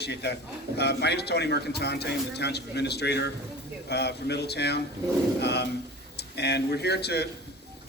Appreciate that. My name is Tony Mercantante. I'm the Township Administrator for Middletown. And we're here to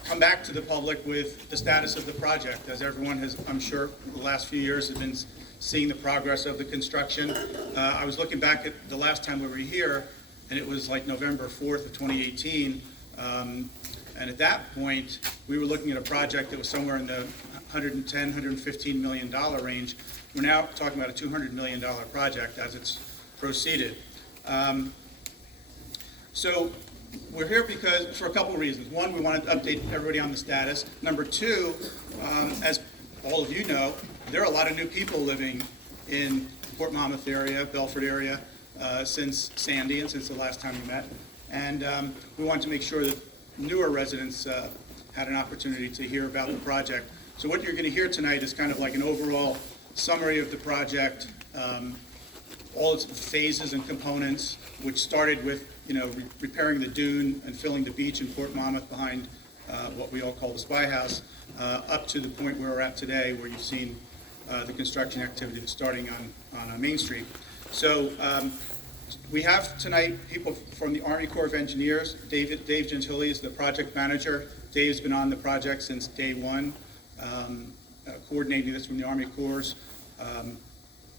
come back to the public with the status of the project. As everyone has, I'm sure, the last few years has been seeing the progress of the construction. I was looking back at the last time we were here, and it was like November 4th of 2018. And at that point, we were looking at a project that was somewhere in the $110, $115 million range. We're now talking about a $200 million project as it's proceeded. So we're here because for a couple of reasons. One, we wanted to update everybody on the status. Number two, as all of you know, there are a lot of new people living in the Port Monmouth area, Belford area, since Sandy and since the last time we met. And we wanted to make sure that newer residents had an opportunity to hear about the project. So what you're going to hear tonight is kind of like an overall summary of the project, all its phases and components, which started with, repairing the dune and filling the beach in Port Monmouth behind what we all call the Spy House, up to the point where we're at today, where you've seen the construction activity that's starting on Main Street. So we have tonight people from the Army Corps of Engineers. Dave Gentili is the project manager. Dave's been on the project since day one, coordinating this from the Army Corps'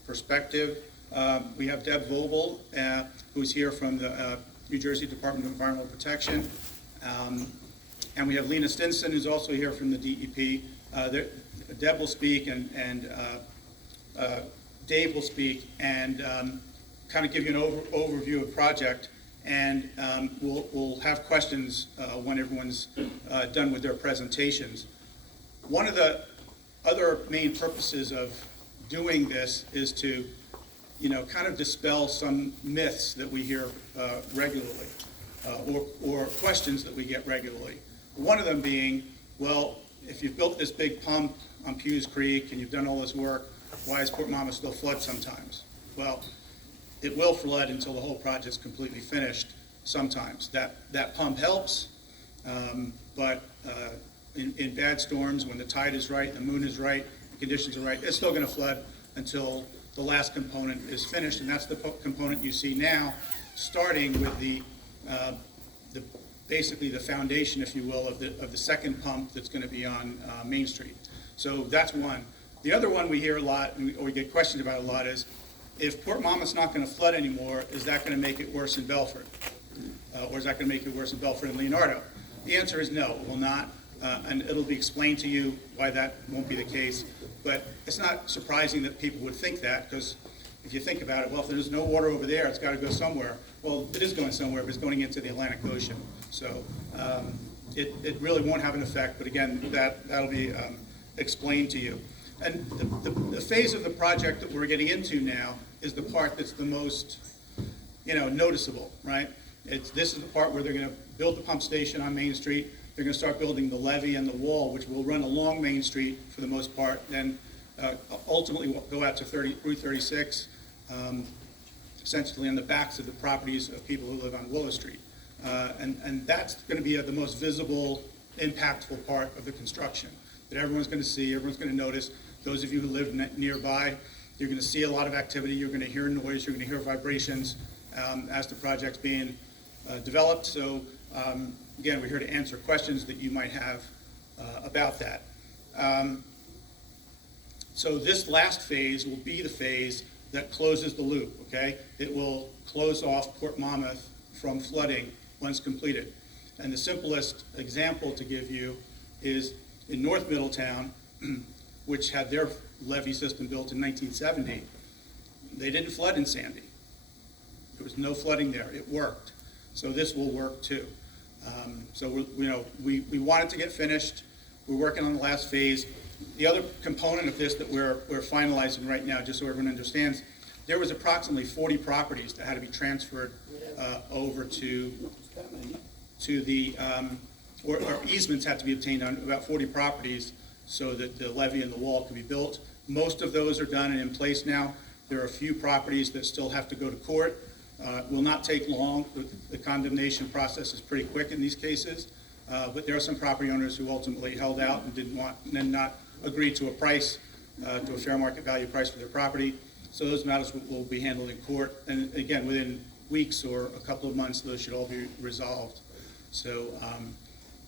perspective. We have Deb Vogel, who's here from the New Jersey Department of Environmental Protection. And we have Lena Stinson, who's also here from the DEP. Deb will speak and Dave will speak and kind of give you an overview of the project. And we'll have questions when everyone's done with their presentations. One of the other main purposes of doing this is to, kind of dispel some myths that we hear regularly, or questions that we get regularly. One of them being, well, if you've built this big pump on Pewes Creek and you've done all this work, why is Port Monmouth still flood sometimes? Well, it will flood until the whole project's completely finished sometimes. That pump helps, but in bad storms, when the tide is right, the moon is right, the conditions are right, it's still going to flood until the last component is finished, and that's the component you see now, starting with basically the foundation, if you will, of the second pump that's going to be on Main Street. So that's one. The other one we hear a lot, or we get questioned about a lot, is if Port Monmouth's not going to flood anymore, is that going to make it worse in Belford? Or is that going to make it worse in Belford and Leonardo? The answer is no, it will not. And it'll be explained to you why that won't be the case. But it's not surprising that people would think that, because if you think about it, well, if there's no water over there, it's got to go somewhere. Well, it is going somewhere, but it's going into the Atlantic Ocean. So it really won't have an effect, but again, that'll be explained to you. And the phase of the project that we're getting into now is the part that's the most, noticeable, right? This is the part where they're going to build the pump station on Main Street. They're going to start building the levee and the wall, which will run along Main Street for the most part, then ultimately go out to Route 36, essentially on the backs of the properties of people who live on Willow Street. And that's going to be the most visible, impactful part of the construction that everyone's going to see, everyone's going to notice. Those of you who live nearby, you're going to see a lot of activity, you're going to hear noise, you're going to hear vibrations as the project's being developed. So again, we're here to answer questions that you might have about that. So this last phase will be the phase that closes the loop, okay? It will close off Port Monmouth from flooding once completed. And the simplest example to give you is in North Middletown, which had their levee system built in 1970, they didn't flood in Sandy. There was no flooding there. It worked. So this will work too. So we want it to get finished. We're working on the last phase. The other component of this that we're finalizing right now, just so everyone understands, there was approximately 40 properties that had to be transferred over to the, or easements had to be obtained on about 40 properties so that the levee and the wall could be built. Most of those are done and in place now. There are a few properties that still have to go to court. Will not take long. The condemnation process is pretty quick in these cases, but there are some property owners who ultimately held out and did not agree to a price, to a fair market value price for their property. So those matters will be handled in court, and again, within weeks or a couple of months, those should all be resolved. So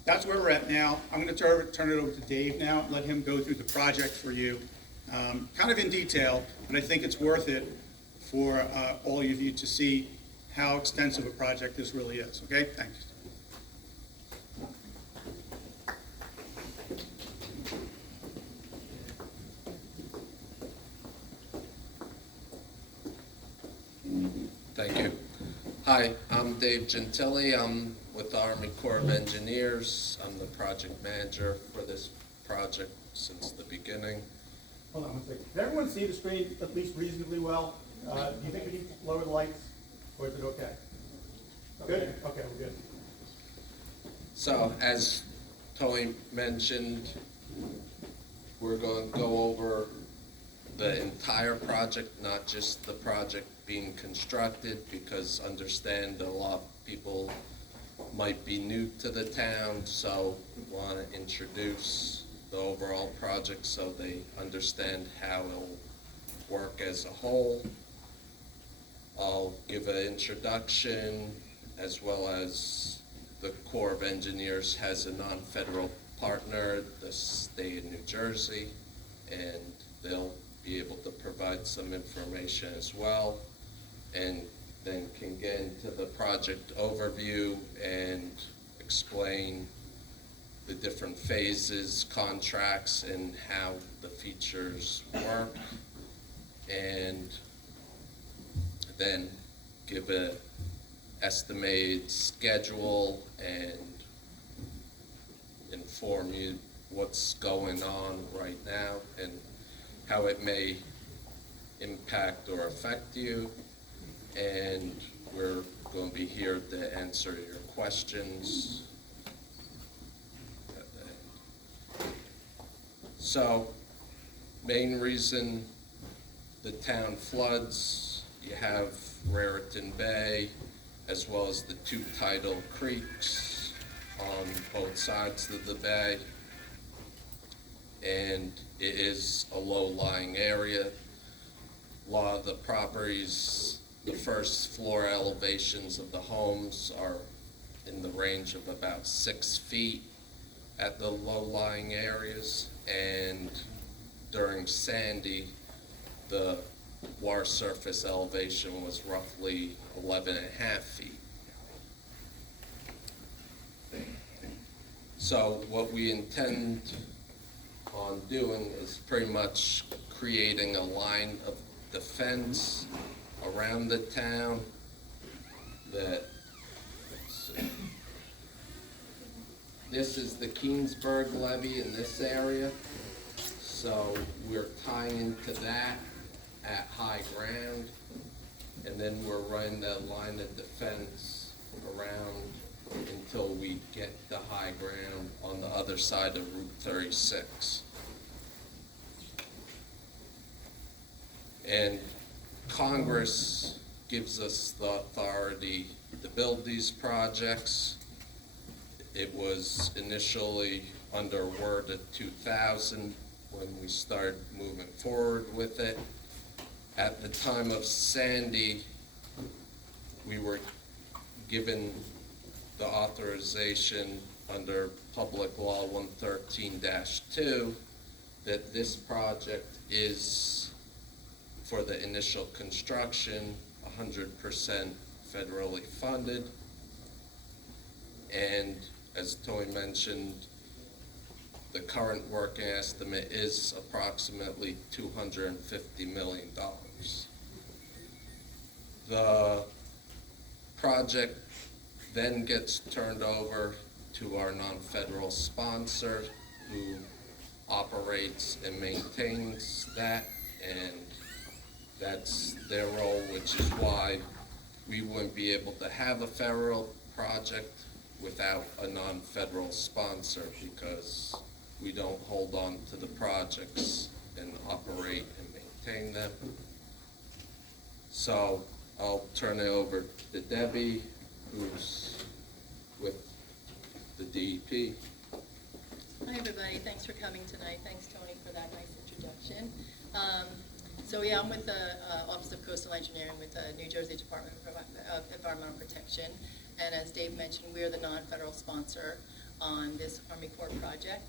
that's where we're at now. I'm going to turn it over to Dave now, let him go through the project for you, kind of in detail, but I think it's worth it for all of you to see how extensive a project this really is. Okay, thanks. Thank you. Hi, I'm Dave Gentili. I'm with the Army Corps of Engineers. I'm the project manager for this project since the beginning. Hold on one second. Can everyone see the screen at least reasonably well? Do you think we need to lower the lights, or is it okay? Good? Okay, we're good. So, as Tony mentioned, we're going to go over the entire project, not just the project being constructed, because understand a lot of people might be new to the town, so we want to introduce the overall project so they understand how it'll work as a whole. I'll give an introduction, as well as the Corps of Engineers has a non-federal partner, the state of New Jersey, and they'll be able to provide some information as well, and then can get into the project overview and explain the different phases, contracts, and how the features work, and then give a estimated schedule and inform you what's going on right now and how it may impact or affect you. And we're going to be here to answer your questions. So, main reason the town floods, you have Raritan Bay, as well as the two tidal creeks on both sides of the bay. And it is a low-lying area. A lot of the properties, the first floor elevations of the homes are in the range of about 6 feet at the low-lying areas, and during Sandy, the water surface elevation was roughly 11.5 feet. So what we intend on doing is pretty much creating a line of defense around the town that, let's see, this is the Keensburg levee in this area, so we're tying into that at high ground, and then we're running that line of defense around until we get the high ground on the other side of Route 36. And Congress gives us the authority to build these projects. It was initially under Word of 2000 when we started moving forward with it. At the time of Sandy, we were given the authorization under Public Law 113-2 that this project is, for the initial construction, 100% federally funded. And as Tony mentioned, the current working estimate is approximately $250 million. The project then gets turned over to our non-federal sponsor, who operates and maintains that, and that's their role, which is why we wouldn't be able to have a federal project without a non-federal sponsor, because we don't hold on to the projects and operate and maintain them. So I'll turn it over to Debbie, who's with the DEP. Hi everybody, thanks for coming tonight. Thanks Tony for that nice introduction. So yeah, I'm with the Office of Coastal Engineering with the New Jersey Department of Environmental Protection. And as Dave mentioned, we are the non-federal sponsor on this Army Corps project.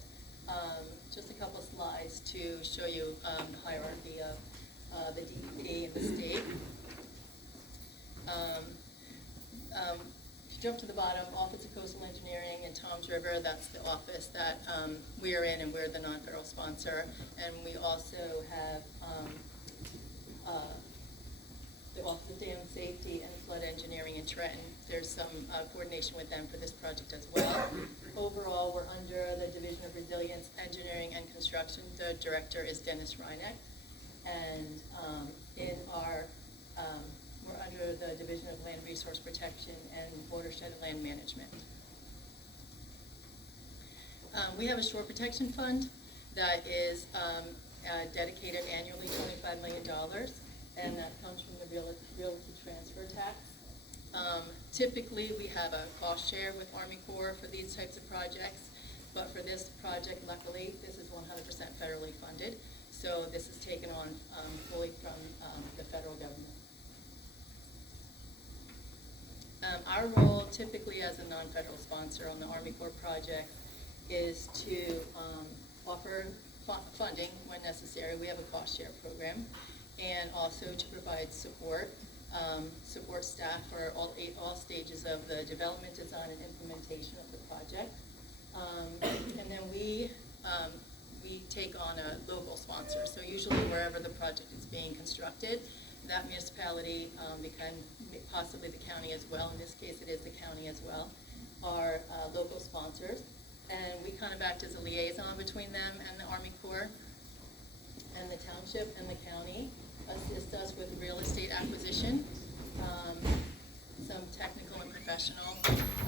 Just a couple of slides to show you the hierarchy of the DEP and the state. If you jump to the bottom, Office of Coastal Engineering in Toms River, that's the office that we are in, and we're the non-federal sponsor. And we also have the Office of Dam Safety and Flood Engineering in Trenton. There's some coordination with them for this project as well. Overall, we're under the Division of Resilience, Engineering, and Construction. The director is Dennis Reineck. And we're under the Division of Land Resource Protection and Watershed and Land Management. We have a shore protection fund that is dedicated annually $25 million, and that comes from the realty transfer tax. Typically, we have a cost share with Army Corps for these types of projects, but for this project, luckily, this is 100% federally funded, so this is taken on fully from the federal government. Our role, typically as a non-federal sponsor on the Army Corps project, is to offer funding when necessary. We have a cost share program, and also to provide support staff for all stages of the development, design, and implementation of the project. And then we take on a local sponsor. So usually wherever the project is being constructed, that municipality, possibly the county as well, in this case it is the county as well, are local sponsors. And we kind of act as a liaison between them and the Army Corps. And the township and the county assist us with real estate acquisition, some technical and professional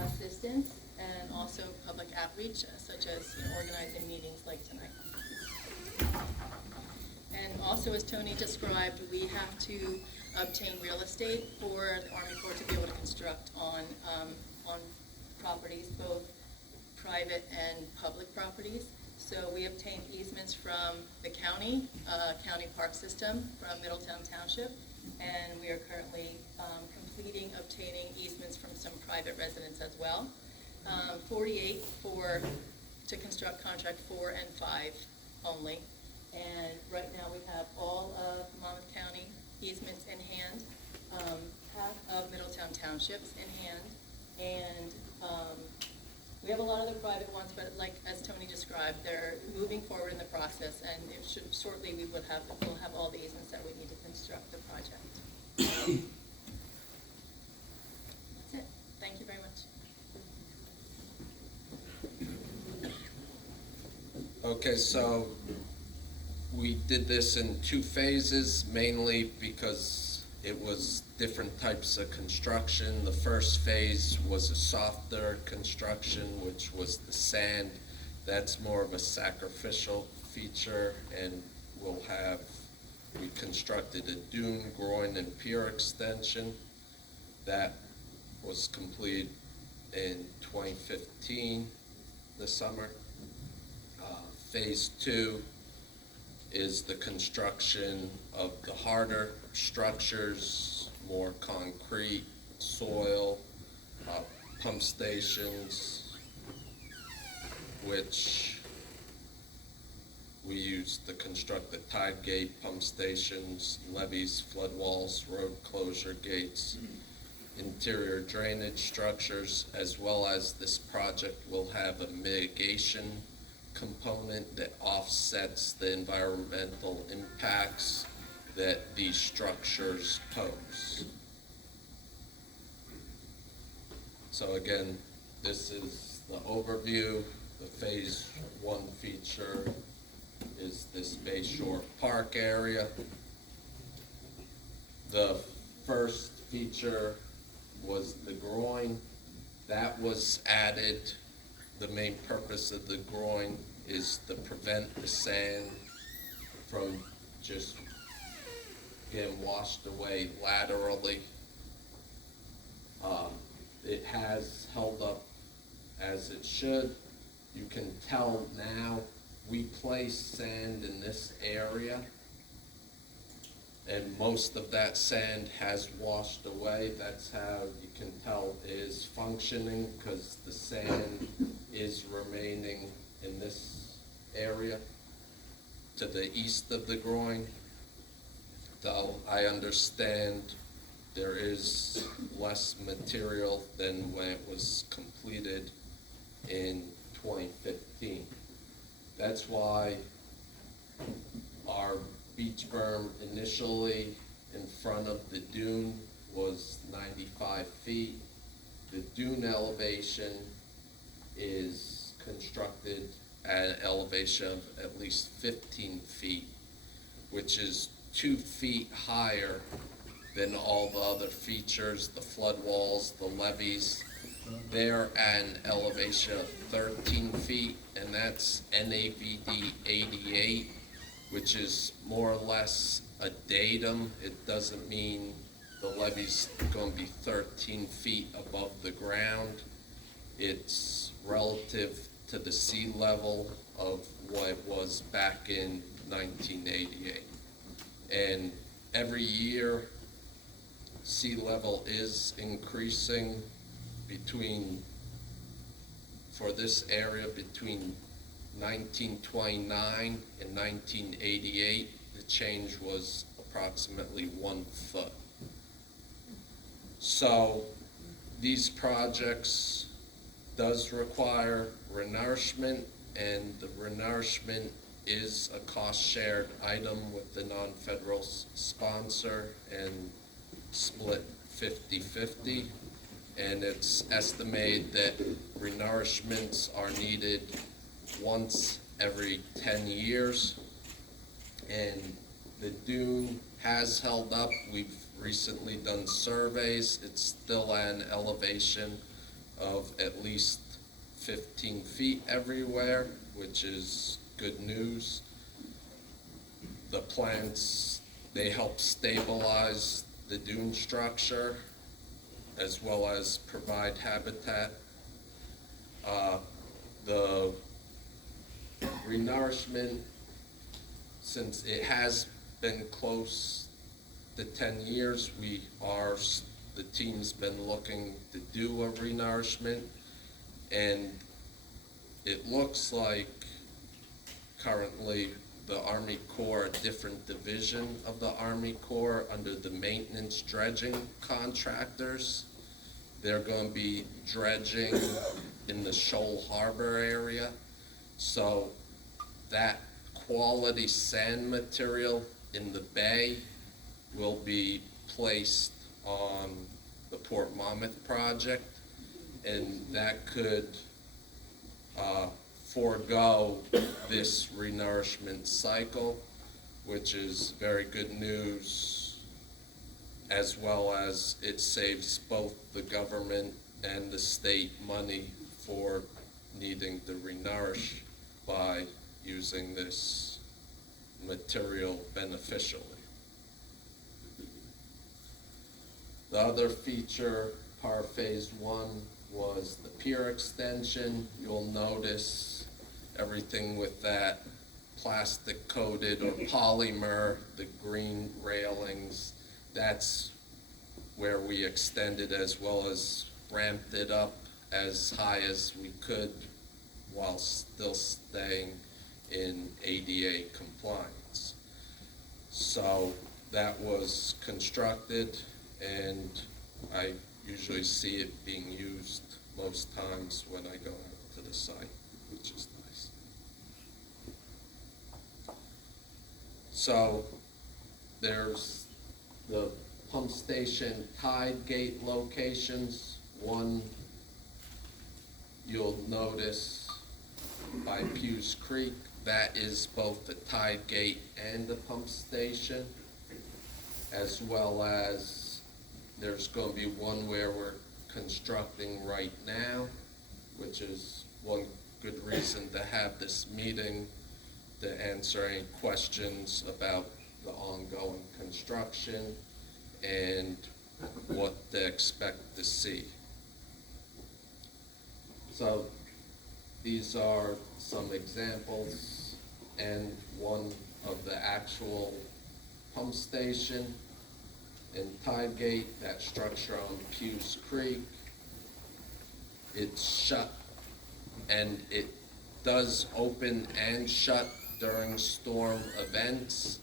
assistance, and also public outreach, such as organizing meetings like tonight. And also, as Tony described, we have to obtain real estate for the Army Corps to be able to construct on properties, both private and public properties. So we obtained easements from the county park system from Middletown Township, and we are currently obtaining easements from some private residents as well. 48 to construct contract 4 and 5 only. And right now we have all of Monmouth County easements in hand, half of Middletown Townships in hand, and we have a lot of the private ones, but like as Tony described, they're moving forward in the process, and shortly we'll have all the easements that we need to construct the project. That's it. Thank you very much. Okay, so we did this in 2 phases, mainly because it was different types of construction. The first phase was a softer construction, which was the sand. That's more of a sacrificial feature, and we constructed a dune, groin, and pier extension. That was completed in 2015, this summer. Phase 2 is the construction of the harder structures, more concrete, soil, pump stations, which we used to construct the tide gate, pump stations, levees, flood walls, road closure gates, interior drainage structures, as well as this project will have a mitigation component that offsets the environmental impacts that these structures pose. So again, this is the overview. The phase 1 feature is this Bayshore Park area. The first feature was the groin. That was added. The main purpose of the groin is to prevent the sand from just getting washed away laterally. It has held up as it should. You can tell now we place sand in this area and most of that sand has washed away. That's how you can tell it is functioning, because the sand is remaining in this area to the east of the groin. Though I understand there is less material than when it was completed in 2015. That's why our beach berm initially in front of the dune was 95 feet. The dune elevation is constructed at an elevation of at least 15 feet, which is 2 feet higher than all the other features, the flood walls, the levees. They're at an elevation of 13 feet, and that's NAVD 88, which is more or less a datum. It doesn't mean the levee's gonna be 13 feet above the ground. It's relative to the sea level of what it was back in 1988. And every year, sea level is increasing for this area between 1929 and 1988, the change was approximately 1 foot. So these projects does require renourishment, and the renourishment is a cost-shared item with the non-federal sponsor and split 50-50. And it's estimated that renourishments are needed once every 10 years. And the dune has held up. We've recently done surveys. It's still at an elevation of at least 15 feet everywhere, which is good news. The plants, they help stabilize the dune structure as well as provide habitat. The renourishment, since it has been close to 10 years, the team's been looking to do a renourishment, and it looks like currently the Army Corps, a different division of the Army Corps under the maintenance dredging contractors, they're going to be dredging in the Shoal Harbor area. So that quality sand material in the bay will be placed on the Port Monmouth project, and that could forego this renourishment cycle, which is very good news, as well as it saves both the government and the state money for needing to renourish by using this material beneficially. The other feature, part of phase 1, was the pier extension. You'll notice everything with that plastic coated or polymer, the green railings, that's where we extended as well as ramped it up as high as we could while still staying in ADA compliance. So that was constructed, and I usually see it being used most times when I go out to the site, which is nice. So there's the pump station tide gate locations. One you'll notice by Pew's Creek, that is both the tide gate and the pump station, as well as there's going to be one where we're constructing right now, which is one good reason to have this meeting, to answer any questions about the ongoing construction and what to expect to see. So these are some examples and one of the actual pump station in Tidegate, that structure on Pew's Creek. It's shut, and it does open and shut during storm events,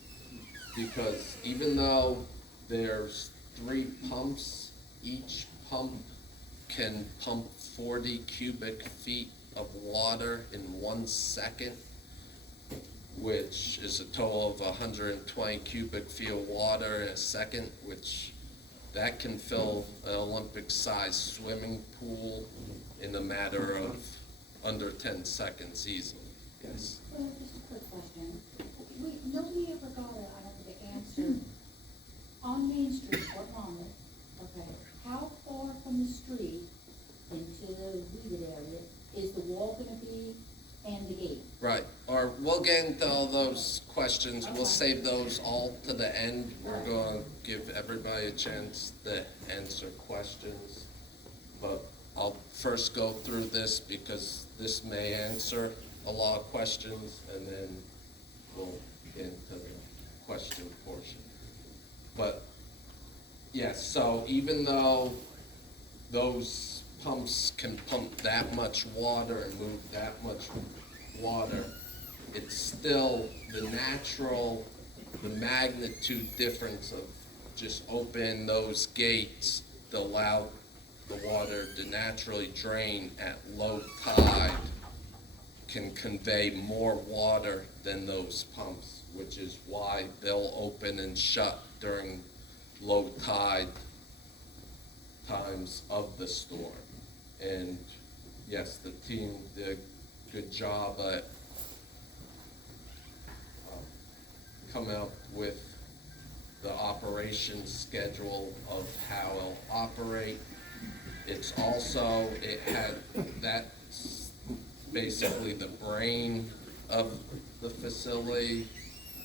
because even though there's 3 pumps, each pump can pump 40 cubic feet of water in 1 second, which is a total of 120 cubic feet of water in a second, which that can fill an Olympic-sized swimming pool in a matter of under 10 seconds easily. Yes. Well, just a quick question. Nobody ever got I don't think, an answer. On Main Street, Port Monmouth, okay, how far from the street into the weeded area is the wall gonna be and the gate? Right, or we'll get into all those questions, we'll save those all to the end. We're gonna give everybody a chance to answer questions, but I'll first go through this because this may answer a lot of questions, and then we'll get into the question portion. But, yes, so even though those pumps can pump that much water and move that much water, it's still the magnitude difference of just opening those gates to allow the water to naturally drain at low tide can convey more water than those pumps, which is why they'll open and shut during low tide times of the storm. And yes, the team did a good job at coming up with the operation schedule of how it'll operate. It's also, that's basically the brain of the facility,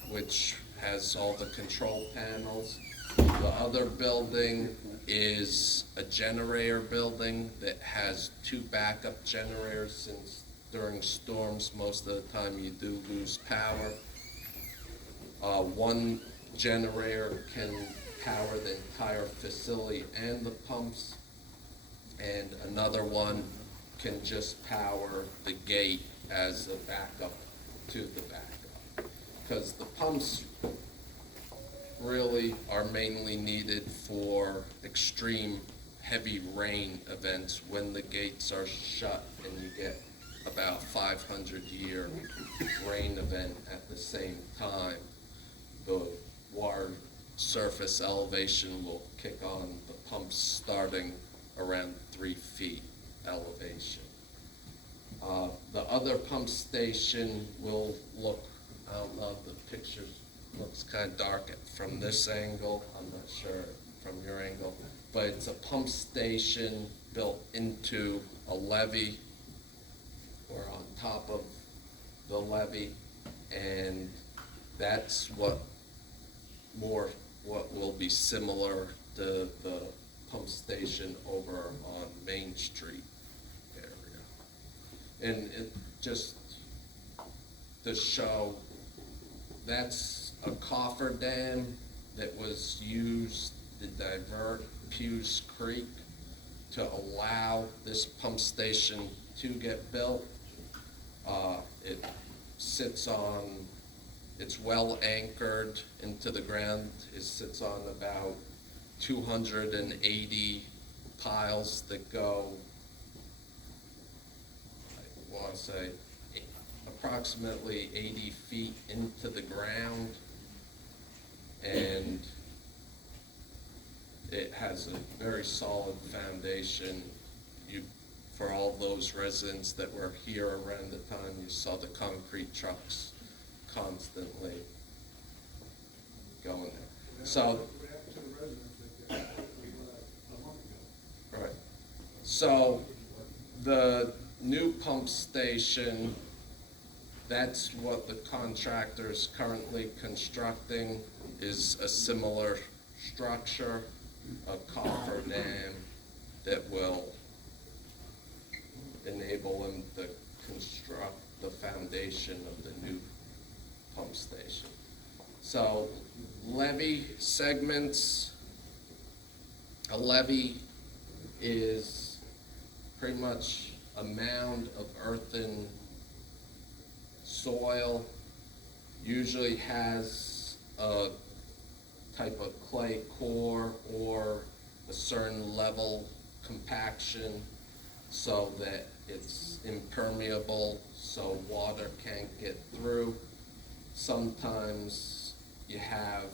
which has all the control panels. The other building is a generator building that has 2 backup generators, since during storms, most of the time you do lose power. One generator can power the entire facility and the pumps, and another one can just power the gate as a backup to the backup. Because the pumps really are mainly needed for extreme heavy rain events when the gates are shut and you get about 500-year rain event at the same time. The water surface elevation will kick on, the pumps starting around 3 feet elevation. The other pump station will look, I don't know, the picture looks kind of dark from this angle, I'm not sure from your angle, but it's a pump station built into a levee or on top of the levee, and that's what will be similar to the pump station over on Main Street area. And it just to show, that's a coffer dam that was used to divert Pew's Creek to allow this pump station to get built. It sits on, it's well anchored into the ground. It sits on about 280 piles that go, I want to say, approximately 80 feet into the ground, and it has a very solid foundation. For all those residents that were here around the time, you saw the concrete trucks constantly going there. So, right. So, the new pump station, that's what the contractor's currently constructing, is a similar structure, a coffer dam that will enable them to construct the foundation of the new pump station. So levee segments, a levee is pretty much a mound of earthen soil, usually has a type of clay core or a certain level compaction so that it's impermeable, so water can't get through. Sometimes you have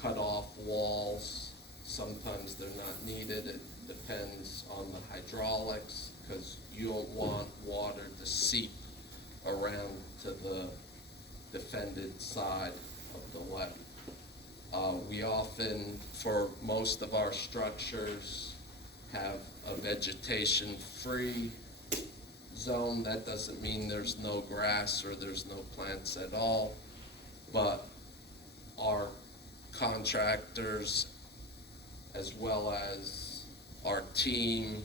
cut off walls, sometimes they're not needed. It depends on the hydraulics, because you don't want water to seep around to the defended side of the levee. We often, for most of our structures, have a vegetation-free zone. That doesn't mean there's no grass or there's no plants at all, but our contractors, as well as our team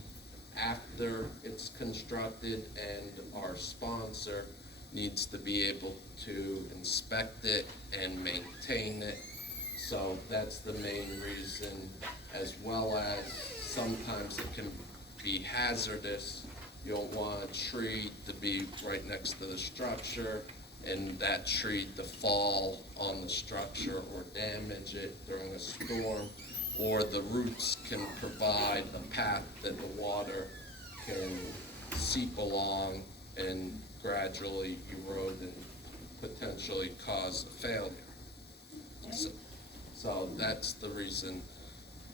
after it's constructed, and our sponsor needs to be able to inspect it and maintain it. So that's the main reason, as well as sometimes it can be hazardous. You don't want a tree to be right next to the structure and that tree to fall on the structure or damage it during a storm, or the roots can provide a path that the water can seep along and gradually erode and potentially cause a failure. So that's the reason.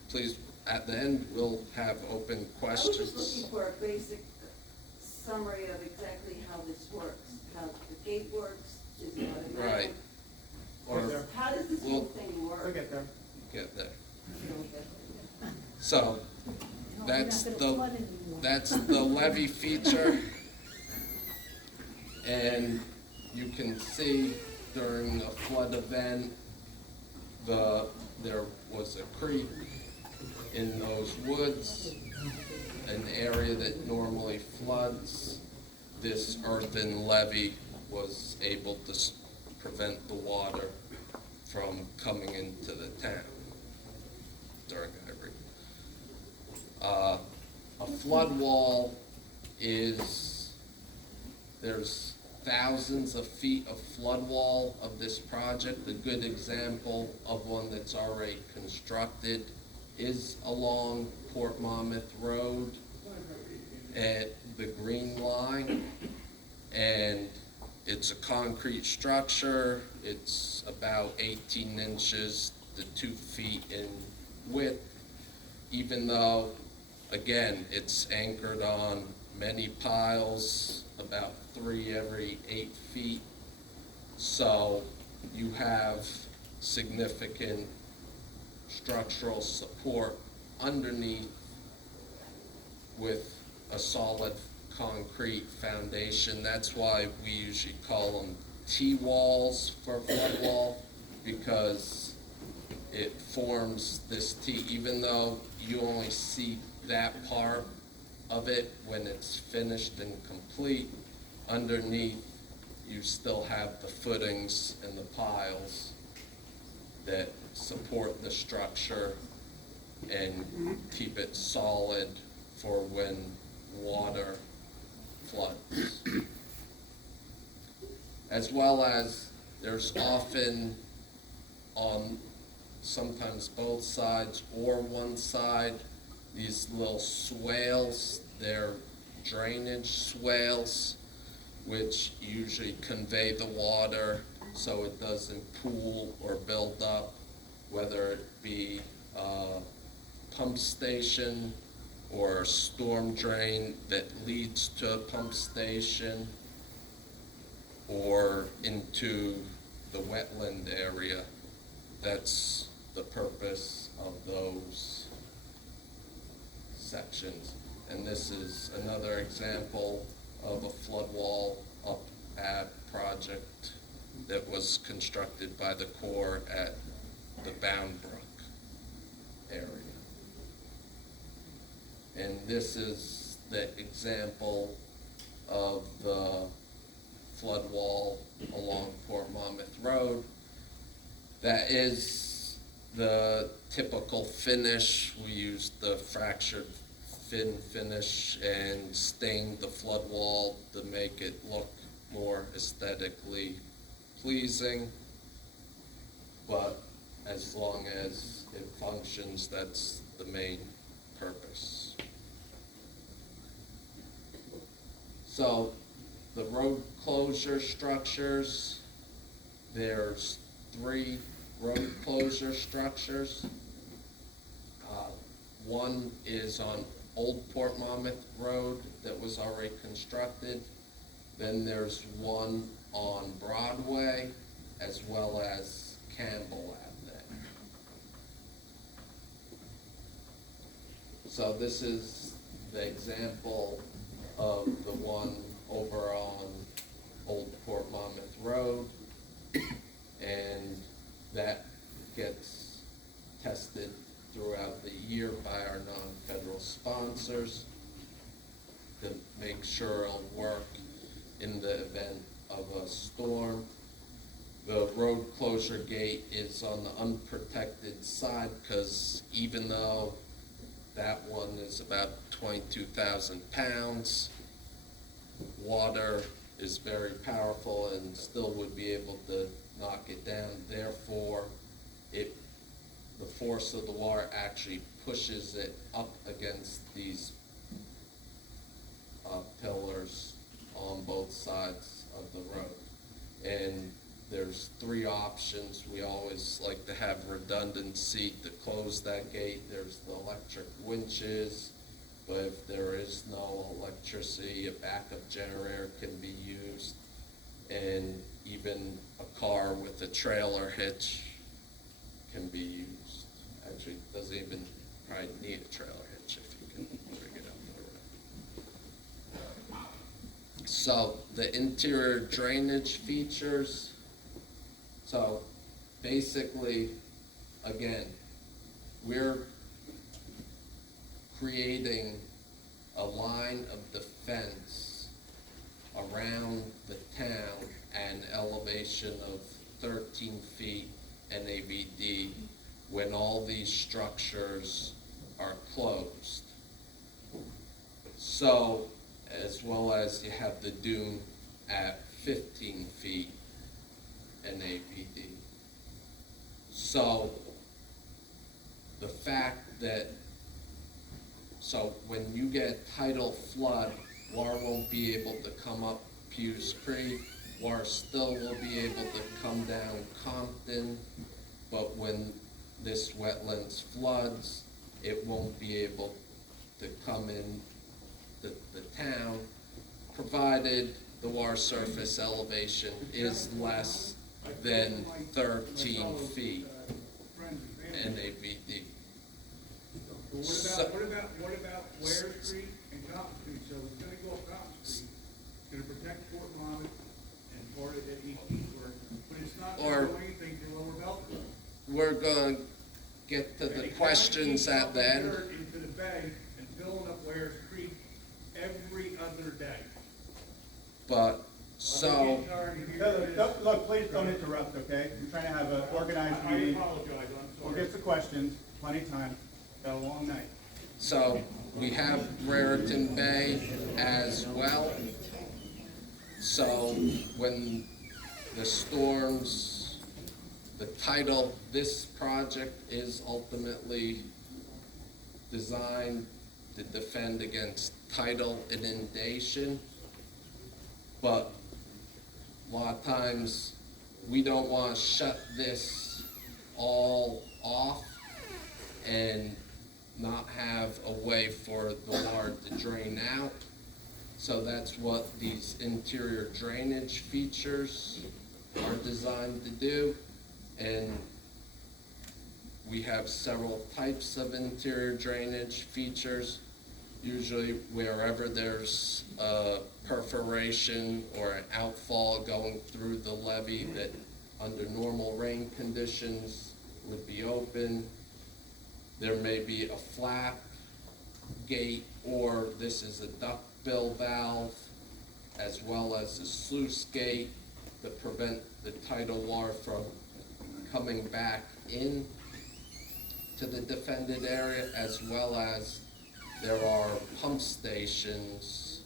Please, at the end, we'll have open I was just questions. looking for a basic summary of exactly how this works, how the gate works, is it automatic? Right. Or How does this whole thing work? get there. get there. So, that's the levee feature. And you can see during a flood event, there was a creek in those woods, an area that normally floods. This earthen levee was able to prevent the water from coming into the town during Ivory. A flood wall is, there's thousands of feet of flood wall of this project. A good example of one that's already constructed is along Port Monmouth Road at the Green Line. And it's a concrete structure. It's about 18 inches to 2 feet in width, even though, again, it's anchored on many piles, about 3 every 8 feet. So you have significant structural support underneath with a solid concrete foundation. That's why we usually call them T-walls for flood wall, because it forms this T, even though you only see that part of it when it's finished and complete. Underneath, you still have the footings and the piles that support the structure and keep it solid for when water floods. As well as there's often on sometimes both sides or one side, these little swales. They're drainage swales, which usually convey the water so it doesn't pool or build up, whether it be a pump station or a storm drain that leads to a pump station or into the wetland area. That's the purpose of those sections. And this is another example of a flood wall up at project that was constructed by the Corps at the Bound Brook area. And this is the example of the flood wall along Port Monmouth Road. That is the typical finish. We used the fractured fin finish and stained the flood wall to make it look more aesthetically pleasing. But as long as it functions, that's the main purpose. So the road closure structures, there's 3 road closure structures. One is on Old Port Monmouth Road that was already constructed. Then there's one on Broadway as well as Campbell Avenue. So this is the example of the one over on Old Port Monmouth Road. And that gets tested throughout the year by our non-federal sponsors to make sure it'll work in the event of a storm. The road closure gate is on the unprotected side because even though that one is about 22,000 pounds, water is very powerful and still would be able to knock it down. Therefore, the force of the water actually pushes it up against these pillars on both sides of the road. And there's 3 options. We always like to have redundancy to close that gate. There's the electric winches, but if there is no electricity, a backup generator can be used, and even a car with a trailer hitch can be used. Actually, it doesn't even probably need a trailer hitch if you can bring it up the road. So the interior drainage features. So basically, again, we're creating a line of defense around the town at an elevation of 13 feet NAVD when all these structures are closed. So, as well as you have the dune at 15 feet NAVD. So, the fact that, so when you get tidal flood, water won't be able to come up Pew's Creek, water still will be able to come down Compton, but when this wetlands floods, it won't be able to come in the town, provided the water surface elevation is less than 13 feet NAVD. What about Ware Street and Cotton Street? So it's gonna go up Cotton Street, it's gonna protect Port Monmouth and part of the Eastward, but it's not gonna do anything to Lower Belton. We're gonna get to the questions at the end. Dirt into the bay and filling up Ware Creek every other day. But, so, Look, please don't interrupt, okay? I'm trying to have an organized I meeting. apologize, I'm We'll sorry. get to questions, plenty of time, got a long night. so we have Raritan Bay as well. So when the storms, the title, this project is ultimately designed to defend against tidal inundation. But a lot of times, we don't want to shut this all off and not have a way for the water to drain out. So that's what these interior drainage features are designed to do. And we have several types of interior drainage features. Usually wherever there's a perforation or an outfall going through the levee that under normal rain conditions would be open. There may be a flap gate, or this is a duckbill valve, as well as a sluice gate to prevent the tidal water from coming back in to the defended area, as well as there are pump stations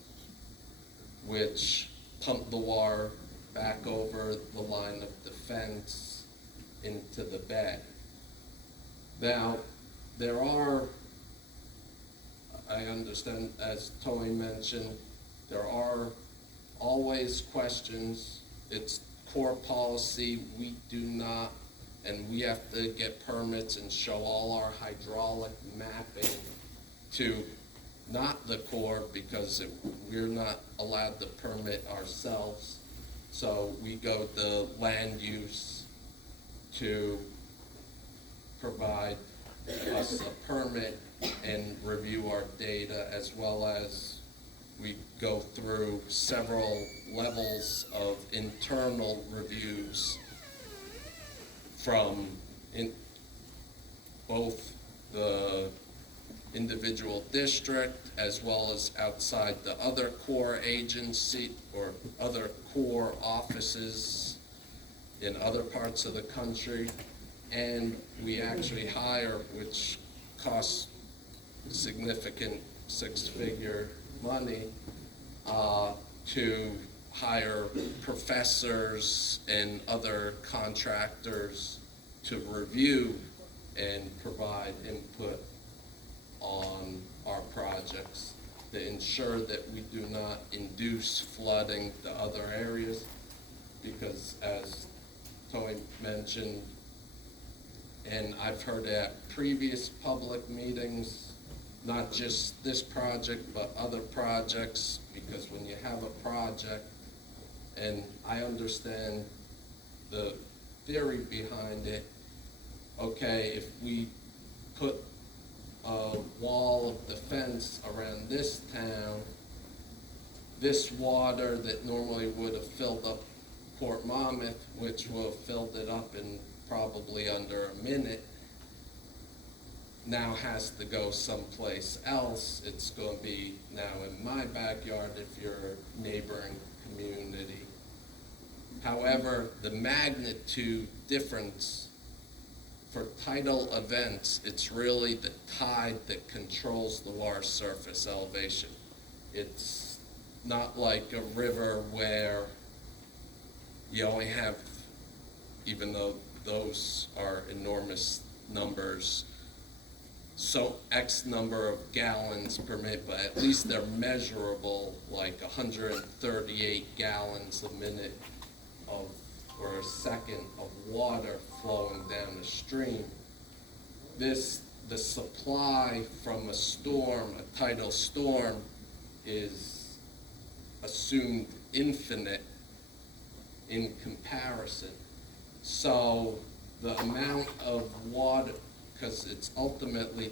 which pump the water back over the line of defense into the bay. Now, there are, I understand, as Tony mentioned, there are always questions. It's core policy, we do not, and we have to get permits and show all our hydraulic mapping to not the Corps, because we're not allowed to permit ourselves. So we go to land use to provide us a permit and review our data, as well as we go through several levels of internal reviews from both the individual district as well as outside the other core agency or other core offices in other parts of the country. And we actually hire, which costs significant six-figure money, to hire professors and other contractors to review and provide input on our projects to ensure that we do not induce flooding to other areas, because as Tony mentioned, and I've heard at previous public meetings, not just this project, but other projects, because when you have a project, and I understand the theory behind it, okay, if we put a wall of defense around this town, this water that normally would have filled up Port Monmouth, which will have filled it up in probably under a minute, now has to go someplace else. It's going to be now in my backyard if you're a neighboring community. However, the magnitude difference for tidal events, it's really the tide that controls the water surface elevation. It's not like a river where you only have, even though those are enormous numbers, so X number of gallons per minute, but at least they're measurable, like 138 gallons a minute of, or a second of water flowing down the stream. The supply from a storm, a tidal storm, is assumed infinite in comparison. So the amount of water, because it's ultimately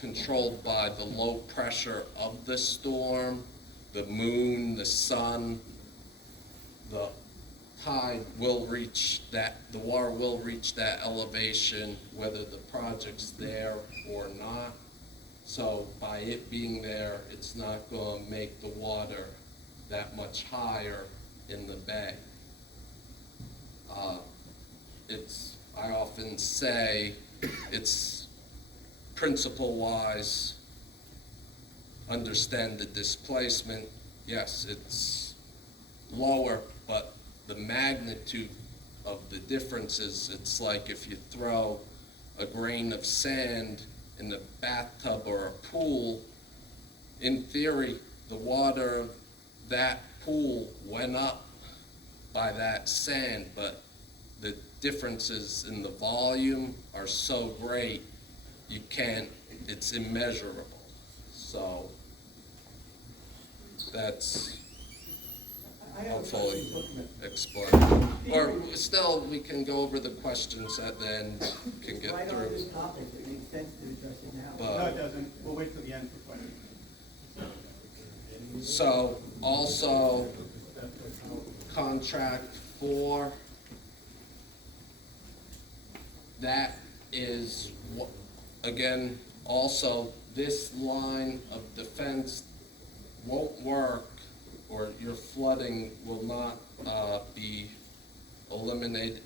controlled by the low pressure of the storm, the moon, the sun, the tide will reach that, the water will reach that elevation whether the project's there or not. So by it being there, it's not going to make the water that much higher in the bay. I often say, it's principle-wise, understand the displacement. Yes, it's lower, but the magnitude of the differences, it's like if you throw a grain of sand in the bathtub or a pool, in theory, the water of that pool went up by that sand, but the differences in the volume are so great, you can't, it's immeasurable. So that's hopefully explained. Or still, we can go over the questions at the end, can get Right on through. this topic, it makes sense to address it now. No, But it doesn't. We'll wait till the end for questions. so also contract 4, that is what, again, also this line of defense won't work, or your flooding will not be eliminated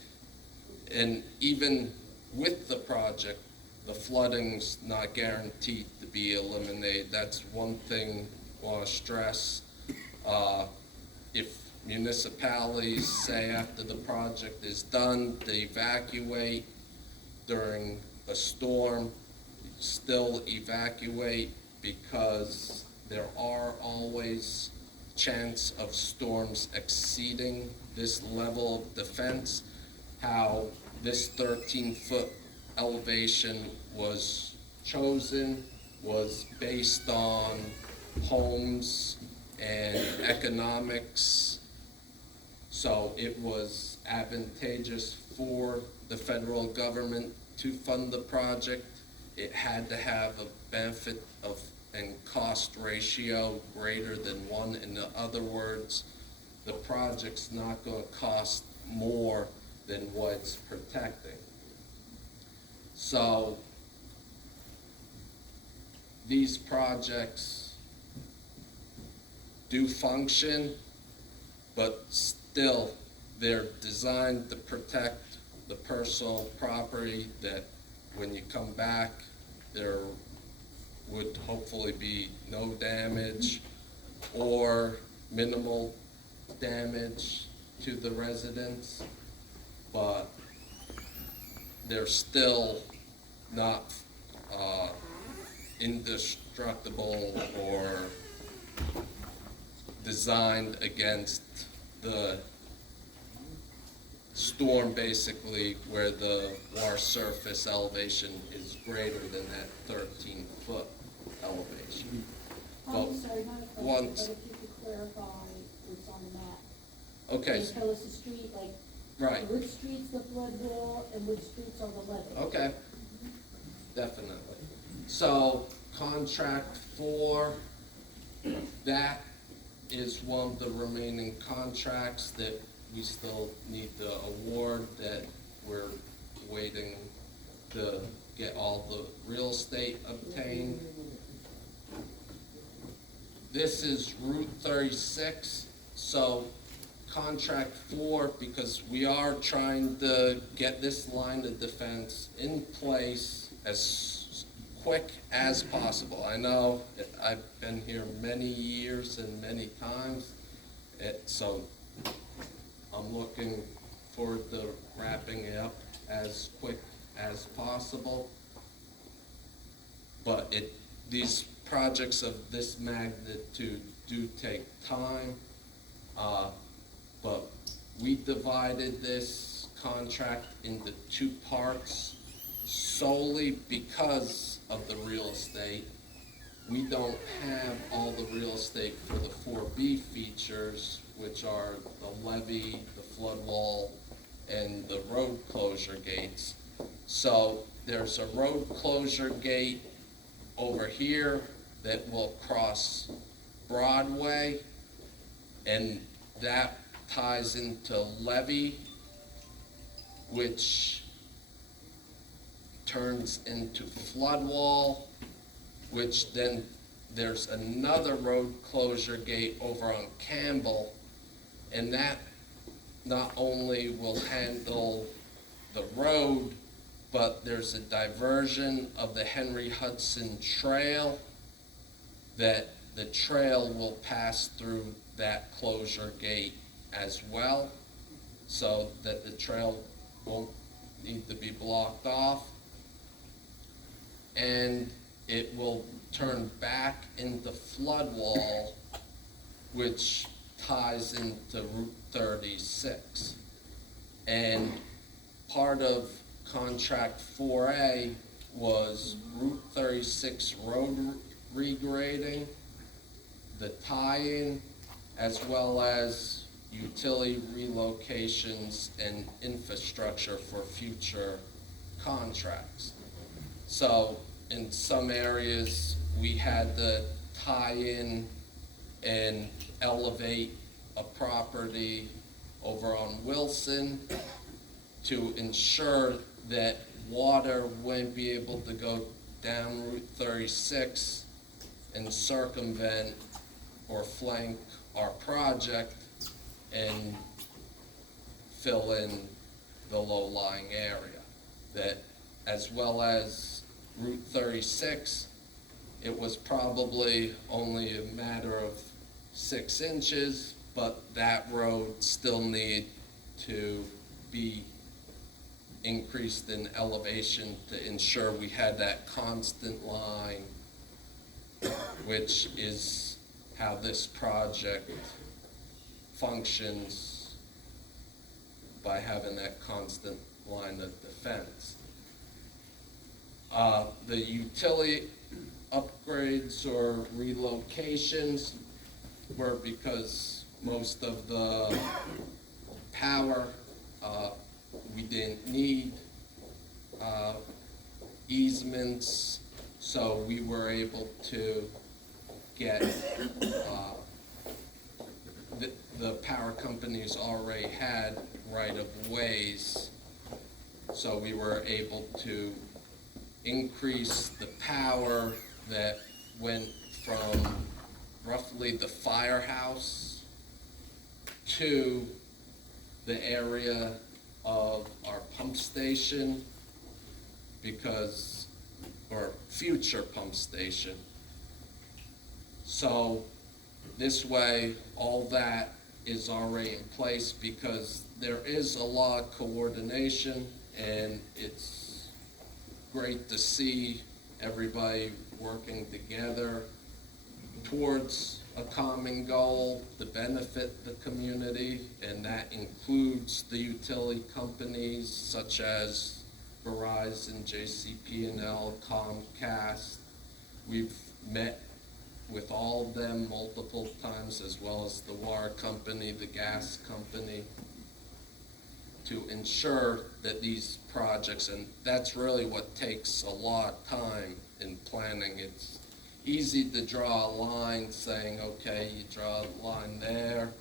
And even with the project, the flooding's not guaranteed to be eliminated. That's one thing I want to stress. If municipalities say after the project is done, they evacuate during a storm, still evacuate, because there are always chance of storms exceeding this level of defense. How this 13-foot elevation was chosen was based on homes and economics. So it was advantageous for the federal government to fund the project. It had to have a benefit of and cost ratio greater than 1. In other words, the project's not going to cost more than what it's protecting. So these projects do function, but still they're designed to protect the personal property, that when you come back, there would hopefully be no damage or minimal damage to the residents, but they're still not indestructible or designed against the storm, basically, where the water surface elevation is greater than that 13-foot elevation. But I'm sorry, not a question, once- but if you could clarify what's on the map. Okay, Can you tell us the street, like, right, which street's the flood wall and which streets are the levee? okay, definitely. So, contract 4, that is one of the remaining contracts that we still need to award, that we're waiting to get all the real estate obtained. This is Route 36, so contract 4, because we are trying to get this line of defense in place as quick as possible. I know I've been here many years and many times, so I'm looking forward to wrapping it up as quick as possible. But these projects of this magnitude do take time. But we divided this contract into 2 parts solely because of the real estate. We don't have all the real estate for the 4B features, which are the levee, the flood wall, and the road closure gates. So there's a road closure gate over here that will cross Broadway, and that ties into levee, which turns into flood wall, which then there's another road closure gate over on Campbell, and that not only will handle the road, but there's a diversion of the Henry Hudson Trail, that the trail will pass through that closure gate as well, so that the trail won't need to be blocked off. And it will turn back into flood wall, which ties into Route 36. And part of contract 4A was Route 36 road regrading, the tie-in, as well as utility relocations and infrastructure for future contracts. So in some areas, we had to tie in and elevate a property over on Wilson to ensure that water wouldn't be able to go down Route 36 and circumvent or flank our project and fill in the low-lying area. That, as well as Route 36, it was probably only a matter of 6 inches, but that road still need to be increased in elevation to ensure we had that constant line, which is how this project functions by having that constant line of defense. The utility upgrades or relocations were because most of the power, we didn't need easements, so we were able to get, the power companies already had right-of-ways, so we were able to increase the power that went from roughly the firehouse to the area of our pump station, because, or future pump station. So this way, all that is already in place, because there is a lot of coordination, and it's great to see everybody working together towards a common goal to benefit the community, and that includes the utility companies such as Verizon, JCP&L, Comcast. We've met with all of them multiple times, as well as the water company, the gas company, to ensure that these projects, and that's really what takes a lot of time in planning. It's easy to draw a line saying, okay, you draw a line there,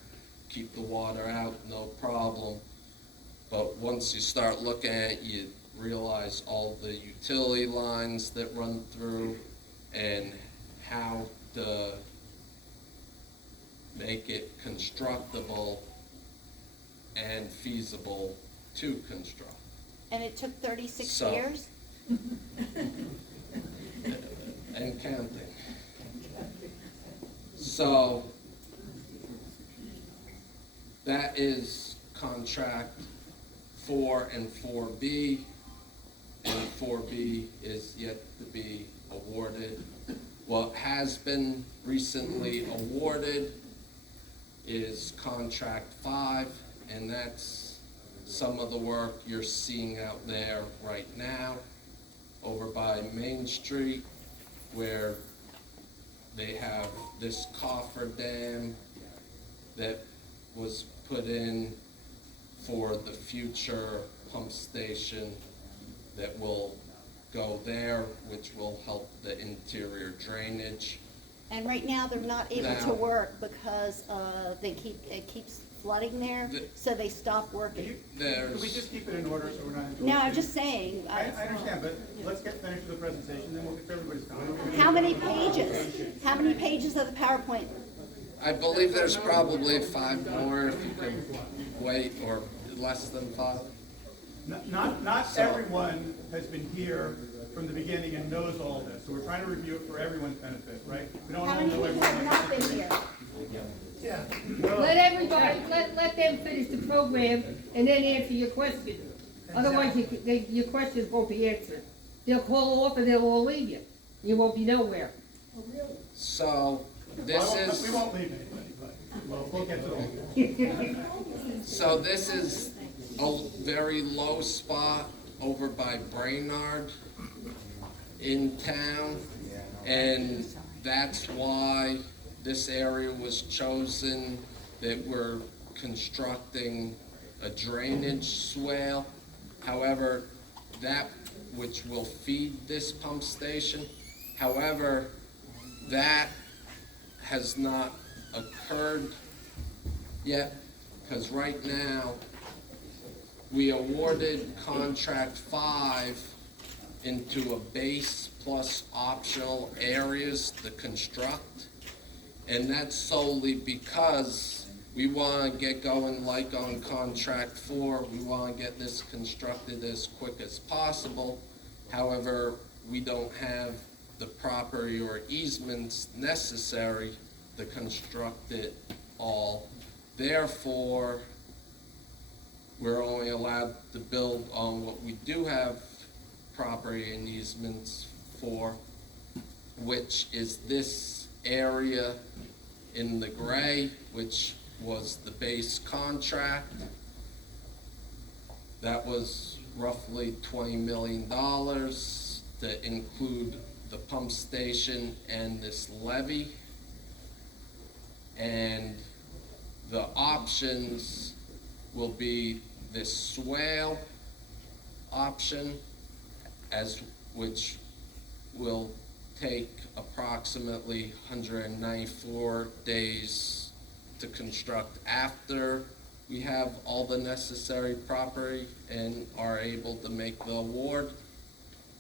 keep the water out, no problem. But once you start looking at it, you realize all the utility lines that run through and how to make it constructible and feasible to construct. And it took 36 So- years? And counting. So that is contract 4 and 4B, and 4B is yet to be awarded. What has been recently awarded is contract 5, and that's some of the work you're seeing out there right now over by Main Street, where they have this coffer dam that was put in for the future pump station that will go there, which will help the interior drainage. And right now, they're not able to Now- work because it keeps flooding there, so they stop working. There's, Could we just keep it in order so we're not interrupting? No, I'm just saying. I understand, but let's get finished with the presentation, then we'll get to everybody's comment. How many pages? How many pages of the PowerPoint? I believe there's probably 5 more if you can wait, or less than 5. Not everyone has been here from the beginning and knows all this, so we're trying to review it for everyone's benefit, right? We don't How all many know people have everyone. not been here? Let everybody, let them finish the program and then answer your question. Otherwise, your questions won't be answered. They'll call off and they'll all leave you. You won't be nowhere. So this is. We won't leave anybody, but, well, we'll get to it. So this is a very low spot over by Brainerd in town, and that's why this area was chosen, that we're constructing a drainage swale. However, that which will feed this pump station, however, that has not occurred yet, because right now, we awarded contract 5 into a base plus optional areas to construct. And that's solely because we want to get going like on contract 4. We want to get this constructed as quick as possible. However, we don't have the property or easements necessary to construct it all. Therefore, we're only allowed to build on what we do have property and easements for, which is this area in the gray, which was the base contract. That was roughly $20 million to include the pump station and this levee. And the options will be this swale option, which will take approximately 194 days to construct after we have all the necessary property and are able to make the award,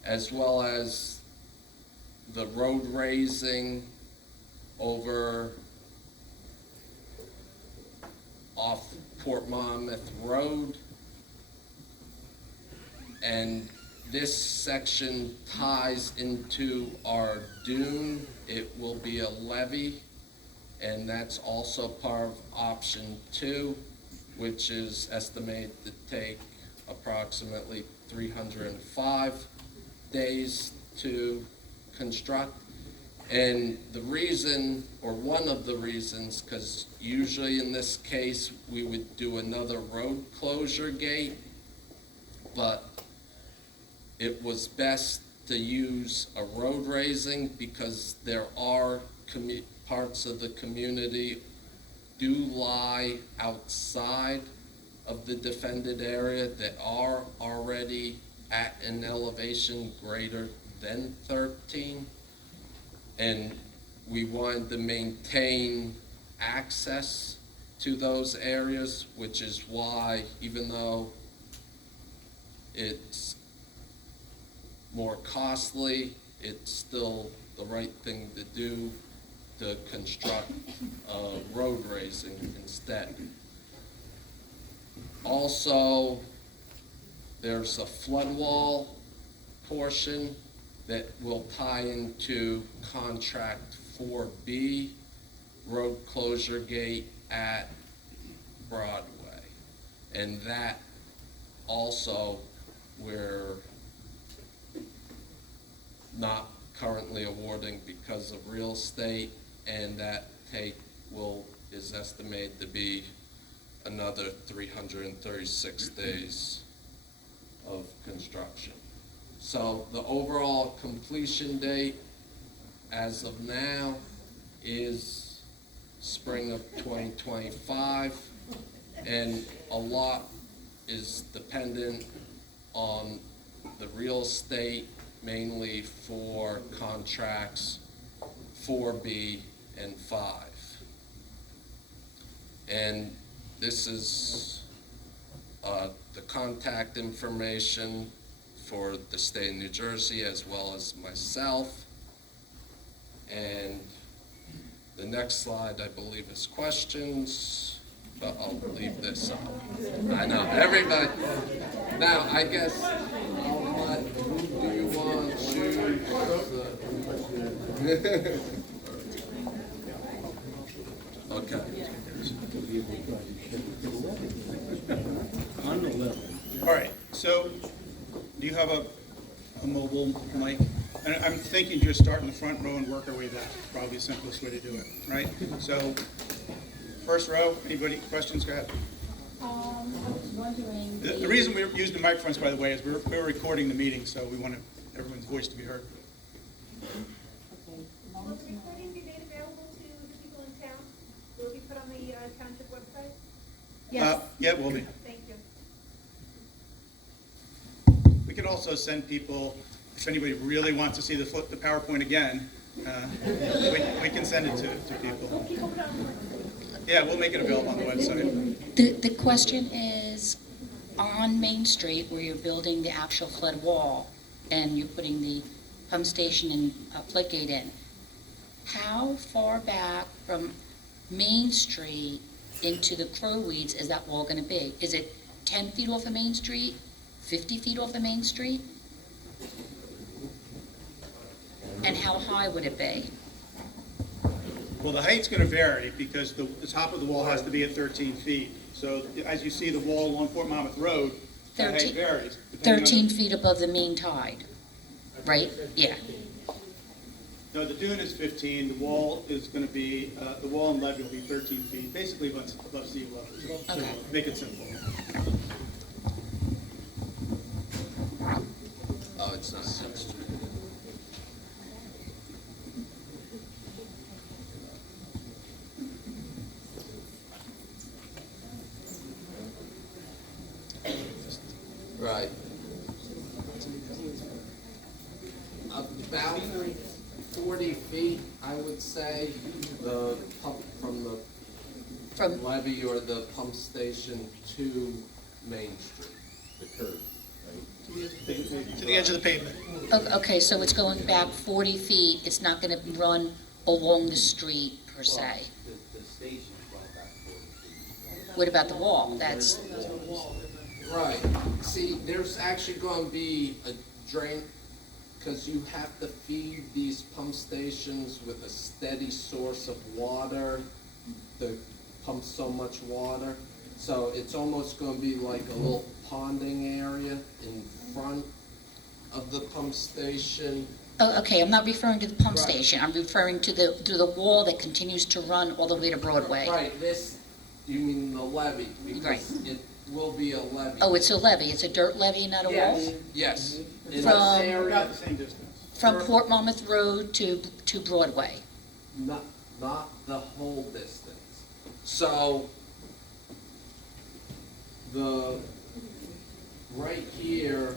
as well as the road raising over off Port Monmouth Road. And this section ties into our dune. It will be a levee, and that's also part of option 2, which is estimated to take approximately 305 days to construct. And the reason, or one of the reasons, because usually in this case we would do another road closure gate, but it was best to use a road raising because there are parts of the community do lie outside of the defended area that are already at an elevation greater than 13. And we wanted to maintain access to those areas, which is why, even though it's more costly, it's still the right thing to do to construct road raising instead. Also, there's a flood wall portion that will tie into contract 4B, road closure gate at Broadway. And that also we're not currently awarding because of real estate, and that is estimated to be another 336 days of construction. So the overall completion date as of now is spring of 2025, and a lot is dependent on the real estate, mainly for contracts 4B and 5. And this is the contact information for the state of New Jersey as well as myself. And the next slide, I believe, is questions, but I'll leave this up. I know, everybody. Now, I guess, who do you want to? Okay. All right, so do you have a mobile mic? And I'm thinking just start in the front row and work our way back. Probably the simplest way to do it, right? So, first row, anybody, questions, go ahead. I was wondering. The reason we're using the microphones, by the way, is we're recording the meeting, so we want everyone's voice to be heard. Okay, Will the recording be made available to the people in town? Will it be put on the township website? Yes. Yeah, it will be. Thank you. We can also send people, if anybody really wants to see the PowerPoint again, we can send it to people. Yeah, we'll make it available on the website. The question is, on Main Street, where you're building the actual flood wall and you're putting the pump station and floodgate in, how far back from Main Street into the crow weeds is that wall gonna be? Is it 10 feet off of Main Street, 50 feet off of Main Street? And how high would it be? Well, the height's gonna vary because the top of the wall has to be at 13 feet. So as you see the wall along Port Monmouth Road, the height 13 varies. depending on 13 the- feet above the mean tide, right? Yeah. No, the dune is 15, the wall is gonna be, the wall and levee will be 13 feet, basically above sea level. So Okay. make it simple. Oh, it's not. Right. About 40 feet, I would say, the pump from the From, levee or the pump station to Main Street, the curb. To the edge of the pavement. okay, so it's going back 40 feet, it's not gonna run along the street per se. The station's going back 40 feet. What about the wall? That's, Right, see, there's actually gonna be a drain, because you have to feed these pump stations with a steady source of water to pump so much water. So it's almost gonna be like a little ponding area in front of the pump station. oh, okay, I'm not referring to the pump Right. station, I'm referring to the wall that continues to run all the way to Broadway. Right, this, you mean the levee, Right. because it will be a levee. Oh, it's a levee, it's a dirt levee, not a wall? Yes. In this From- area, About the same distance. From Port Monmouth Road to Broadway. not the whole distance. So, right here,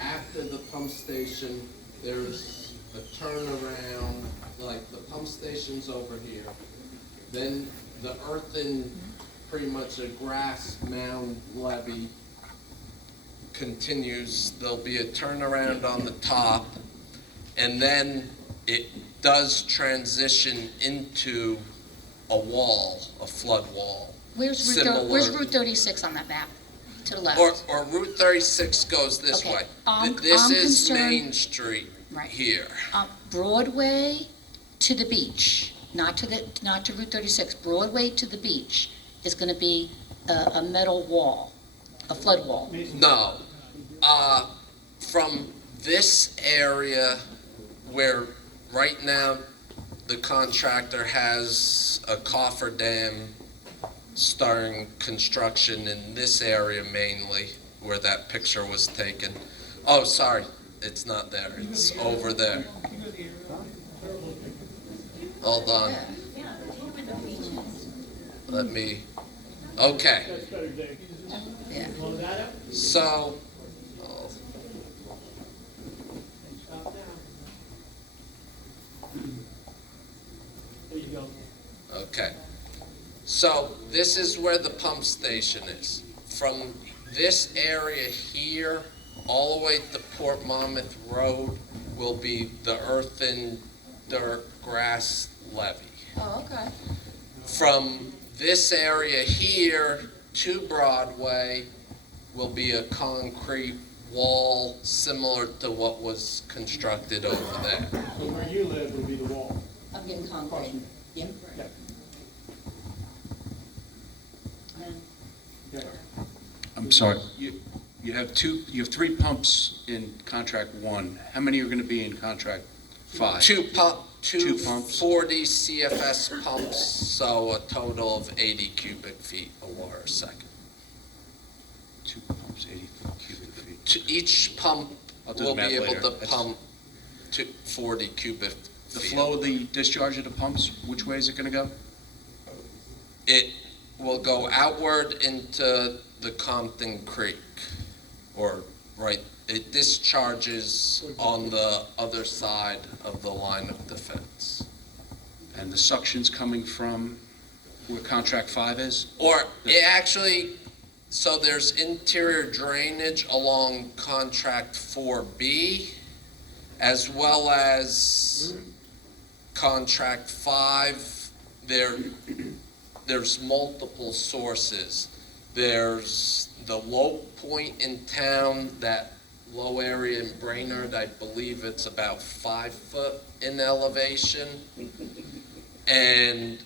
after the pump station, there's a turnaround, like the pump station's over here. Then the earthen, pretty much a grass mound levee continues. There'll be a turnaround on the top, and then it does transition into a wall, a flood wall. Where's Similar- Where's Route 36 on that map? To the left? Or Route 36 goes this Okay, way. I'm This is concerned- Main Street Right. here. Broadway to the beach, not to Route 36, Broadway to the beach is gonna be a metal wall, a flood wall. No, from this area where right now the contractor has a cofferdam starting construction in this area mainly, where that picture was taken. Oh, sorry, it's not there, it's over there. Hold on. Let me, okay. Yeah. So, oh, okay. So this is where the pump station is. From this area here, all the way to Port Monmouth Road will be the earthen dirt grass levee. Oh, okay. From this area here to Broadway will be a concrete wall similar to what was constructed over there. So where you live would be the wall. I'm getting concrete. Yep. I'm sorry, you have three pumps in contract one. How many are gonna be in contract five? Two Two pumps. 40 CFS pumps, so a total of 80 cubic feet of water a second. Two pumps, 80 cubic feet. Each pump I'll do the will be math able later. to That's- pump to 40 cubic feet. The flow of the discharge of the pumps, which way is it gonna go? It will go outward into the Compton Creek, or right, it discharges on the other side of the line of defense. And the suction's coming from where contract five is? Or it actually, so there's interior drainage along contract 4B, as well as contract 5. There, there's multiple sources. There's the low point in town, that low area in Brainerd, I believe it's about 5 foot in elevation. And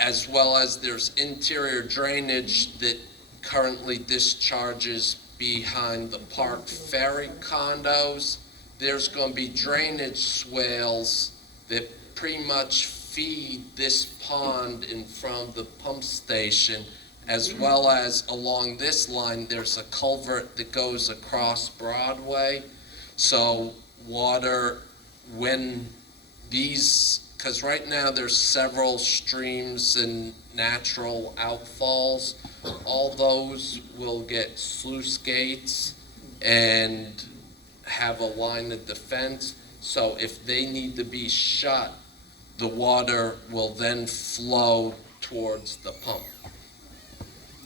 as well as there's interior drainage that currently discharges behind the Park Ferry condos. There's going to be drainage swales that pretty much feed this pond in front of the pump station, as well as along this line, there's a culvert that goes across Broadway. So water, when these, because right now there's several streams and natural outfalls, all those will get sluice gates and have a line of defense. So if they need to be shut, the water will then flow towards the pump.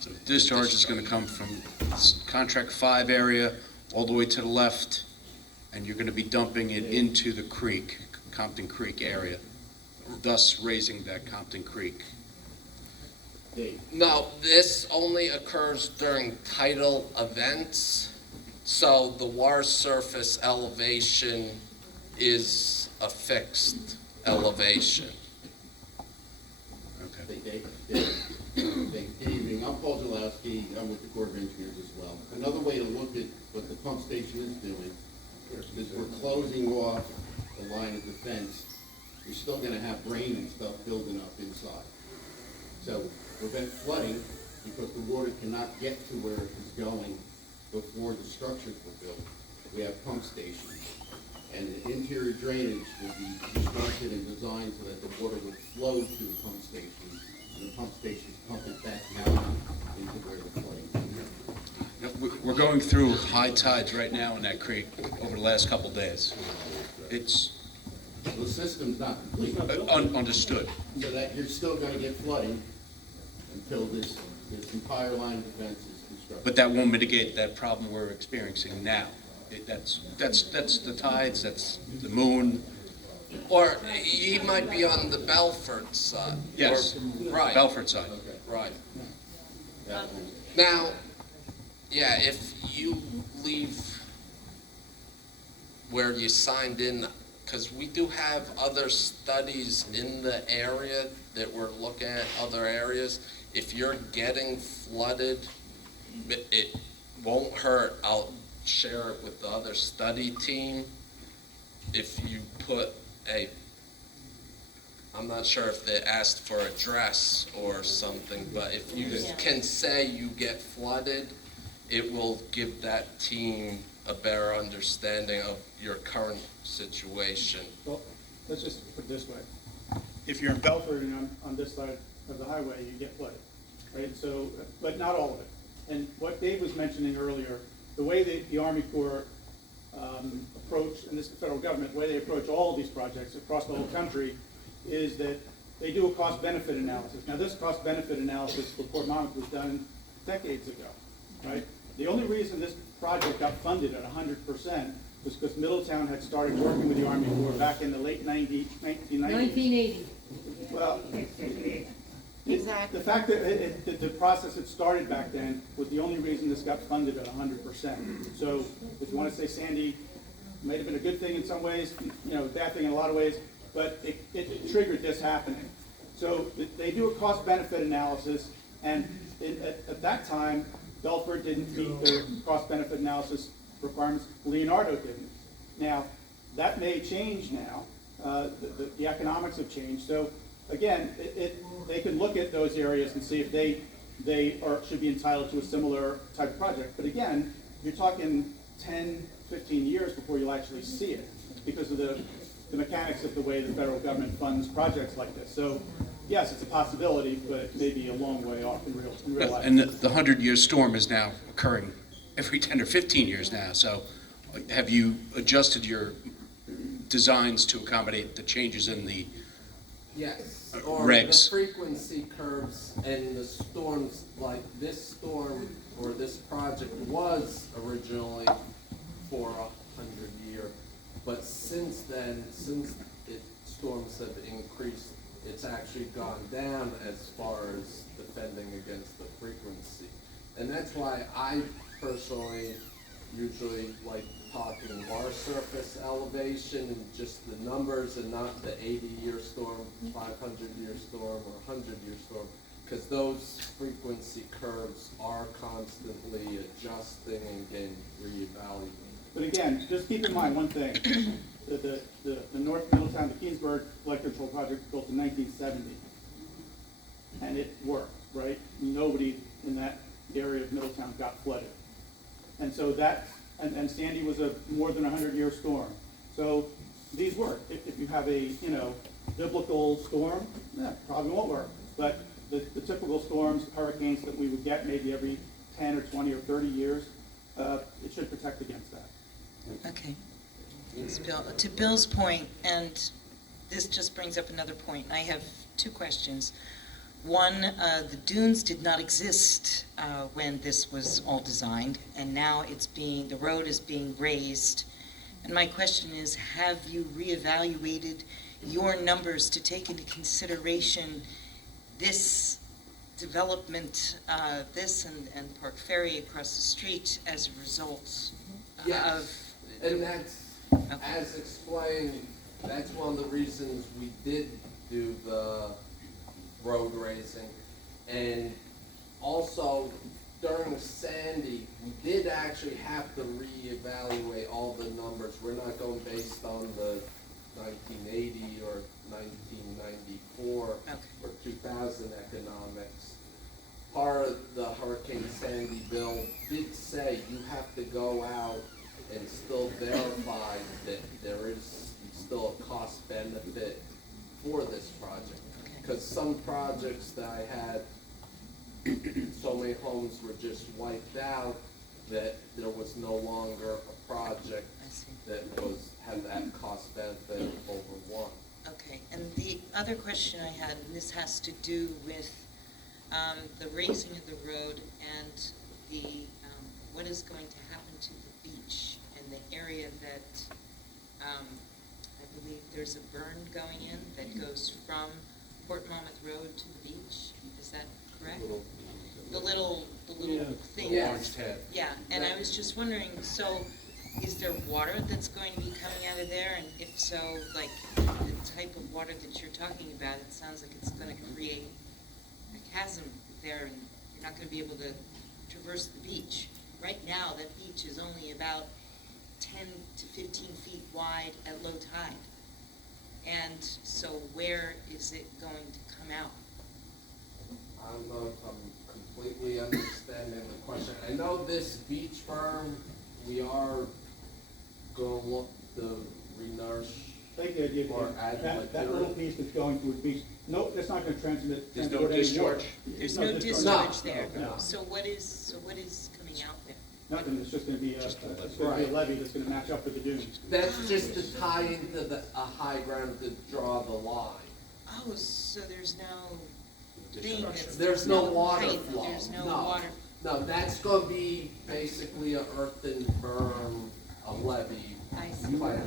So discharge is going to come from contract 5 area all the way to the left, and you're going to be dumping it into the creek, Compton Creek area, thus raising that Compton Creek. No, this only occurs during tidal events, so the water surface elevation is a fixed elevation. Okay. Good evening, I'm Paul Jalowski, I'm with the Corps of Engineers as well. Another way to look at what the pump station is doing is we're closing off the line of defense. You're still gonna have rain and stuff building up inside. So prevent flooding, because the water cannot get to where it is going before the structures were built. We have pump stations, and the interior drainage will be constructed and designed so that the water would flow to the pump stations, and the pump stations pump it back out into where the flooding is. Now, we're going through high tides right now in that creek over the last couple days. It's The system's not complete. understood. So that you're still gonna get flooding until this entire line of defense is constructed. But that won't mitigate that problem we're experiencing now. That's the tides, that's the moon. Or he might be on the Belfort side. Yes, Right. Belfort side. Right. Now, yeah, if you leave where you signed in, because we do have other studies in the area that we're looking at other areas. If you're getting flooded, it won't hurt. I'll share it with the other study team. If you put I'm not sure if they asked for a dress or something, but if you can say you get flooded, it will give that team a better understanding of your current situation. Well, let's just put it this way. If you're in Belford and on this side of the highway, you get flooded, right? So, but not all of it. And what Dave was mentioning earlier, the way that the Army Corps approach, and this is the federal government, the way they approach all of these projects across the whole country is that they do a cost-benefit analysis. Now, this cost-benefit analysis for Port Monmouth was done decades ago, right? The only reason this project got funded at 100% was because Middletown had started working with the Army Corps back in the late 1990s. 1980. Well, Exactly. the fact that the process had started back then was the only reason this got funded at 100%. So if you want to say Sandy might have been a good thing in some ways, bad thing in a lot of ways, but it triggered this happening. So they do a cost-benefit analysis, and at that time, Belford didn't meet their cost-benefit analysis requirements. Leonardo didn't. Now, that may change now. The economics have changed. So again, they can look at those areas and see if they should be entitled to a similar type of project. But again, you're talking 10, 15 years before you'll actually see it because of the mechanics of the way the federal government funds projects like this. So yes, it's a possibility, but it may be a long way off in real life. And the 100-year storm is now occurring every 10 or 15 years now. So have you adjusted your designs to accommodate the changes in the Yes, or regs? the frequency curves and the storms, like this storm or this project was originally for 100 year, but since then, storms have increased, it's actually gone down as far as defending against the frequency. And that's why I personally usually like talking bar surface elevation and just the numbers and not the 80-year storm, 500-year storm, or 100-year storm, because those frequency curves are constantly adjusting and getting reevaluated. But again, just keep in mind one thing. The North Middletown, the Keensburg Flood Control Project was built in 1970. And it worked, right? Nobody in that area of Middletown got flooded. And so and Sandy was a more than 100-year storm. So these work. If you have a, biblical storm, probably won't work. But the typical storms, hurricanes that we would get maybe every 10 or 20 or 30 years, it should protect against that. Okay. To Bill's point, and this just brings up another point, I have two questions. One, the dunes did not exist when this was all designed, and now the road is being raised. And my question is, have you reevaluated your numbers to take into consideration this development, this and Park Ferry across the street as a result of... And that's, as explained, that's one of the reasons we did do the road raising. And also, during Sandy, we did actually have to reevaluate all the numbers. We're not going based on the 1980 or 1994 or 2000 economics. Part of the Hurricane Sandy bill did say you have to go out and still verify that there is still a cost benefit for this project. Because some projects that I had, so many homes were just wiped out that there was no longer a project that had that cost benefit over one. Okay, and the other question I had, and this has to do with the raising of the road and what is going to happen to the beach and the area that I believe there's a burn going in that goes from Port Monmouth Road to the beach. Is that correct? The little thing. Yeah. Orange tab. Yeah, and I was just wondering, so is there water that's going to be coming out of there? And if so, like the type of water that you're talking about, it sounds like it's going to create a chasm there and you're not going to be able to traverse the beach. Right now, that beach is only about 10 to 15 feet wide at low tide. And so where is it going to come out? I don't know if I'm completely understanding the question. I know this beach berm, we are going to look to renourish or add that little piece that's going to a beach, nope, that's not going to transmit. There's no transport any discharge. water. There's no discharge No. there. No. So what is coming out there? Nothing, it's just going to be a levee that's going to match up with the dunes. That's just to tie into a high ground to draw the line. Oh, so there's no thing that's... There's no water pipe, flow. There's no water... No, that's going to be basically an earthen berm, a levee. I see. Plan.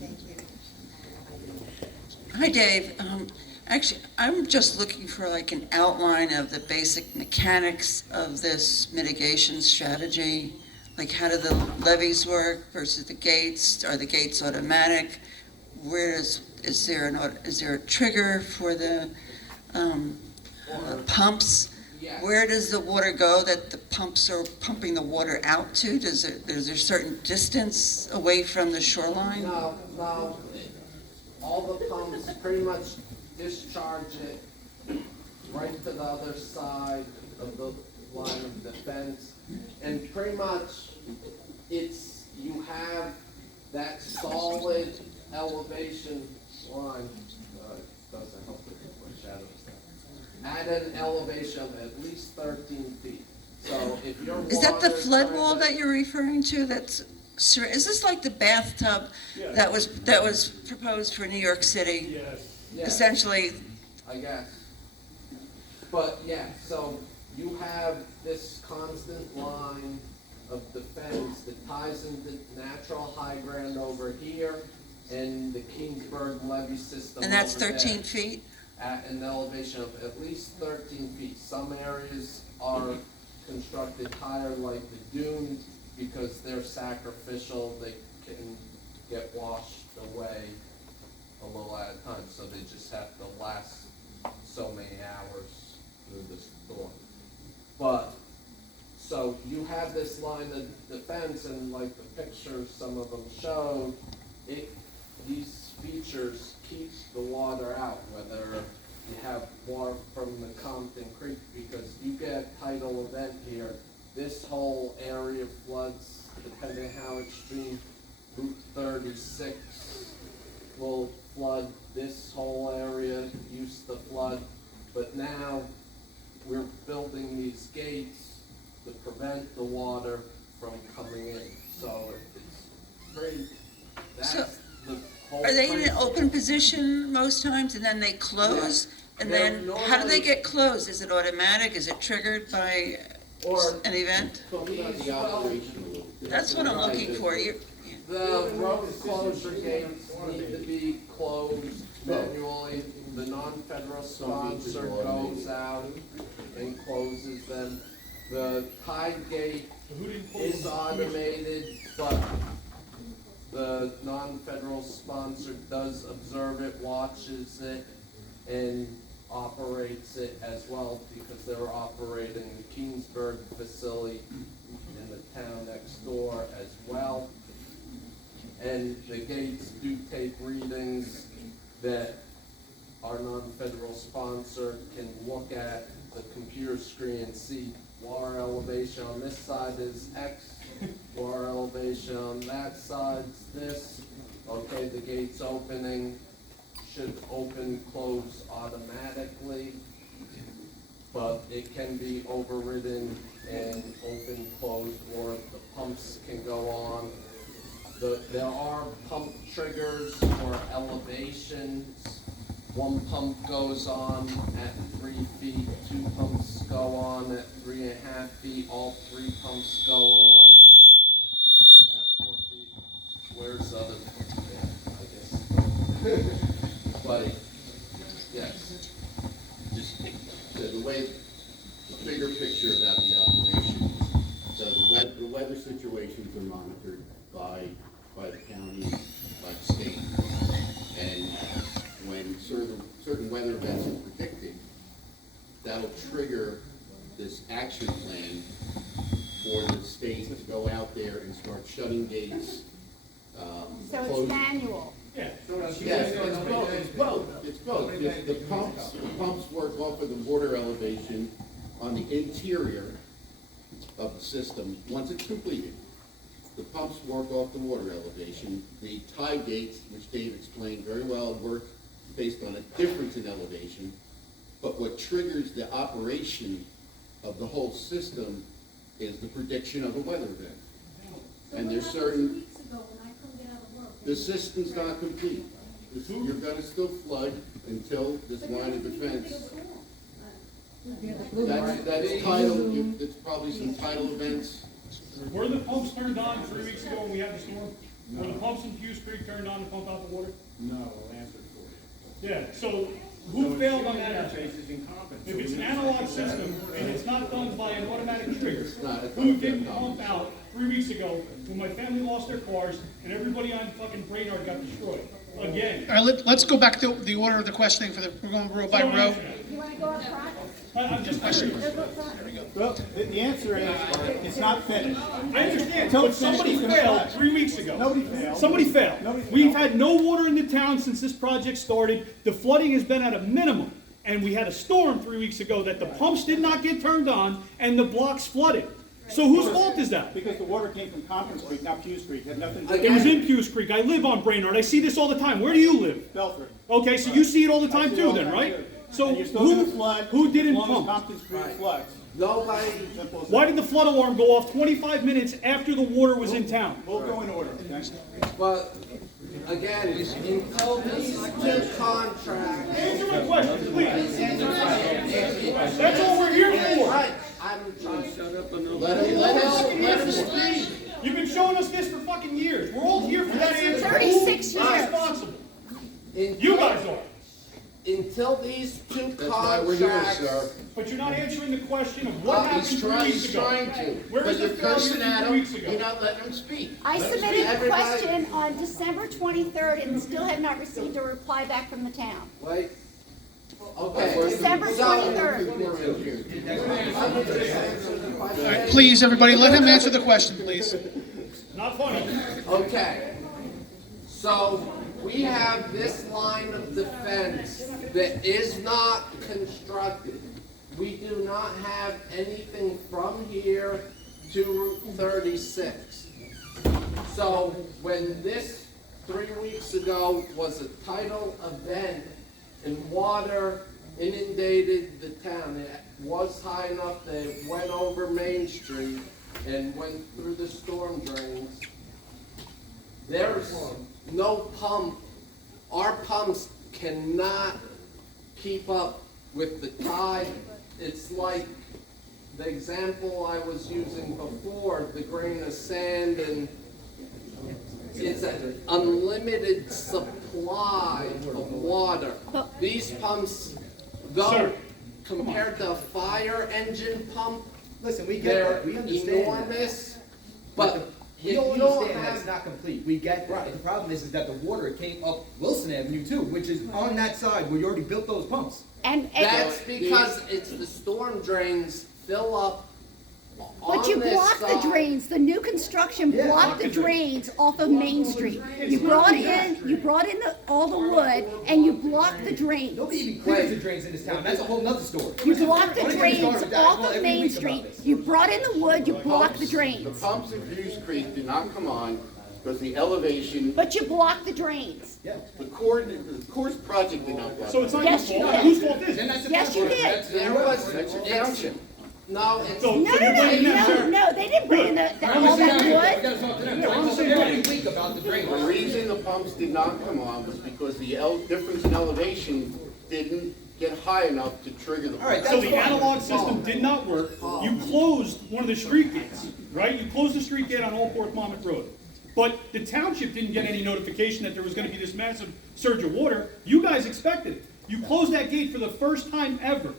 Thank you. Hi, Dave. Actually, I'm just looking for like an outline of the basic mechanics of this mitigation strategy. Like, how do the levees work versus the gates? Are the gates automatic? Is there a trigger for the pumps? Yes. Where does the water go that the pumps are pumping the water out to? Is there a certain distance away from the shoreline? No, all the pumps pretty much discharge it right to the other side of the line of defense. And pretty much you have that solid elevation line, doesn't help with the shadows there, at an elevation of at least 13 feet. So if your Is that the water flood trying wall to- that you're referring to? Is this like the bathtub Yeah. that was proposed for New York City? Yes. Yeah. Essentially, I guess. But yeah, so you have this constant line of defense that ties into natural high ground over here and the Kingsburg levee system and that's over there. 13 feet? at an elevation of at least 13 feet. Some areas are constructed higher like the dunes because they're sacrificial, they can get washed away a little at a time, so they just have to last so many hours through the storm. But, so you have this line of defense, and like the pictures some of them showed, these features keep the water out, whether you have more from the Compton Creek, because you get tidal event here, this whole area floods, depending how extreme. Route 36 will flood, this whole area used to flood, but now we're building these gates to prevent the water from coming in, so it's pretty, that's the whole. Are they in an principle. open position most times and then they close? And then, how do they get closed? Is it automatic? Is it triggered by an event? That's what I'm looking for. The road closure gates need to be closed manually. The non-federal sponsor goes out and closes them. The tide gate is automated, but the non-federal sponsor does observe it, watches it, and operates it as well, because they're operating the Keensburg facility in the town next door as well. And the gates do take readings that our non-federal sponsor can look at the computer screen and see water elevation on this side is X, water elevation on that side's this. Okay, the gate's opening, should open, close automatically, but it can be overridden and open, closed, or the pumps can go on. There are pump triggers for elevations. One pump goes on at 3 feet, 2 pumps go on at 3.5 feet, all 3 pumps go on at 4 feet. Where's the other pump? Yeah, I guess. But, yes. Just the way, the bigger picture about the operation. So the weather situations are monitored by the county, by the state. And when certain weather events are predicted, that'll trigger this action plan for the state to go out there and start shutting gates. So it's manual. Yeah. Yes, it's both. The pumps work off of the water elevation on the interior of the system once it's completed. The pumps work off the water elevation. The tide gates, which Dave explained very well, work based on a difference in elevation. But what triggers the operation of the whole system is the prediction of a weather event. And there's certain, the system's not complete. You're gonna still flood until this line of defense. That's tidal, it's probably some tidal events. Were the pumps turned on 3 weeks ago when we had the storm? Were the pumps in Hughes Creek turned on to pump out the water? No, I'll answer for you. Yeah, so who failed on that aspect? If it's an analog system and it's not done by an automatic trigger, who didn't pump out 3 weeks ago when my family lost their cars and everybody on fucking Brainerd got destroyed? Again. All right, let's go back to the order of the questioning we're going row by row. You wanna go up front? I'm just curious. Well, the answer is, it's not finished. I understand, but somebody failed 3 weeks ago. Nobody failed. Somebody failed. We've had no water in the town since this project started. The flooding has been at a minimum. And we had a storm 3 weeks ago that the pumps did not get turned on and the blocks flooded. So whose fault is that? Because the water came from Compton Creek, not Hughes Creek. It had nothing to do It was in Hughes Creek. I live on Brainerd. I see this all the time. Where do you live? Belford. Okay, so you see it all the time too then, right? So And you're still gonna flood who didn't as long as pump? Compton Creek floods. Nobody, Simple as Why that. did the flood alarm go off 25 minutes after the water was in town? We'll go in order. but again, until these two contracts. Answer my question, please. That's all we're here for. I'm trying to shut up. Let him speak. You've been showing us this for fucking years. We're all here for that answer. 36 Who's years. responsible? You guys are. until these two That's why we're here, contracts. sir. But you're not answering the question of what happened He's 3 trying, weeks he's ago. trying to. Where But is the you're cursing failure at from 3 him, weeks ago? you're not letting him speak. I Let him submitted speak. a question on December 23rd and still have not received a reply back from the town. Wait. Okay. December So- 23rd. All right, please, everybody, let him answer the question, please. Not funny. Okay, so we have this line of defense that is not constructed. We do not have anything from here to Route 36. So when this 3 weeks ago was a tidal event and water inundated the town, it was high enough that it went over Main Street and went through the storm drains. There's no pump. Our pumps cannot keep up with the tide. It's like the example I was using before, the grain of sand, and it's an unlimited supply of water. These pumps go, Sir, compared to a fire engine pump, Listen, we get they're that, we understand that. enormous, but if We you all don't understand that it's have, not complete, we get that. The problem is that the water came up Wilson Avenue too, which is on that side where you already built those pumps. And, that's because it's the storm drains fill up but you on this blocked the side. drains, the new construction Yeah, blocked the drains off of Main Street. You brought in all the wood and you blocked the drains. Nobody even clears the drains in this town, that's a whole nother story. You blocked the Why don't you drains start with that? off Well, of every Main week about Street. this. You brought in the wood, you blocked the The drains. pumps in Hughes Creek did not come on because the elevation, But you blocked the drains. the Core's project did not. So it's not Yes, your you fault. did. Whose fault is Then it? that's the Yes, you township. did. That's There your- was, that's your it's, township. no, it's. So- No, no, no, no, they didn't bring in the, all that We wood. gotta talk to them. Every week about the drain. The reason the pumps did not come on was because the difference in elevation didn't get high enough to trigger the. All right, So that's the fine. analog system did not work. You closed one of the street gates, right? You closed the street gate on Old Port Monmouth Road. But the township didn't get any notification that there was gonna be this massive surge of water. You guys expected it. You closed that gate for the first time ever.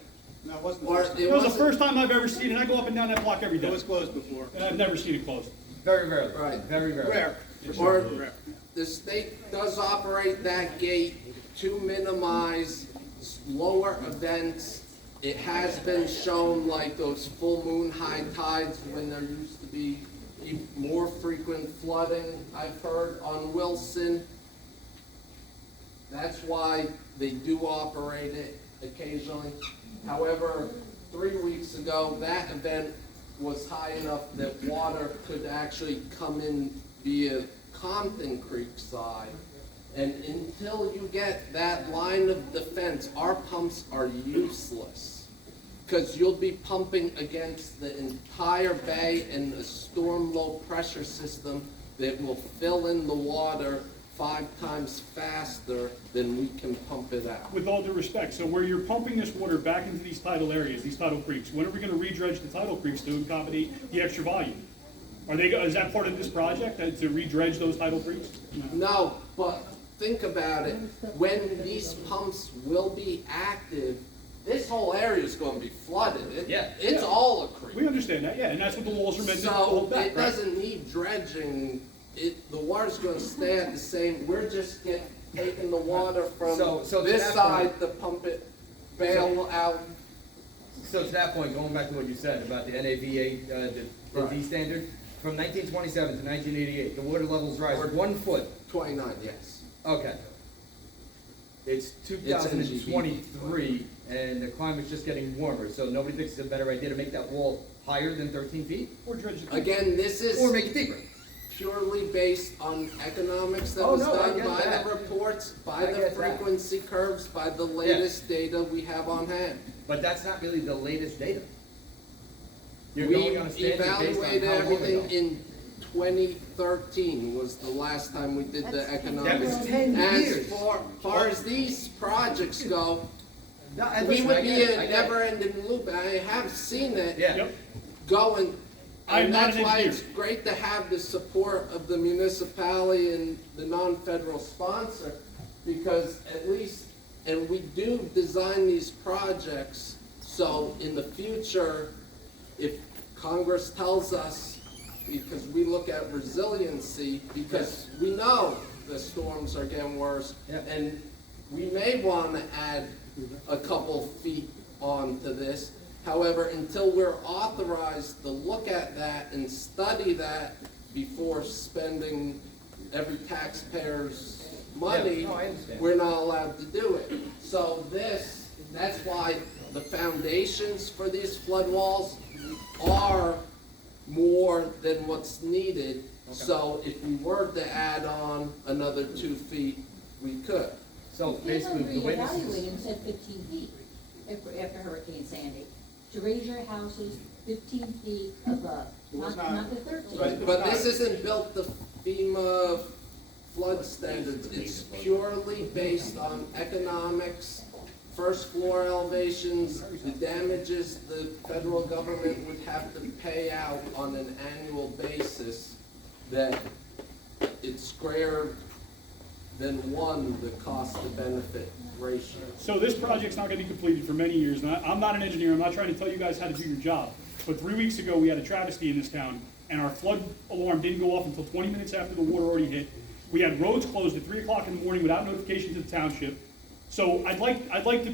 No, it wasn't the Or first time. it It was the wasn't- first time I've ever seen it. I go up and down that block every It day. was closed before. And I've never seen it closed. Very rarely. Right. Very rarely. Rare. Or Rare. the state does operate that gate to minimize lower events. It has been shown like those full moon high tides when there used to be more frequent flooding, I've heard, on Wilson. That's why they do operate it occasionally. However, 3 weeks ago, that event was high enough that water could actually come in via Compton Creek side. And until you get that line of defense, our pumps are useless. Because you'll be pumping against the entire bay and a storm low pressure system that will fill in the water 5 times faster than we can pump it out. With all due respect, so where you're pumping this water back into these tidal areas, these tidal creeks, when are we gonna redredge the tidal creeks to accommodate the extra volume? Is that part of this project, to redredge those tidal creeks? No, but think about it, when these pumps will be active, this whole area is gonna be flooded. It's all a creek. We understand that, yeah, and that's what the walls are meant to So hold back, it right? doesn't need dredging, the water's gonna stay at the same, we're just taking the water from So to this that side to pump it, bail out. So to that point, going back to what you said about the NAVA, the D standard, from 1927 to 1988, the water levels rise 1 foot. 29, yes. Okay. It's 2023, and the climate's just getting warmer, so nobody thinks it's a better idea to make that wall higher than 13 feet? Or dredge the Again, this is Or make it deeper? purely based on economics that Oh, was no, I done get by that. the reports, by I the get that. frequency curves, by the latest data we have on hand. But that's not really the latest data. You're We going on a standard based on evaluated how long everything ago. in 2013 was the last time we did the economics. That was 10 years. As far as these projects go, No, and we listen, would I be get it, in I a get it. never-ending loop. I have seen it Yeah. Yep. going, I'm and not that's an why engineer. it's great to have the support of the municipality and the non-federal sponsor, because at least And we do design these projects so in the future, if Congress tells us, because we look at resiliency, because we know the storms are getting worse, and we may want to add a couple feet onto this. However, until we're authorized to look at that and study that before spending every taxpayer's money, Yeah, no, I understand. we're not allowed to do it. So that's why the foundations for these flood walls are more than what's needed. So if we were to add on another 2 feet, we could. So basically, the way this Reevaluating is, and said 15 feet after Hurricane Sandy, to raise your houses 15 feet above, not the 13. But this isn't built to FEMA flood standards. It's purely based on economics, first floor elevations, the damages the federal government would have to pay out on an annual basis, that it's greater than one, the cost to benefit ratio. So this project's not gonna be completed for many years, and I'm not an engineer, I'm not trying to tell you guys how to do your job. But 3 weeks ago, we had a travesty in this town, and our flood alarm didn't go off until 20 minutes after the water already hit. We had roads closed at 3 o'clock in the morning without notification to the township. So I'd like to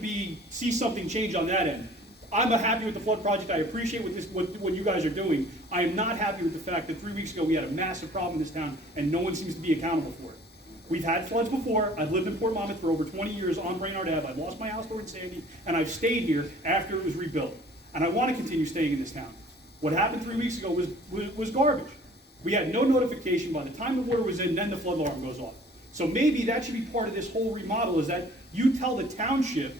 see something change on that end. I'm happy with the flood project, I appreciate what you guys are doing. I am not happy with the fact that 3 weeks ago, we had a massive problem in this town, and no one seems to be accountable for it. We've had floods before. I've lived in Port Monmouth for over 20 years on Brainerd Ave. I've lost my house during Sandy, and I've stayed here after it was rebuilt. And I want to continue staying in this town. What happened 3 weeks ago was garbage. We had no notification. By the time the water was in, then the flood alarm goes off. So maybe that should be part of this whole remodel, is that you tell the township,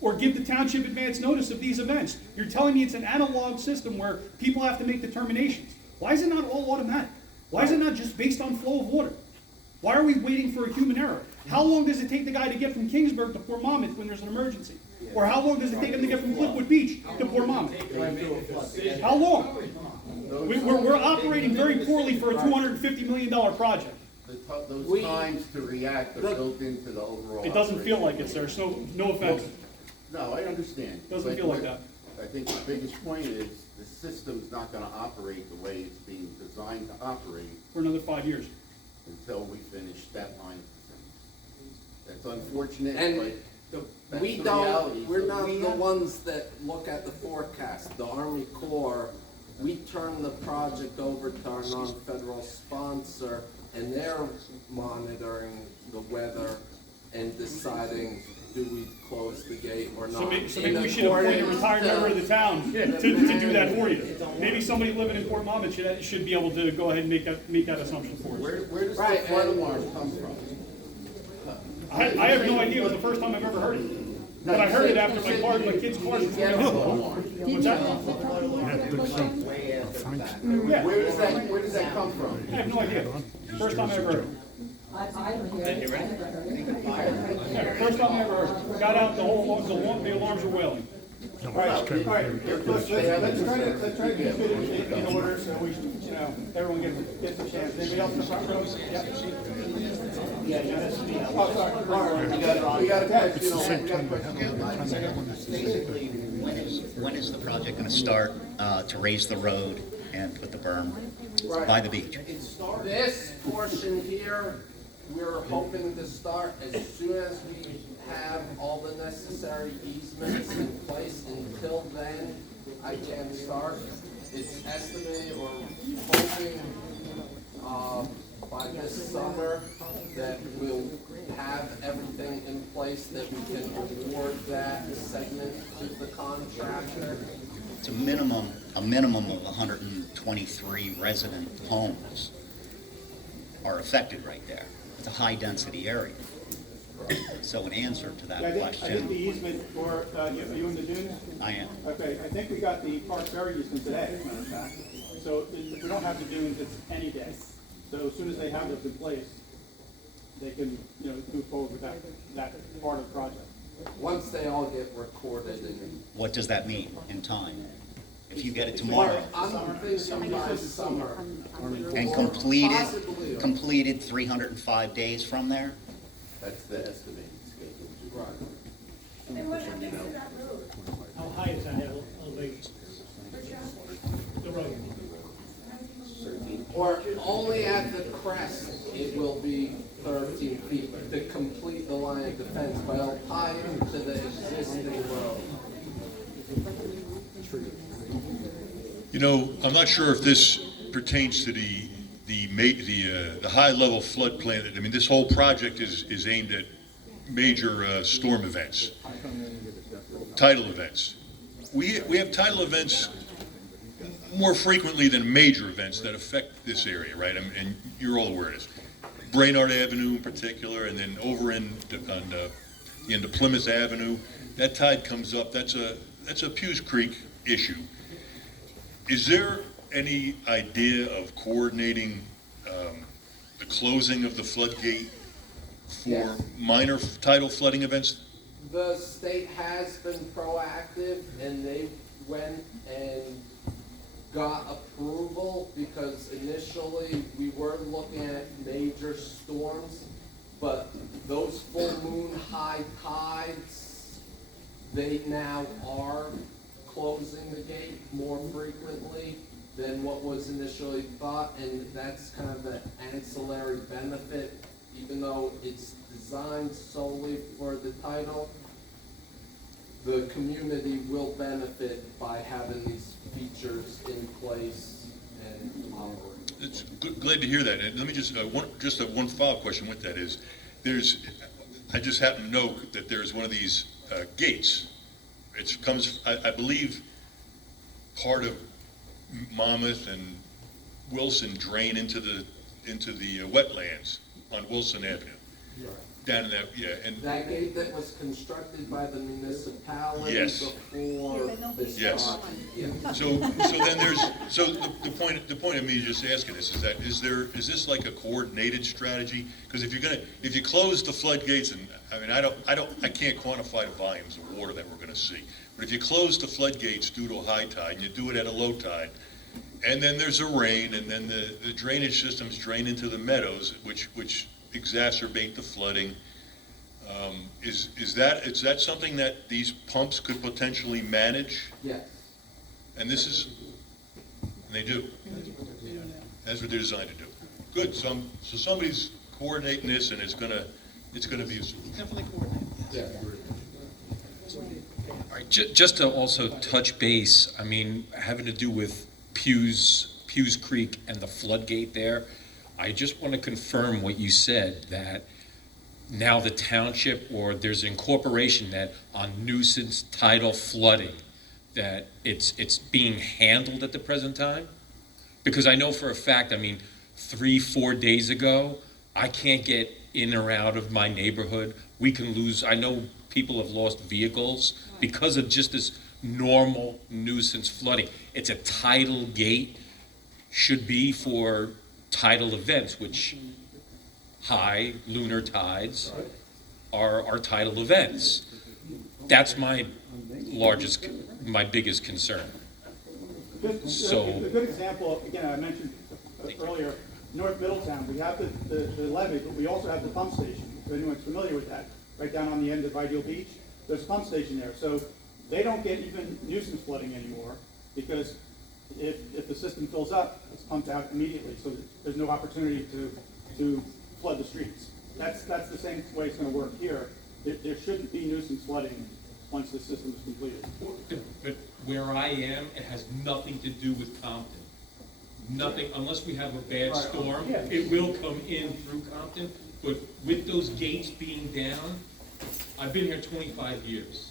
or give the township advance notice of these events. You're telling me it's an analog system where people have to make determinations. Why is it not all automatic? Why is it not just based on flow of water? Why are we waiting for a human error? How long does it take the guy to get from Kingsburg to Port Monmouth when there's an emergency? Or how long does it take him to get from Cliffwood Beach to Port Monmouth? How long? We're operating very poorly for a $250 million project. Those times to react are built into the overall. It doesn't feel like it, sir, so no offense. No, I understand. Doesn't But feel like that. I think the biggest point is the system's not gonna operate the way it's being designed to operate For another 5 years. until we finish that line of things. That's unfortunate, And but that's we the don't, reality. we're So not we the have- ones that look at the forecast. The Army Corps, we turn the project over to our non-federal sponsor, and they're monitoring the weather and deciding, do we close the gate or not? So maybe we should appoint a retired member of the town to do that for you. Maybe somebody living in Port Monmouth should be able to go ahead and make that assumption for us. Where does the Right, flood and- alarm come from? I have no idea, it was the first time I've ever heard it. But I heard it after my kids' cars were Get a going flood off. alarm. What's that? Yeah, Where does that come from? I have no idea. First time I ever heard it. Yeah, first time I ever heard it. Got out, the alarms were wailing. All right, let's try to get it in order so we, everyone gets a chance. Anybody else in the front row? Yeah. Oh, sorry. We got a question. We got a question. Basically, when is the project gonna start to raise the road and put the berm by the beach? This portion here, we're hoping to start as soon as we have all the necessary easements in place. Until then, I can't start. It's estimated or hoping by this summer that we'll have everything in place that we can award that segment to the contractor. It's a minimum of 123 resident homes are affected right there. It's a high-density area. So in answer to that I think the question, easement for, are you in the dunes? I am. Okay, I think we got the Park Ferry easement today, as a matter of fact. So if we don't have the dunes, it's any day. So as soon as they have those in place, they can, move forward with that part of the project. Once they all get recorded and. What does that mean in time? If you get it tomorrow I'm thinking by summer. and Possibly. completed 305 days from there, That's the estimated schedule. Right. to the existing road. You know, I'm not sure if this pertains to the high-level floodplain. I mean, this whole project is aimed at major storm events, tidal events. We have tidal events more frequently than major events that affect this area, right? And you're all aware of this. Brainerd Avenue in particular, and then over into Plymouth Avenue, that tide comes up. That's a Pewes Creek issue. Is there any idea of coordinating the closing of the floodgate for Yes. minor tidal flooding events? The state has been proactive, and they went and got approval, because initially we were looking at major storms, but those full moon high tides, they now are closing the gate more frequently than what was initially thought, and that's kind of the ancillary benefit, even though it's designed solely for the tidal. The community will benefit by having these features in place and operate. It's glad to hear that. And let me just one follow-up question with that is, I just happen to know that there's one of these gates. It comes, I believe, part of Monmouth and Wilson drain into the wetlands on Wilson Avenue. Down in that, yeah, and that gate that was constructed by the municipality yes. before this yes. project. Yeah. So then the point of me just asking this is is this like a coordinated strategy? Because if you close the floodgates, and I mean I can't quantify the volumes of water that we're going to see, but if you close the floodgates due to a high tide and you do it at a low tide, and then there's a rain, and then the drainage systems drain into the meadows, which exacerbate the flooding. Is that something that these pumps could potentially manage? Yes. And they do. That's what they're designed to do. Good. So somebody's coordinating this, and it's gonna be a solution. Definitely coordinate. Yeah. All right, just to also touch base, I mean, having to do with Pewes Creek and the floodgate there, I just want to confirm what you said, that now the township, or there's incorporation that on nuisance tidal flooding, that it's being handled at the present time? Because I know for a fact, I mean, 3-4 days ago, I can't get in or out of my neighborhood. We can lose, I know people have lost vehicles because of just this normal nuisance flooding. It's a tidal gate, should be for tidal events, which high lunar tides are tidal events. That's my biggest concern. So a good example, again, I mentioned earlier, North Middletown, we have the levee, but we also have the pump station. If anyone's familiar with that, right down on the end of Ideal Beach, there's a pump station there. So they don't get even nuisance flooding anymore, because if the system fills up, it's pumped out immediately. So there's no opportunity to flood the streets. That's the same way it's going to work here. There shouldn't be nuisance flooding once the system is completed. But where I am, it has nothing to do with Compton. Nothing, unless we have a bad storm, it will come in through Compton. But with those gates being down, I've been here 25 years.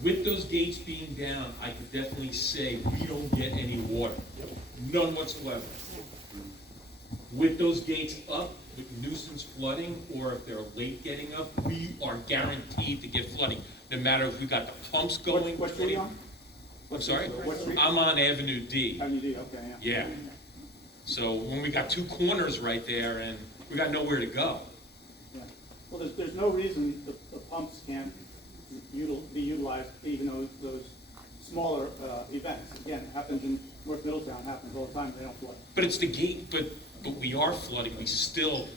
With those gates being down, I could definitely say we don't get any water. None whatsoever. With those gates up, with nuisance flooding, or if they're late getting up, we are guaranteed to get flooding. No matter if we got the pumps going. What street are you on? I'm sorry? What street? I'm on Avenue D. Avenue D, okay, yeah. Yeah. So when we got two corners right there and we got nowhere to go. Yeah. Well, there's no reason the pumps can't be utilized, even those smaller events. Again, it happens in North Middletown, happens all the time, they don't flood. But it's the gate, but we are flooding. We still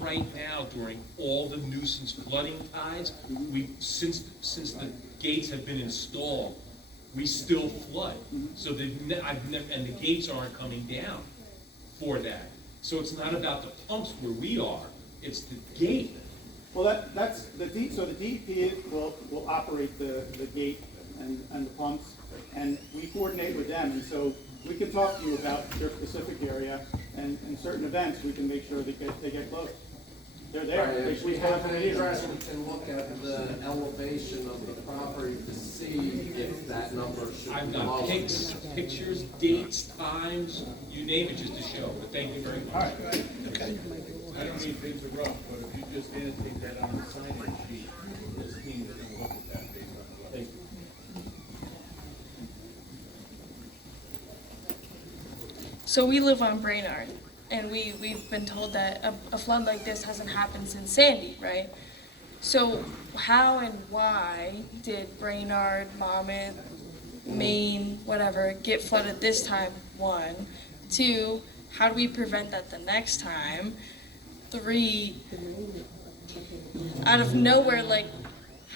right now, during all the nuisance flooding tides, since the gates have been installed, we still flood. So and the gates aren't coming down for that. So it's not about the pumps where we are, it's the gate. Well, that's, so the DEP will operate the gate and the pumps, and we coordinate with them, and so we can talk to you about their specific area, and in certain events, we can make sure they get closed. They're there. Right, They if we should have have an it. interest, we can look at the elevation of the property to see if that number should I've be got lower. pictures, dates, times, you name it, just to show, but thank you very much. All right. Okay. I don't mean to interrupt, but if you just annotate that on the sign-in sheet, this team is gonna look at that based on the. Thank you. So we live on Brainerd, and we've been told that a flood like this hasn't happened since Sandy, right? So how and why did Brainerd, Monmouth, Maine, whatever, get flooded this time? 1. 2, how do we prevent that the next time? 3, out of nowhere, like,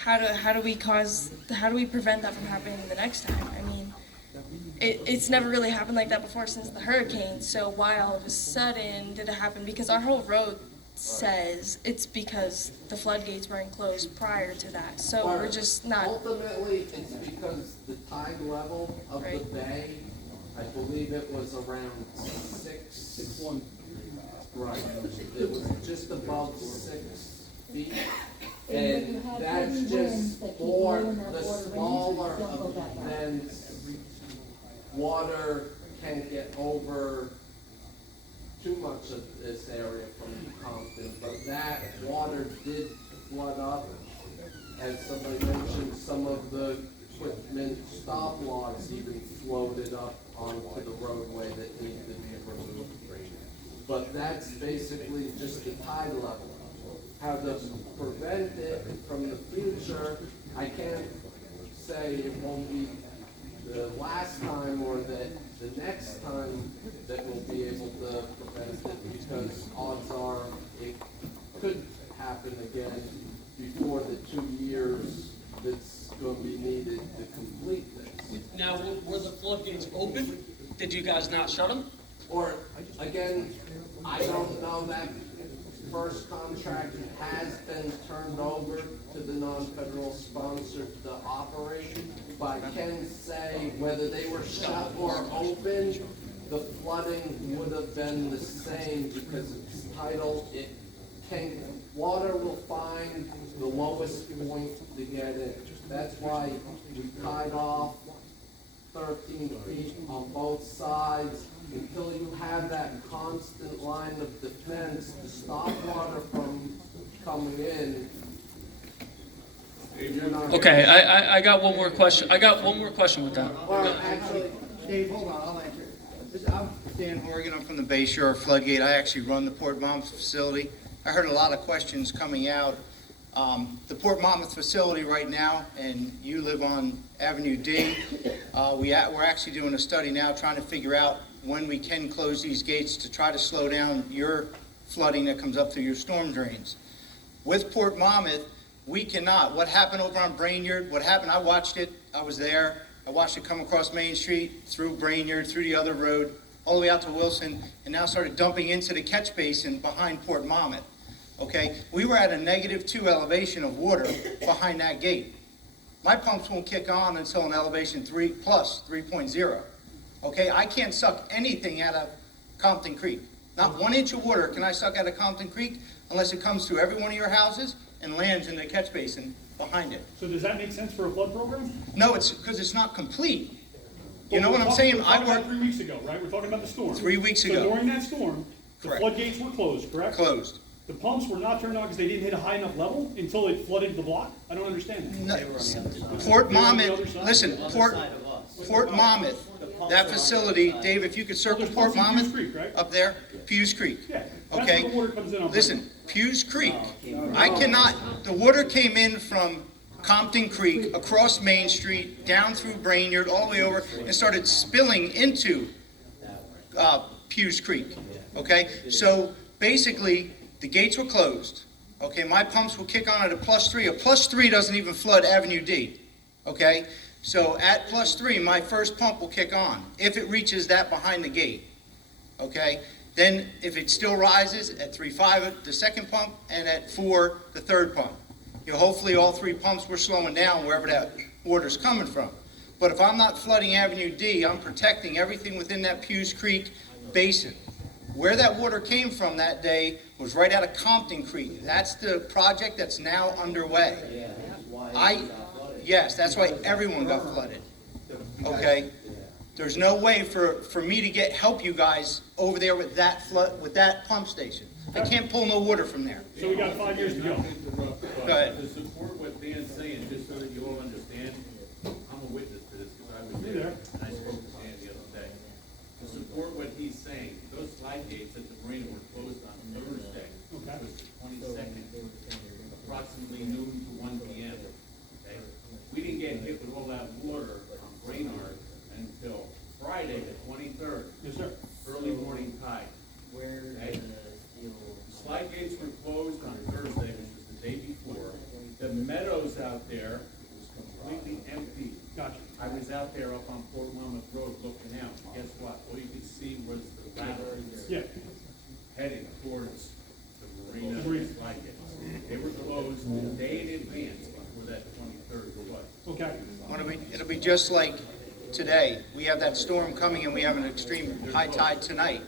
how do we prevent that from happening the next time? I mean, it's never really happened like that before since the hurricane, so why all of a sudden did it happen? Because our whole road says it's because the floodgates weren't closed prior to that, so we're just not. Ultimately, it's because the tide level of the bay, I believe it was around 6'1". Right, it was just above 6 feet. And that's just for the smaller events. Water can't get over too much of this area from Compton, but that water did flood up. As somebody mentioned, some of the equipment stop logs even floated up onto the roadway that needed to be removed. But that's basically just the tide level. How to prevent it from the future, I can't say it won't be the last time or that the next time that we'll be able to prevent it, because odds are it could happen again before the 2 years that's going to be needed to complete this. Now, were the floodgates open? Did you guys not shut them? Or, again, I don't know. That first contract has been turned over to the non-federal sponsor to operate, but I can say whether they were shut or open, the flooding would have been the same because it's tidal. Water will find the lowest point to get in. That's why we tied off 13 feet on both sides until you have that constant line of defense to stop water from coming in. Okay, I got one more question. I got one more question with that. Well, actually, Dave, hold on, I'll answer it. I'm Dan Horgan, I'm from the Bay Shore Floodgate. I actually run the Port Monmouth facility. I heard a lot of questions coming out. The Port Monmouth facility right now, and you live on Avenue D, we're actually doing a study now trying to figure out when we can close these gates to try to slow down your flooding that comes up through your storm drains. With Port Monmouth, we cannot. What happened over on Brainerd, what happened, I watched it, I was there, I watched it come across Main Street, through Brainerd, through the other road, all the way out to Wilson, and now started dumping into the catch basin behind Port Monmouth. Okay, we were at a -2 elevation of water behind that gate. My pumps won't kick on until an elevation 3 plus 3.0. Okay, I can't suck anything out of Compton Creek. Not 1 inch of water can I suck out of Compton Creek unless it comes through every one of your houses and lands in the catch basin behind it. So does that make sense for a flood program? No, it's because it's not complete. You know what I'm saying? We're talking about 3 weeks ago, right? We're talking about the storm. 3 weeks ago. So during that storm, the Correct. floodgates were closed, correct? Closed. The pumps were not turned on because they didn't hit a high enough level until it flooded the block? I don't understand that. Port They were on the Monmouth, other side? listen, Port Monmouth, that facility, Dave, if you could circle There's Port pumps in Pewes Monmouth, Creek, right? up there, Pewes Creek. Yeah, that's Okay? where the water comes in on. Listen, Pewes Creek, I cannot, the water came in from Compton Creek, across Main Street, down through Brainerd, all the way over, and started spilling into Pewes Creek, okay? So basically, the gates were closed, okay? My pumps will kick on at a +3. A +3 doesn't even flood Avenue D, okay? So at +3, my first pump will kick on, if it reaches that behind the gate, okay? Then if it still rises at 3.5, the second pump, and at 4, the third pump. Hopefully all 3 pumps we're slowing down wherever that water's coming from. But if I'm not flooding Avenue D, I'm protecting everything within that Pewes Creek basin. Where that water came from that day was right out of Compton Creek. That's the project that's now underway. Yes, that's why everyone got flooded. Okay? There's no way for me to help you guys over there with that pump station. I can't pull no water from there. So we got 5 years to go. Go ahead. To support what Dan's saying, just so that you all understand, I'm a witness to this because I was there and I spoke to Dan the other day. To support what he's saying, those slide gates at the marina were closed on Thursday, which was the 22nd, approximately noon to 1 p.m. Okay? We didn't get hit with all that water on Brainerd until Friday, the 23rd. Yes, sir. Early morning tide. Okay? The slide gates were closed on Thursday, which was the day before. The meadows out there was completely empty. Gotcha. I was out there up on Port Monmouth Road looking out. Guess what? All you could see was the ladders heading towards the marina slide gates. They were closed a day in advance before that 23rd or what? Okay. It'll be just like today. We have that storm coming and we have an extreme high tide tonight.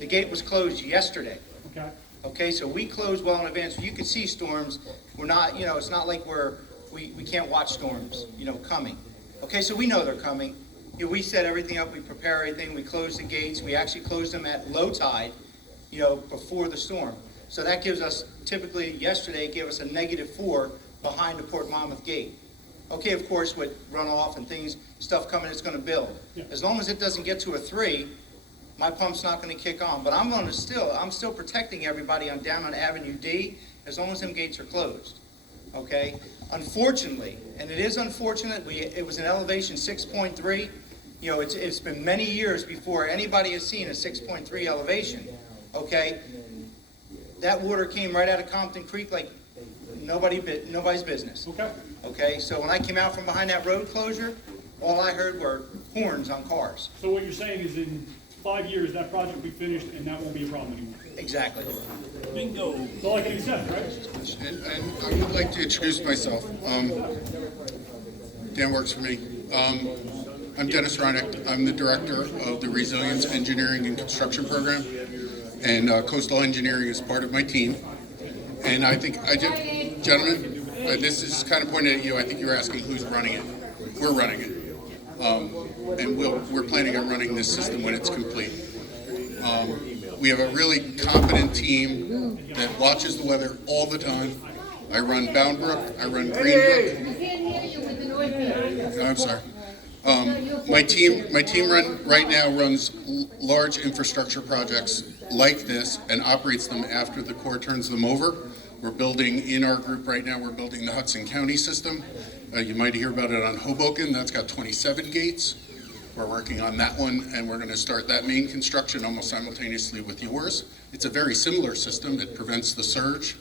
The gate was closed yesterday. Okay. Okay, so we close well in advance. You can see storms. We're not, it's not like we can't watch storms, coming. Okay, so we know they're coming. We set everything up, we prepare everything, we close the gates. We actually close them at low tide, before the storm. So that gives us, typically yesterday, it gave us a -4 behind the Port Monmouth gate. Okay, of course, with runoff and stuff coming, it's gonna build. As long as it doesn't get to a 3, my pump's not gonna kick on. But I'm still protecting everybody down on Avenue D, as long as them gates are closed. Okay? Unfortunately, and it is unfortunate, it was an elevation 6.3. It's been many years before anybody has seen a 6.3 elevation. Okay? That water came right out of Compton Creek like nobody's business. Okay. Okay, so when I came out from behind that road closure, all I heard were horns on cars. So what you're saying is in 5 years, that project will be finished and that won't be a problem anymore? Exactly. Bingo. That's all I can accept, right? And I would like to introduce myself. Dan works for me. I'm Dennis Reinick. I'm the director of the Resilience Engineering and Construction Program, and Coastal Engineering is part of my team. And I think, gentlemen, this is kind of pointed at you. I think you're asking who's running it. We're running it. And we're planning on running this system when it's complete. We have a really competent team that watches the weather all the time. I run Bound Brook, I run Greenbrook. I'm sorry. My team right now runs large infrastructure projects like this and operates them after the Corps turns them over. We're building, in our group right now, we're building the Hudson County system. You might hear about it on Hoboken. That's got 27 gates. We're working on that one, and we're going to start that main construction almost simultaneously with yours. It's a very similar system. It prevents the surge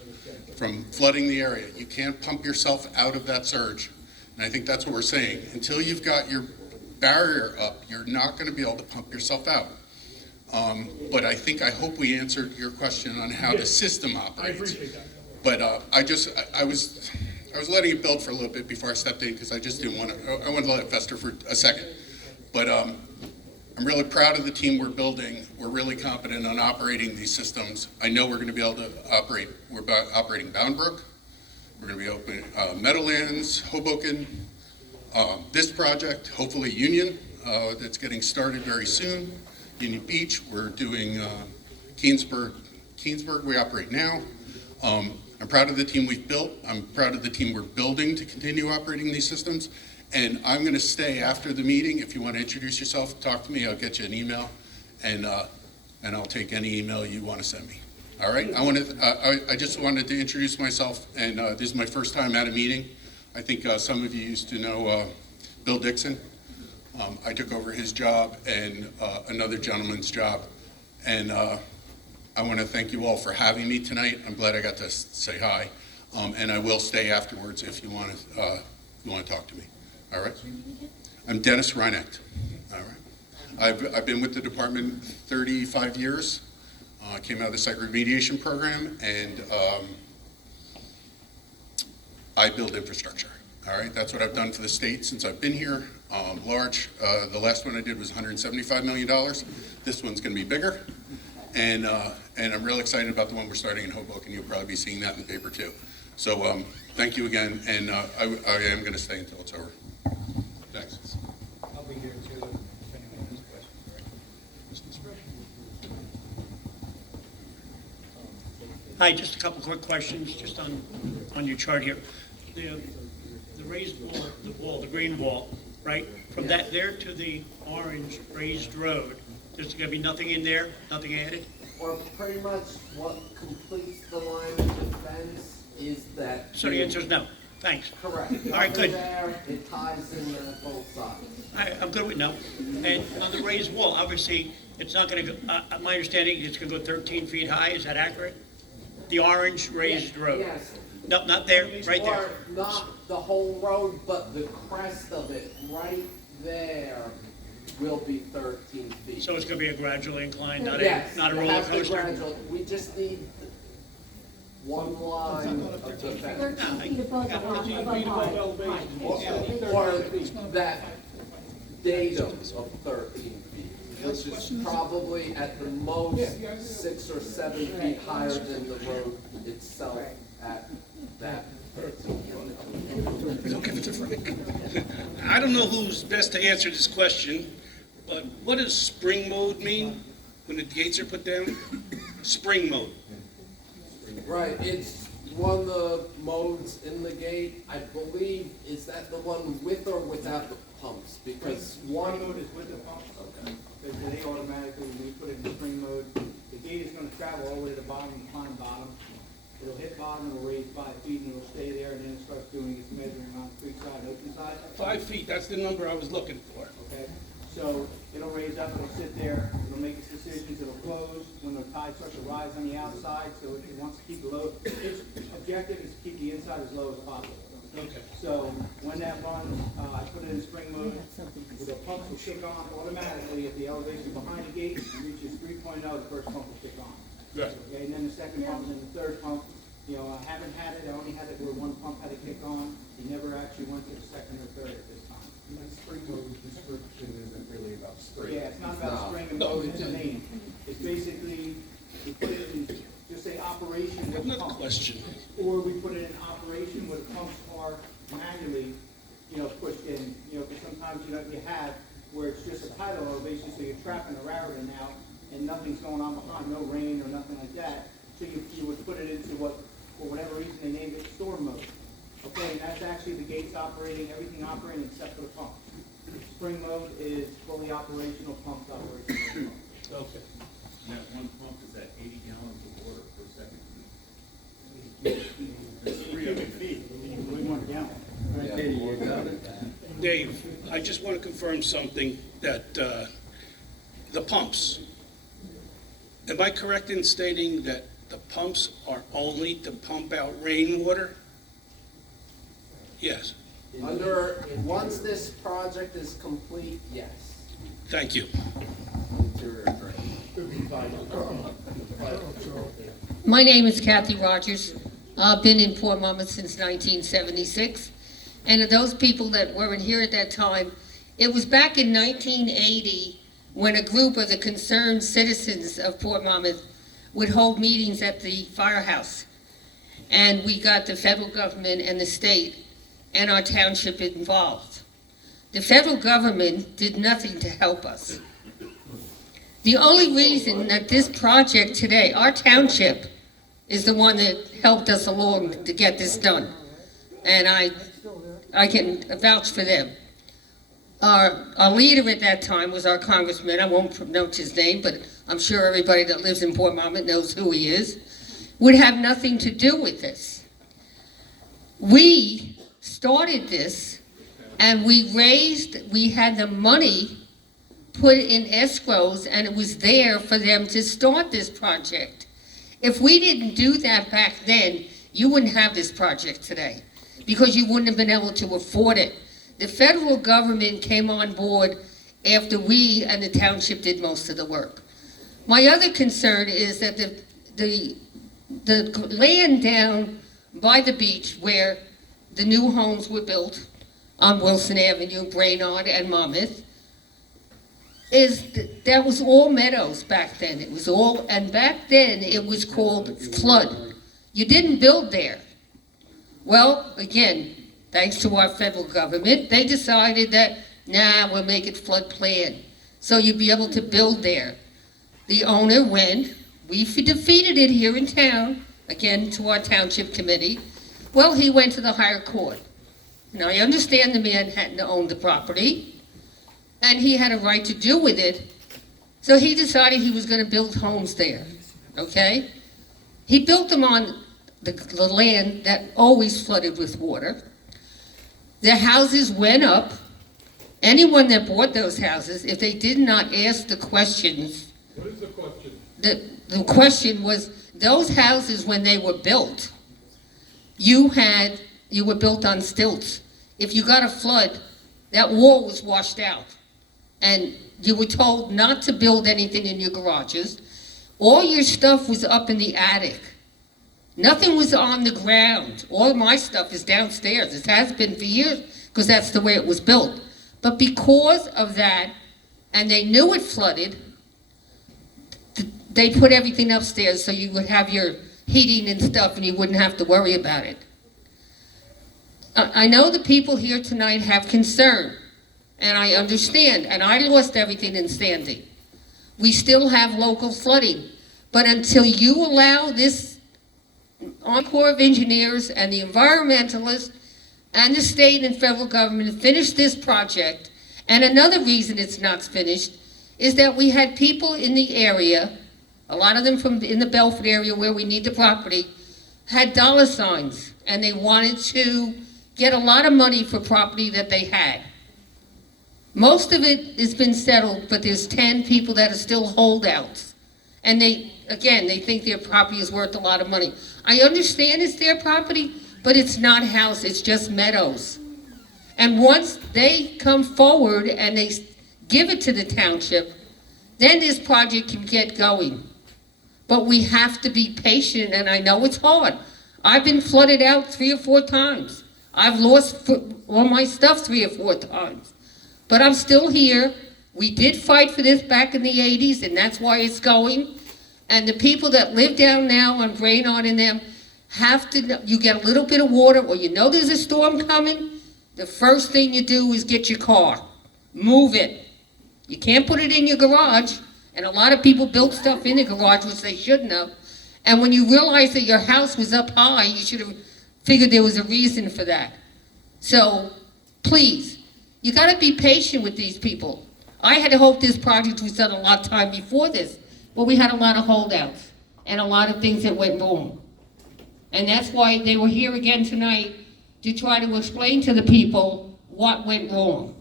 from flooding the area. You can't pump yourself out of that surge. And I think that's what we're saying. Until you've got your barrier up, you're not going to be able to pump yourself out. But I hope we answered your question on how the system operates. I appreciate that. But I was letting it build for a little bit before I stepped in because I just didn't want to. I wanted to let it fester for a second. But I'm really proud of the team we're building. We're really competent on operating these systems. I know we're going to be able to operate. We're operating Bound Brook. We're going to be opening Meadowlands, Hoboken. This project, hopefully Union, that's getting started very soon. Union Beach. We're doing Keensburg. We operate now. I'm proud of the team we've built. I'm proud of the team we're building to continue operating these systems. And I'm going to stay after the meeting. If you want to introduce yourself, talk to me. I'll get you an email, and I'll take any email you want to send me. All right? I just wanted to introduce myself, and this is my first time at a meeting. I think some of you used to know Bill Dixon. I took over his job and another gentleman's job, and I want to thank you all for having me tonight. I'm glad I got to say hi, and I will stay afterwards if you want to talk to me. All right? I'm Dennis Reinick. All right. I've been with the department 35 years. Came out of the site remediation program, and I build infrastructure. All right, that's what I've done for the state since I've been here. The last one I did was $175 million. This one's going to be bigger, and I'm real excited about the one we're starting in Hoboken. You'll probably be seeing that in the paper too. So thank you again, and I am going to stay until it's over. Thanks. I'll be here too, if anyone has questions. Hi, just a couple quick questions, just on your chart here. The raised wall, the green wall, right? From that there to the orange raised road, there's gonna be nothing in there, nothing added? Or pretty much what completes the line of defense is that. So the answer is no. Thanks. Correct. All right, good. There, it ties in both sides. I'm good with no. And on the raised wall, obviously, it's not gonna go, my understanding, it's gonna go 13 feet high, is that accurate? The orange raised road? Yes. No, not there, right there. Or not the whole road, but the crest of it right there will be 13 feet. So it's gonna be a gradually inclined, not Yes, a it roller has to be coaster? gradual. We just need one line of defense. 13 feet above the height. Or that datum of 13 feet, which is probably at the most 6 or 7 feet higher than the road itself at that. I don't know who's best to answer this question, but what does spring mode mean when the gates are put down? Spring mode. Right, it's one of the modes in the gate, I believe, is that the one with or without the pumps? Because One mode is with the pumps. Okay. Because they automatically, when we put it in spring mode, the gate is gonna travel all the way to the bottom and climb bottom. It'll hit bottom, it'll raise 5 feet, and it'll stay there, and then it starts doing its measuring on the creek side and open side. 5 feet, that's the number I was looking for. Okay, so it'll raise up, it'll sit there, it'll make its decisions, it'll close when the tide starts to rise on the outside, so it wants to keep the low. Its objective is to keep the inside as low as possible. Okay. So when that runs, I put it in spring mode, the pumps will kick on automatically at the elevation behind the gate, and reaches 3.0, the first pump will kick on. Right. Okay, and then the second pump, and then the third pump. You know, I haven't had it, I only had it where one pump had to kick on. He never actually went to the second or third at this time. Spring mode description isn't really about spring. Yeah, it's not about spring and mode, it's a name. It's basically, we put it in, just say operation with Another pump. question. Or we put it in operation where the pumps are manually, pushed in, because sometimes, you have where it's just a tidal elevation, so you're trapping the Raritan out and nothing's going on behind, no rain or nothing like that. So you would put it into what, for whatever reason, they named it storm mode. Okay, and that's actually the gates operating, everything operating except for the pump. Spring mode is fully operational, pumps operational. Okay. And that one pump is at 80 gallons of water per second. Cubic feet, we want to gallon. Dave, I just want to confirm something that the pumps, am I correct in stating that the pumps are only to pump out rainwater? Yes. Once this project is complete, yes. Thank you. My name is Kathy Rogers. I've been in Port Monmouth since 1976. And of those people that weren't here at that time, it was back in 1980 when a group of the concerned citizens of Port Monmouth would hold meetings at the firehouse. And we got the federal government and the state and our township involved. The federal government did nothing to help us. The only reason that this project today, our township, is the one that helped us along to get this done. And I can vouch for them. Our leader at that time was our congressman. I won't pronounce his name, but I'm sure everybody that lives in Port Monmouth knows who he is. Would have nothing to do with this. We started this, and we had the money put in escrows, and it was there for them to start this project. If we didn't do that back then, you wouldn't have this project today, because you wouldn't have been able to afford it. The federal government came on board after we and the township did most of the work. My other concern is that the land down by the beach where the new homes were built on Wilson Avenue, Brainerd, and Monmouth, that was all meadows back then. It was all, and back then it was called flood. You didn't build there. Well, again, thanks to our federal government, they decided that, nah, we'll make it flood plan. So you'd be able to build there. The owner went, we defeated it here in town, again to our township committee. Well, he went to the higher court. Now, I understand the man hadn't owned the property, and he had a right to do with it, so he decided he was gonna build homes there, okay? He built them on the land that always flooded with water. The houses went up. Anyone that bought those houses, if they did not ask the questions. What is the question? The question was, those houses, when they were built, you were built on stilts. If you got a flood, that wall was washed out. And you were told not to build anything in your garages. All your stuff was up in the attic. Nothing was on the ground. All my stuff is downstairs. It has been for years, because that's the way it was built. But because of that, and they knew it flooded, they put everything upstairs so you would have your heating and stuff and you wouldn't have to worry about it. I know the people here tonight have concern, and I understand, and I lost everything in Sandy. We still have local flooding, but until you allow this Army Corps of Engineers and the environmentalists and the state and federal government to finish this project, and another reason it's not finished is that we had people in the area, a lot of them from in the Belford area where we need the property, had dollar signs, and they wanted to get a lot of money for property that they had. Most of it has been settled, but there's 10 people that are still holdouts. And they think their property is worth a lot of money. I understand it's their property, but it's not a house, it's just meadows. And once they come forward and they give it to the township, then this project can get going. But we have to be patient, and I know it's hard. I've been flooded out 3 or 4 times. I've lost all my stuff 3 or 4 times. But I'm still here. We did fight for this back in the 80s, and that's why it's going. And the people that live down now on Brainerd and them have to, you get a little bit of water or you know there's a storm coming, the first thing you do is get your car. Move it. You can't put it in your garage. And a lot of people built stuff in the garage, which they shouldn't have. And when you realize that your house was up high, you should have figured there was a reason for that. So, please, you gotta be patient with these people. I had hoped this project was done a lot of time before this, but we had a lot of holdouts and a lot of things that went wrong. And that's why they were here again tonight, to try to explain to the people what went wrong.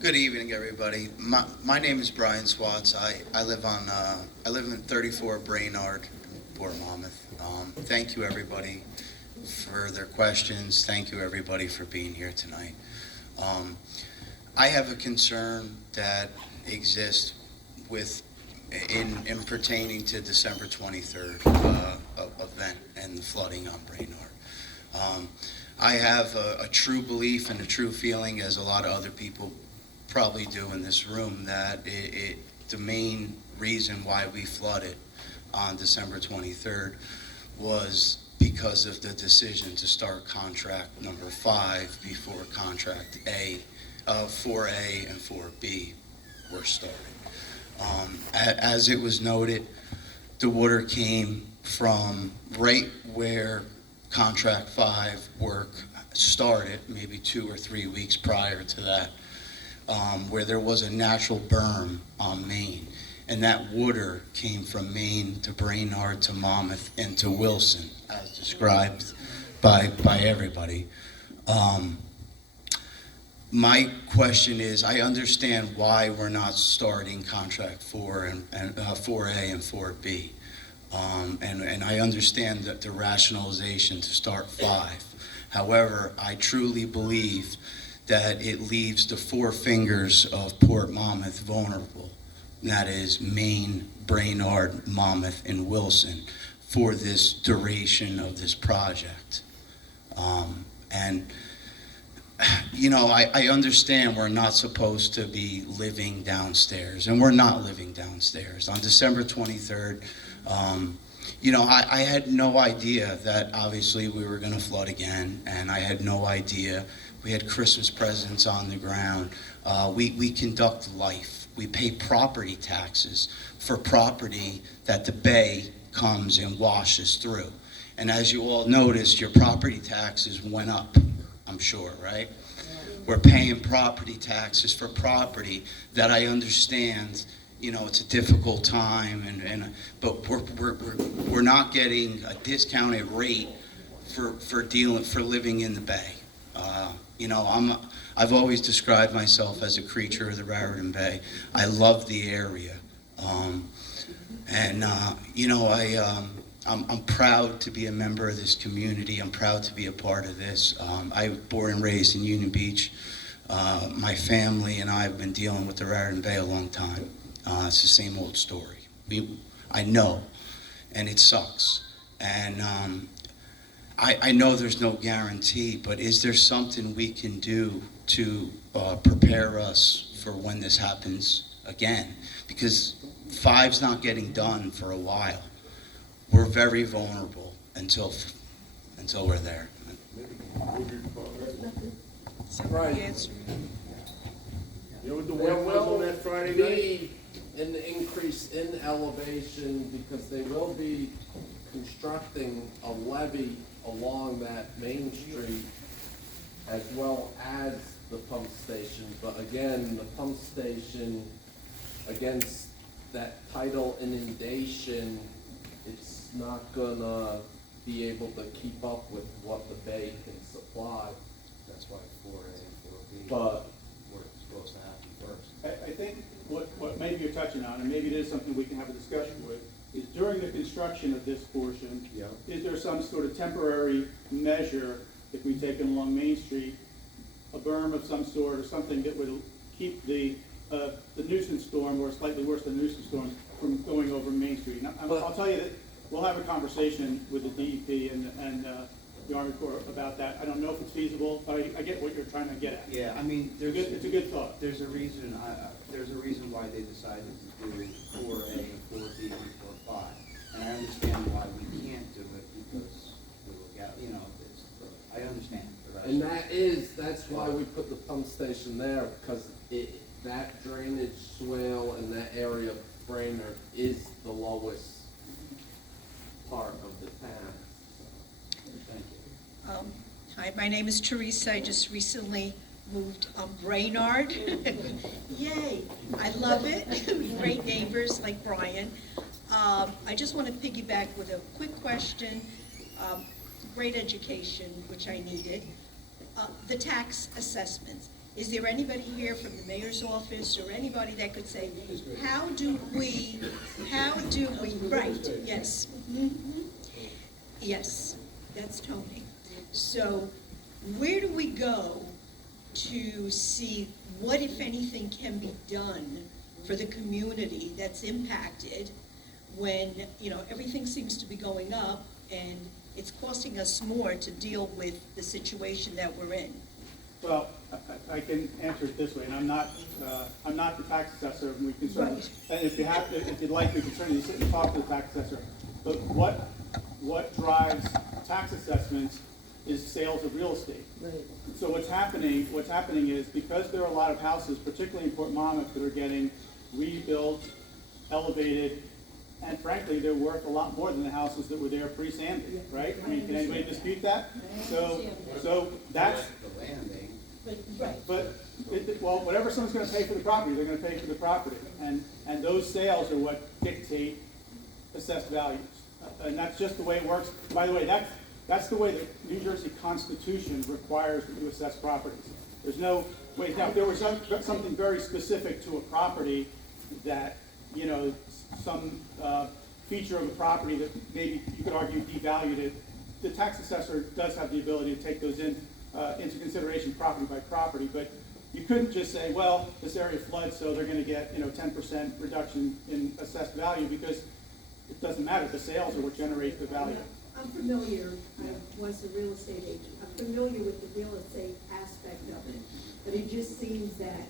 Good evening, everybody. My name is Brian Swatz. I live in 34 Brainerd, Port Monmouth. Thank you, everybody, for their questions. Thank you, everybody, for being here tonight. I have a concern that exists in pertaining to December 23rd event and the flooding on Brainerd. I have a true belief and a true feeling, as a lot of other people probably do in this room, that the main reason why we flooded on December 23rd was because of the decision to start contract number 5 before contract 4A and 4B were started. As it was noted, the water came from right where contract 5 work started, maybe 2 or 3 weeks prior to that, where there was a natural berm on Main. And that water came from Main to Brainerd to Monmouth and to Wilson, as described by everybody. My question is, I understand why we're not starting contract 4 and 4A and 4B. And I understand that the rationalization to start 5. However, I truly believe that it leaves the four fingers of Port Monmouth vulnerable. And that is Maine, Brainerd, Monmouth, and Wilson for this duration of this project. And you know, I understand we're not supposed to be living downstairs, and we're not living downstairs. On December 23rd, you know, I had no idea that obviously we were going to flood again, and I had no idea. We had Christmas presents on the ground. We conduct life. We pay property taxes for property that the bay comes and washes through. And as you all noticed, your property taxes went up, I'm sure, right? We're paying property taxes for property that I understand, you know, it's a difficult time, but we're not getting a discounted rate for living in the bay. You know, I've always described myself as a creature of the Raritan Bay. I love the area, you know, I'm proud to be a member of this community. I'm proud to be a part of this. I was born and raised in Union Beach. My family and I have been dealing with the Raritan Bay a long time. It's the same old story. I know, and it sucks. And I know there's no guarantee, but is there something we can do to prepare us for when this happens again? Because 5's not getting done for a while. We're very vulnerable until we're there. Right. You know what the There word was on will that Friday night? be an increase in elevation because they will be constructing a levee along that Main Street as well as the pump station. But again, the pump station against that tidal inundation, it's not gonna be able to keep up with what the bay can supply. That's why 4A and 4B But were supposed to happen first. I think what maybe you're touching on, and maybe it is something we can have a discussion with, is during the construction of this portion, is there some sort of temporary measure, if we take it along Main Street, a berm of some sort or something that would keep the nuisance storm, or slightly worse than nuisance storm, from going over Main Street? And I'll tell you that we'll have a conversation with the DEP and the Army Corps about that. I don't know if it's feasible, but I get what you're trying to get at. Yeah, I mean, It's a good thought. there's a reason why they decided to do 4A and 4B and 4.5. And I understand why we can't do it because we will get, you know, I understand. and that's why we put the pump station there, because that drainage swale in that area of Brainerd is the lowest part of the town. Thank you. Hi, my name is Teresa. I just recently moved Brainerd. Yay, I love it. Great neighbors like Brian. I just want to piggyback with a quick question. Great education, which I needed. The tax assessments. Is there anybody here from the mayor's office or anybody that could say, how do we, right, yes. Yes, that's Tony. So where do we go to see what, if anything, can be done for the community that's impacted when, you know, everything seems to be going up and it's costing us more to deal with the situation that we're in? Well, I can answer it this way, and I'm not the tax assessor, and we can certainly, and if you'd like, we can certainly sit and talk to the tax assessor. But what drives tax assessments is sales of real estate. Right. So what's happening is, because there are a lot of houses, particularly in Port Monmouth, that are getting rebuilt, elevated, and frankly, they're worth a lot more than the houses that were there pre-Sandy, right? I mean, can anybody dispute that? So that's. But, well, whatever someone's gonna pay for the property, they're gonna pay for the property. And those sales are what dictate assessed values. And that's just the way it works. By the way, that's the way the New Jersey Constitution requires that you assess properties. There's no way. Now, if there was something very specific to a property that, you know, some feature of the property that maybe you could argue devalued it the tax assessor does have the ability to take those into consideration property by property, but you couldn't just say, well, this area floods, so they're gonna get, 10% reduction in assessed value, because it doesn't matter, the sales are what generates the value. I'm familiar, I was a real estate agent, I'm familiar with the real estate aspect of it, but it just seems that,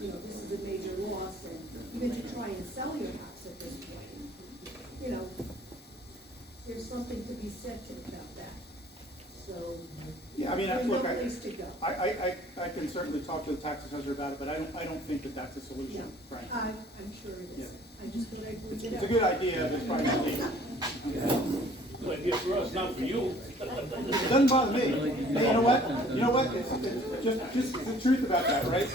this is a major loss, and even to try and sell your house at this point, there's something to be said about that, so. Yeah, I mean, there's look, no place to go. I can certainly talk to the tax assessor about it, but I don't think that that's a solution, Frank. I'm sure it is, I just thought I'd bring it up. It's a good idea, but it's probably not legal. Good idea for us, not for you. It doesn't bother me. Hey, you know what? It's just the truth about that, right?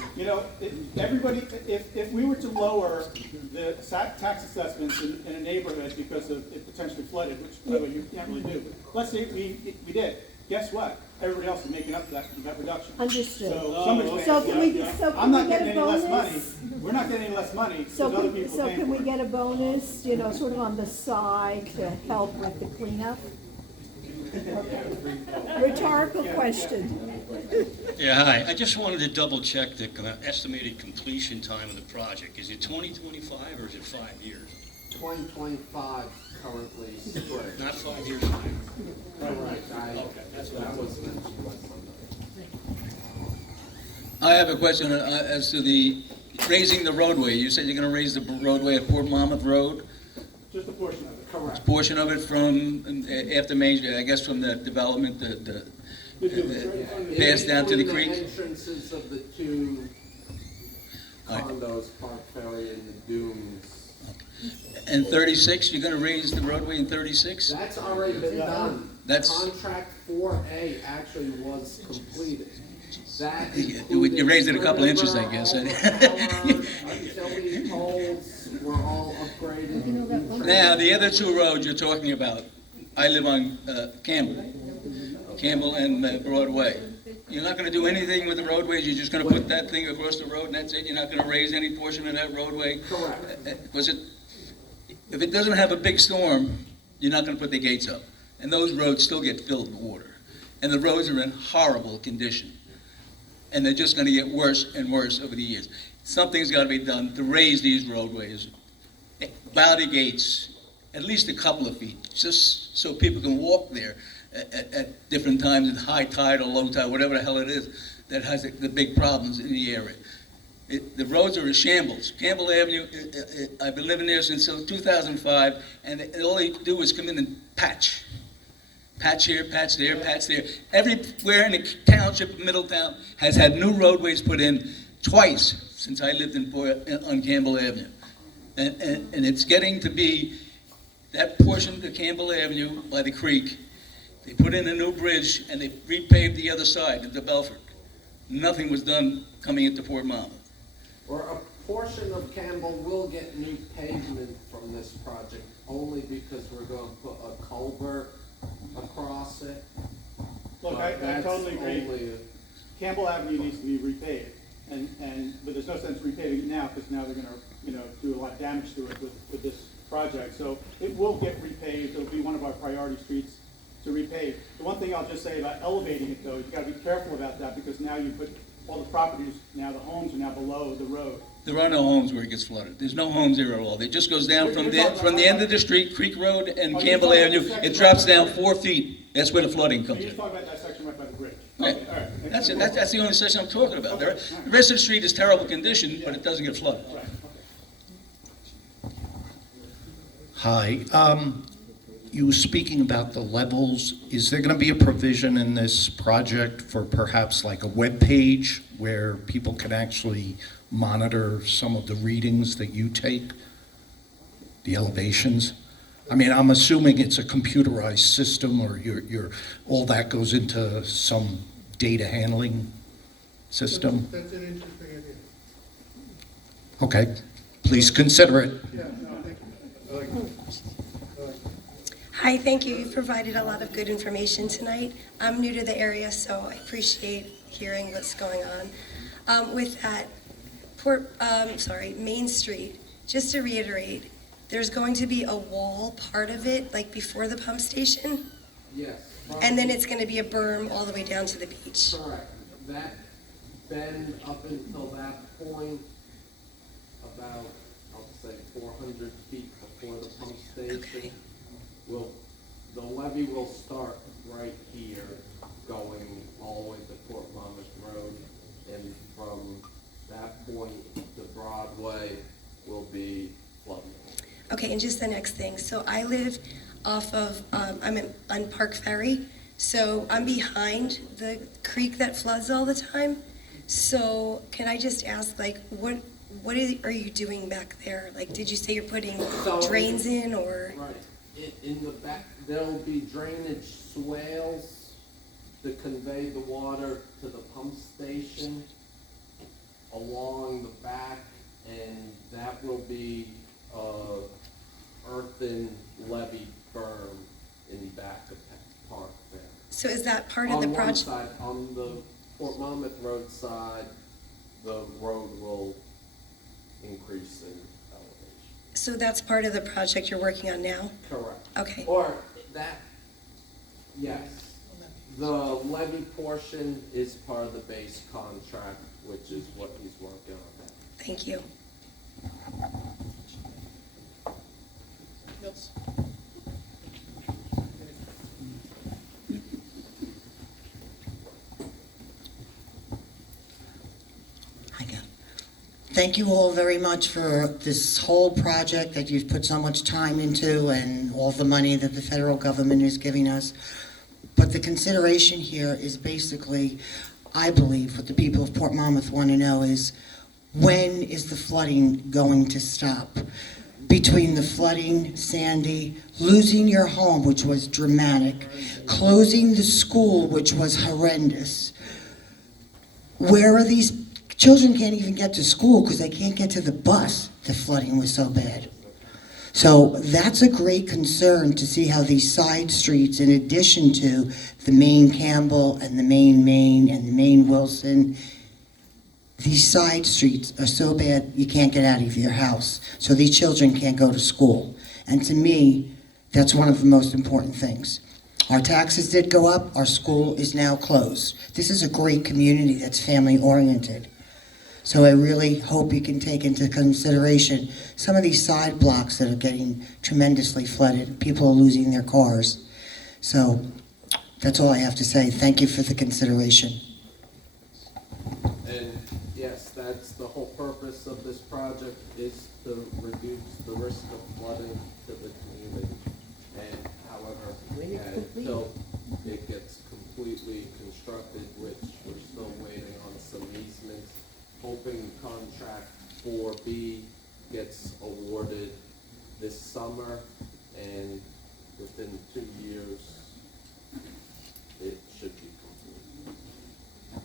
Everybody, if we were to lower the tax assessments in a neighborhood because of it potentially flooded, which by the way you can't really do, but let's say we did. Guess what? Everybody else is making up that reduction. Understood. So somebody's So paying can for we- that, so I'm can not we get getting a any less money. bonus? We're not getting any less money because So other people are paying can we for it. get a bonus, sort of on the side to help with the cleanup? Rhetorical question. Yeah, hi. I just wanted to double check the estimated completion time of the project. Is it 2025 or is it 5 years? 2025 currently spring. Not 5 years. Correct. That was mentioned. I have a question as to the raising the roadway. You said you're going to raise the roadway at Port Monmouth Road? Just a portion of it. Correct. Portion of it from, after Main Street, I guess from the development, pass down to the creek? The entrances of the two condos, Park Ferry and the Dunes. And 36, you're going to raise the roadway in 36? That's already been done. Contract 4A actually was completed. That You raised it a couple of inches, I guess. Utility poles were all upgraded. Now, the other two roads you're talking about, I live on Campbell and Broadway. You're not going to do anything with the roadways, you're just going to put that thing across the road and that's it? You're not going to raise any portion of that roadway? Correct. If it doesn't have a big storm, you're not going to put the gates up. And those roads still get filled with water. And the roads are in horrible condition. And they're just going to get worse and worse over the years. Something's got to be done to raise these roadways. Bow the gates at least a couple of feet, just so people can walk there at different times, at high tide or low tide, whatever the hell it is, that has the big problems in the area. The roads are a shambles. Campbell Avenue, I've been living there since 2005, and all they do is come in and patch. Patch here, patch there, patch there. Everywhere in the township of Middletown has had new roadways put in twice since I lived on Campbell Avenue. And it's getting to be that portion of Campbell Avenue by the creek. They put in a new bridge and they repaved the other side into Belford. Nothing was done coming into Port Monmouth. Or a portion of Campbell will get new pavement from this project only because we're going to put a culvert across it. Look, I totally agree. Campbell Avenue needs to be repaved, but there's no sense repaving it now because now they're going to do a lot of damage to it with this project. So it will get repaved. It'll be one of our priority streets to repave. The one thing I'll just say about elevating it though, you've got to be careful about that because now you put all the properties, now the homes are now below the road. There are no homes where it gets flooded. There's no homes there at all. It just goes down from the end of the street, Creek Road and Campbell Avenue. It drops down 4 feet. That's where the flooding So comes you're in. just talking about that section right by the bridge? Right. Okay, all right. That's it. That's the only section I'm talking about. The rest of the street is terrible condition, but it doesn't get flooded. Hi. You were speaking about the levels. Is there going to be a provision in this project for perhaps like a web page where people can actually monitor some of the readings that you take, the elevations? I mean, I'm assuming it's a computerized system, or all that goes into some data handling system. That's an interesting idea. Okay, please consider it. Yeah, no, thank you. I like it. Hi, thank you. You've provided a lot of good information tonight. I'm new to the area, so I appreciate hearing what's going on. With that, Main Street, just to reiterate, there's going to be a wall part of it, like before the pump station? Yes. And then it's gonna be a berm all the way down to the beach. Correct. That bend up until that point, about, I'll say 400 feet before the pump station, the levee will start right here, going all the way to Port Monmouth Road, and from that point to Broadway will be flooding. Okay, and just the next thing, so I live off of, on Park Ferry, so I'm behind the creek that floods all the time. So can I just ask, like, what are you doing back there? Like, did you say you're putting drains in, or? Right, in the back, there'll be drainage swales to convey the water to the pump station along the back, and that will be earthen levee berm in back of Park there. So is that part of the project? On one side, on the Port Monmouth Road side, the road will increase in elevation. So that's part of the project you're working on now? Correct. Okay. Or that, yes. The levy portion is part of the base contract, which is what he's working on. Thank you. Yes. Thank you all very much for this whole project that you've put so much time into and all the money that the federal government is giving us. But the consideration here is basically, I believe, what the people of Port Monmouth want to know is, when is the flooding going to stop? Between the flooding, Sandy, losing your home, which was dramatic, closing the school, which was horrendous. Where are these children can't even get to school because they can't get to the bus. The flooding was so bad. So that's a great concern to see how these side streets, in addition to the main Campbell and the main Main and the main Wilson, these side streets are so bad you can't get out of your house. So these children can't go to school. And to me, that's one of the most important things. Our taxes did go up. Our school is now closed. This is a great community that's family oriented. So I really hope you can take into consideration some of these side blocks that are getting tremendously flooded. People are losing their cars. So that's all I have to say. Thank you for the consideration. And yes, that's the whole purpose of this project, is to reduce the risk of flooding to the community. And however, until it gets completely constructed, which we're still waiting on some easements, hoping contract 4B gets awarded this summer, and within 2 years, it should be complete.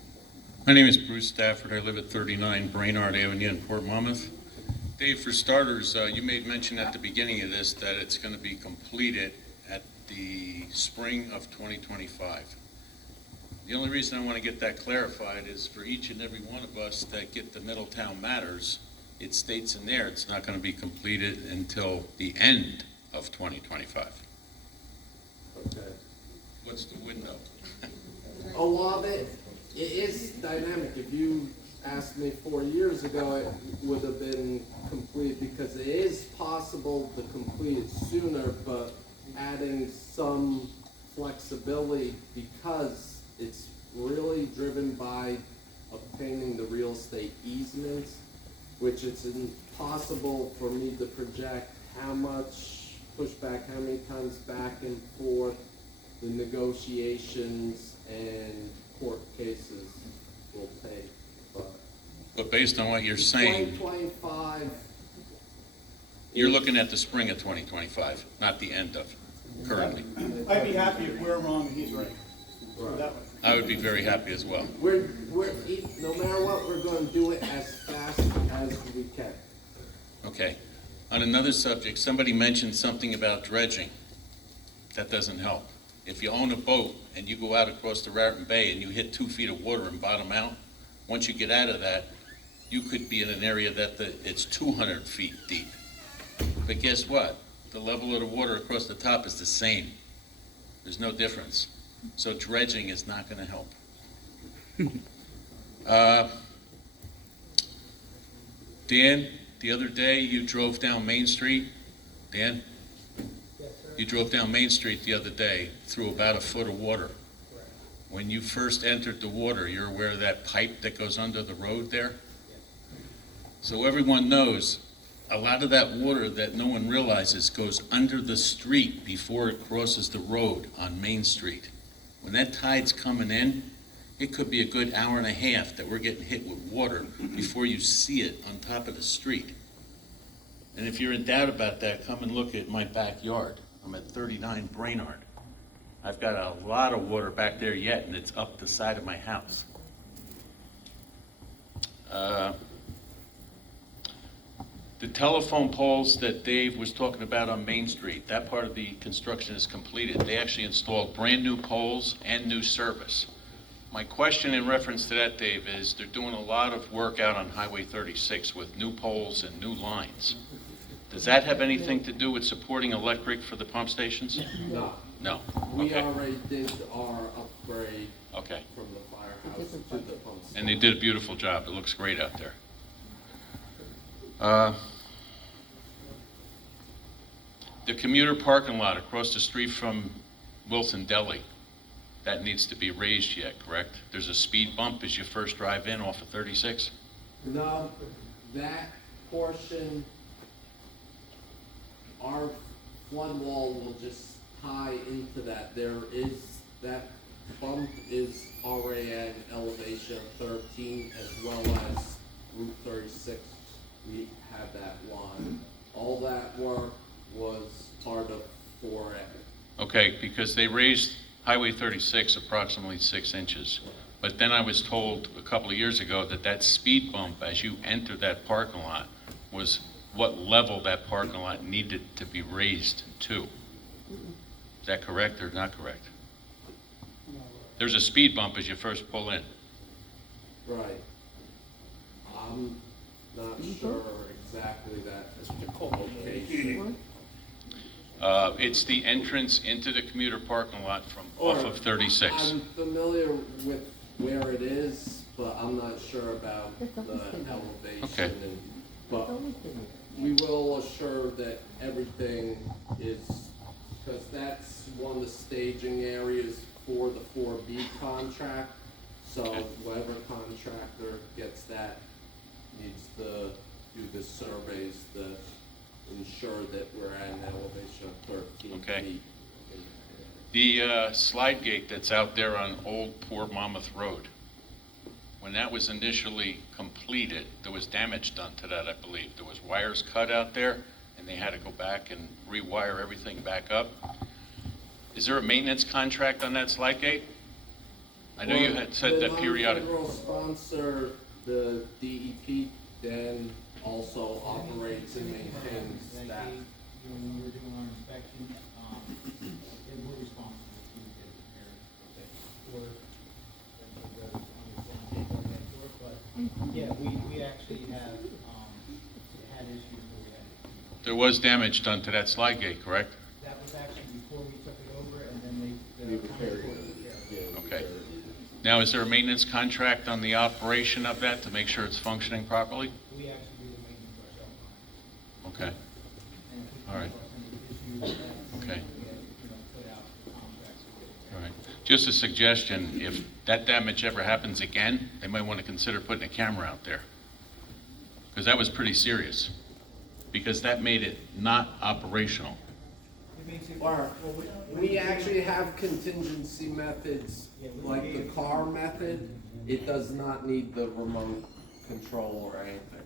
My name is Bruce Stafford. I live at 39 Brainerd Avenue in Port Monmouth. Dave, for starters, you made mention at the beginning of this that it's going to be completed at the spring of 2025. The only reason I want to get that clarified is for each and every one of us that get the Middletown Matters, it states in there it's not going to be completed until the end of 2025. Okay. What's the window? A lot of it is dynamic. If you asked me 4 years ago, it would have been complete, because it is possible to complete it sooner, but adding some flexibility, because it's really driven by obtaining the real estate easements, which it's impossible for me to project how much pushback, how many times back and forth the negotiations and court cases will take. But based on what you're saying, 2025, you're looking at the spring of 2025, not the end of currently. I'd be happy if we're wrong and he's right. Put it that way. I would be very happy as well. we're no matter what, we're going to do it as fast as we can. Okay. On another subject, somebody mentioned something about dredging. That doesn't help. If you own a boat and you go out across the Raritan Bay and you hit 2 feet of water and bottom out, once you get out of that, you could be in an area that it's 200 feet deep. But guess what? The level of the water across the top is the same. There's no difference. So dredging is not gonna help. Uh, Dan, the other day you drove down Main Street. Dan? You drove down Main Street the other day through about a foot of water. When you first entered the water, you're aware of that pipe that goes under the road there? So everyone knows, a lot of that water that no one realizes goes under the street before it crosses the road on Main Street. When that tide's coming in, it could be a good hour and a half that we're getting hit with water before you see it on top of the street. And if you're in doubt about that, come and look at my backyard. I'm at 39 Brainard. I've got a lot of water back there yet, and it's up the side of my house. The telephone poles that Dave was talking about on Main Street, that part of the construction is completed. They actually installed brand-new poles and new service. My question in reference to that, Dave, is they're doing a lot of work out on Highway 36 with new poles and new lines. Does that have anything to do with supporting electric for the pump stations? No. No. We Okay. already did our upgrade Okay. from the firehouse to the pump station. And they did a beautiful job. It looks great out there. The commuter parking lot across the street from Wilson Deli, that needs to be raised yet, correct? There's a speed bump as you first drive in off of 36? No, that portion, our flood wall will just tie into that. That bump is already at elevation of 13 as well as Route 36. We have that line. All that work was part of 4A. Okay, because they raised Highway 36 approximately 6 inches. But then I was told a couple of years ago that that speed bump as you enter that parking lot was what level that parking lot needed to be raised to. Is that correct or not correct? There's a speed bump as you first pull in. Right. I'm not sure exactly that location. It's the entrance into the commuter parking lot from off of 36. I'm familiar with where it is, but I'm not sure about the elevation. Okay. But we will assure that everything is, because that's one of the staging areas for the 4B contract. So whoever contractor gets that needs to do the surveys to ensure that we're at an elevation of 13 Okay. feet. The slide gate that's out there on Old Port Monmouth Road, when that was initially completed, there was damage done to that, I believe. There was wires cut out there, and they had to go back and rewire everything back up. Is there a maintenance contract on that slide gate? I know you had said that periodic. The non-federal sponsor, the DEP, then also operates and maintains that. When we were doing our inspection, they were responsible to get but yeah, we actually have, had issues where we had. There was damage done to that slide gate, correct? That was actually before we took it over, and then they. repaired it. Okay. Now, is there a maintenance contract on the operation of that to make sure it's functioning properly? We actually do the maintenance ourselves. Okay. All right. Okay. All right. Just a suggestion, if that damage ever happens again, they might want to consider putting a camera out there. Because that was pretty serious. Because that made it not operational. Or, we actually have contingency methods, like the car method. It does not need the remote control or anything.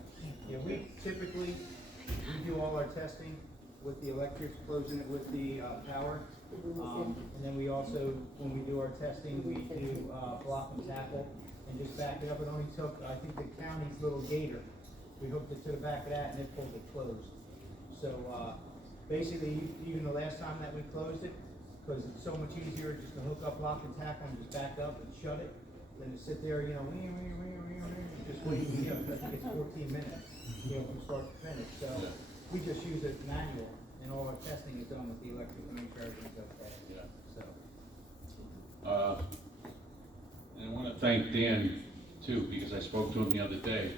Yeah, we typically, we do all our testing with the electric, closing it with the power. And then we also, when we do our testing, we do block and tackle and just back it up. It only took, I think, the county's little gator. We hooked it to the back of that and it pulled it closed. So basically, even the last time that we closed it, because it's so much easier just to hook up, lock and tackle and just back up and shut it, than to sit there, and just wait, I think it's 14 minutes, from start to finish. So we just use it manual, and all our testing is done with the electric to make sure everything's okay. So. And I want to thank Dan too, because I spoke to him the other day.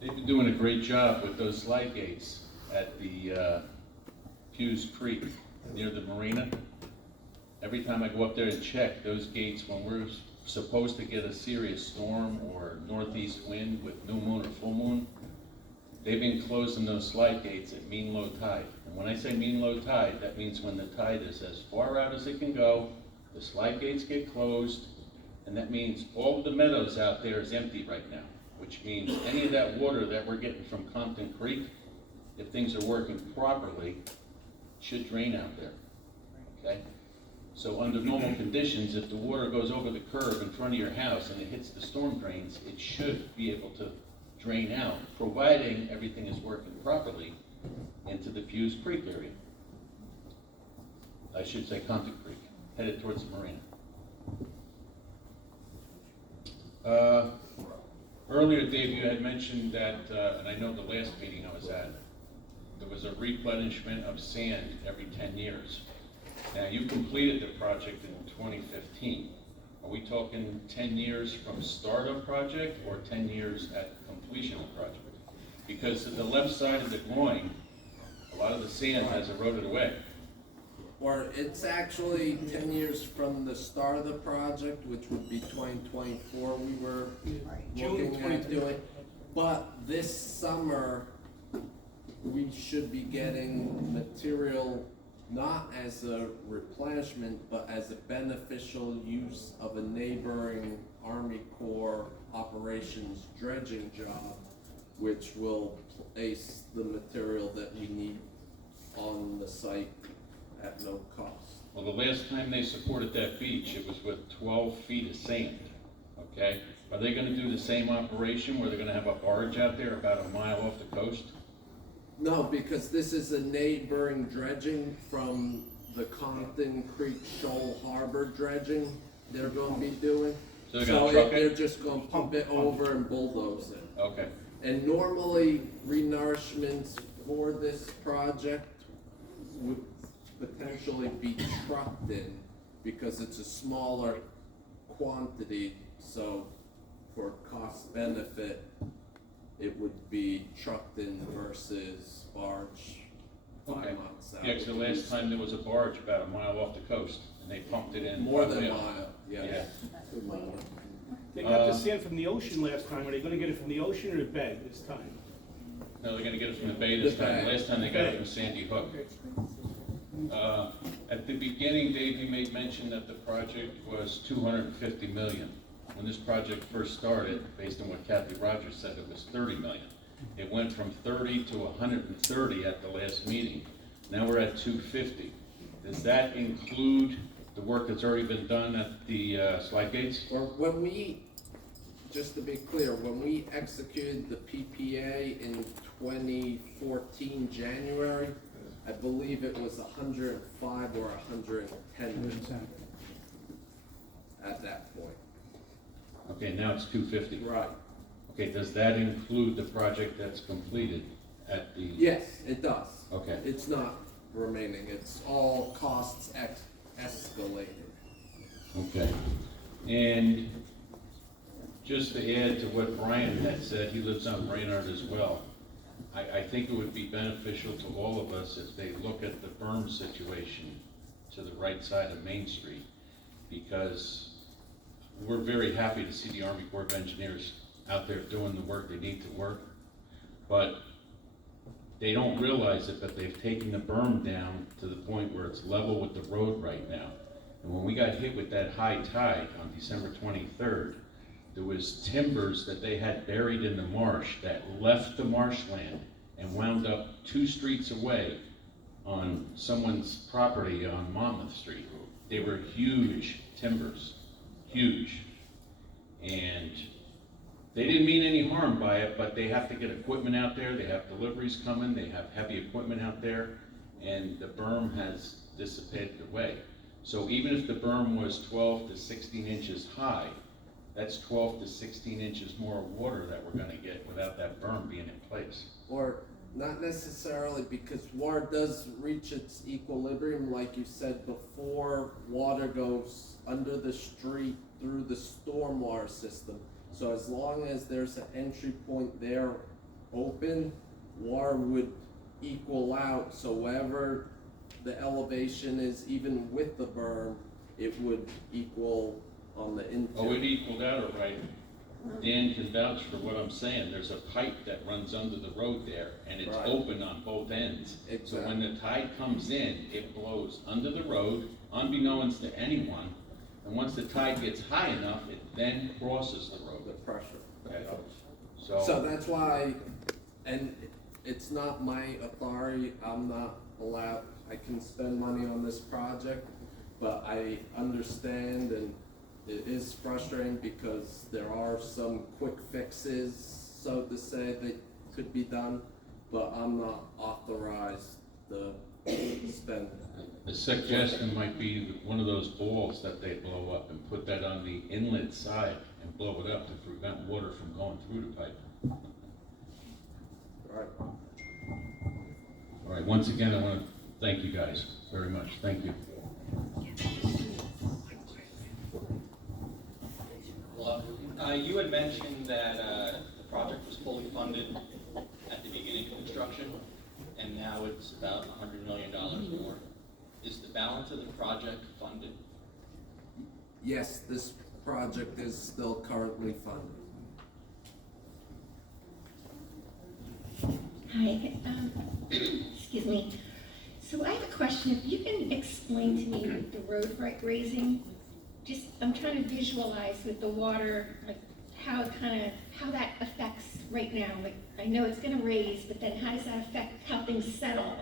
They've been doing a great job with those slide gates at the Hughes Creek near the marina. Every time I go up there and check those gates, when we're supposed to get a serious storm or northeast wind with new moon or full moon, they've been closing those slide gates at mean low tide. And when I say mean low tide, that means when the tide is as far out as it can go, the slide gates get closed, and that means all of the meadows out there is empty right now, which means any of that water that we're getting from Compton Creek, if things are working properly, should drain out there, okay? So under normal conditions, if the water goes over the curb in front of your house and it hits the storm drains, it should be able to drain out, providing everything is working properly into the Fuse Creek area. I should say Compton Creek, headed towards the marina. Earlier, Dave, you had mentioned that, and I know the last meeting I was at, there was a replenishment of sand every 10 years. Now, you completed the project in 2015. Are we talking 10 years from start of project or 10 years at completion of project? Because to the left side of the groin, a lot of the sand has eroded away. Or it's actually 10 years from the start of the project, which would be 2024, we were looking at doing. But this summer, we should be getting material not as a replenishment, but as a beneficial use of a neighboring Army Corps operations dredging job, which will place the material that we need on the site at no cost. Well, the last time they supported that beach, it was with 12 feet of sand, okay? Are they gonna do the same operation where they're gonna have a barge out there about a mile off the coast? No, because this is a neighboring dredging from the Compton Creek Shoal Harbor dredging they're gonna be doing. So they're gonna truck it? They're just gonna pump it over and bulldoze it. Okay. And normally, renourishments for this project would potentially be trucked in because it's a smaller quantity, so for cost benefit, it would be trucked in versus barge 5 Okay. months out. Yeah, 'cause the last time there was a barge about a mile off the coast, and they pumped it in. More than a Yeah. mile, yeah. They got the sand from the ocean last time. Are they gonna get it from the ocean or the bay this time? No, they're gonna get it from the bay this The time. bay. Last time they got it from Sandy Hook. At the beginning, Dave, you made mention that the project was 250 million. When this project first started, based on what Kathy Rogers said, it was 30 million. It went from 30 to 130 at the last meeting. Now we're at 250. Does that include the work that's already been done at the slide gates? Or when we, just to be clear, when we executed the PPA in 2014 January, I believe it was 105 or 110 at that point. Okay, now it's 250. Right. Okay, does that include the project that's completed at the? Yes, it does. Okay. It's not remaining, it's all costs escalated. Okay. And just to add to what Brian had said, he lives on Brainerd as well. I think it would be beneficial to all of us if they look at the berm situation to the right side of Main Street, because we're very happy to see the Army Corps of Engineers out there doing the work they need to work, but they don't realize it, but they've taken the berm down to the point where it's level with the road right now. And when we got hit with that high tide on December 23rd, there was timbers that they had buried in the marsh that left the marshland and wound up 2 streets away on someone's property on Monmouth Street. They were huge timbers, huge. And they didn't mean any harm by it, but they have to get equipment out there, they have deliveries coming, they have heavy equipment out there, and the berm has dissipated away. So even if the berm was 12 to 16 inches high, that's 12 to 16 inches more water that we're gonna get without that berm being in place. Or Not necessarily, because water does reach its equilibrium, like you said before, water goes under the street through the stormwater system. So as long as there's an entry point there open, water would equal out, so wherever the elevation is, even with the berm, it would equal on the interior. Oh, it equaled out all right. Dan can vouch for what I'm saying. There's a pipe that runs under the road there, and it's Right. open on both ends. Exactly. So when the tide comes in, it blows under the road, unbeknownst to anyone, and once the tide gets high enough, it then crosses the road. The pressure. Okay. So that's why, and it's not my authority, I'm not allowed, I can spend money on this project, but I understand, and it is frustrating because there are some quick fixes, so to say, that could be done, but I'm not authorized to spend. The suggestion might be one of those balls that they blow up and put that on the inlet side and blow it up to prevent water from going through the pipe. Right. All right, once again, I want to thank you guys very much. Thank you. You had mentioned that the project was fully funded at the beginning of construction, and now it's about $100 million more. Is the balance of the project funded? Yes, this project is still currently funded. Hi, excuse me. So I have a question. If you can explain to me the road raising, just, I'm trying to visualize with the water, like how that affects right now. Like, I know it's gonna raise, but then how does that affect how things settle?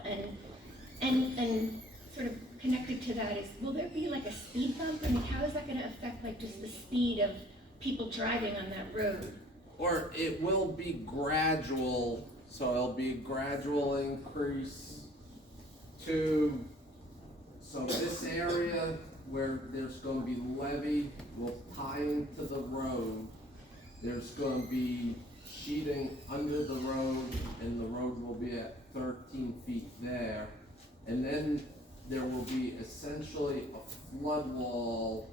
And sort of connected to that is, will there be like a speed bump? I mean, how is that gonna affect like just the speed of people driving on that road? Or it will be gradual, so it'll be a gradual increase so this area where there's going to be levee will tie into the road. There's going to be sheeting under the road, and the road will be at 13 feet there. And then there will be essentially a flood wall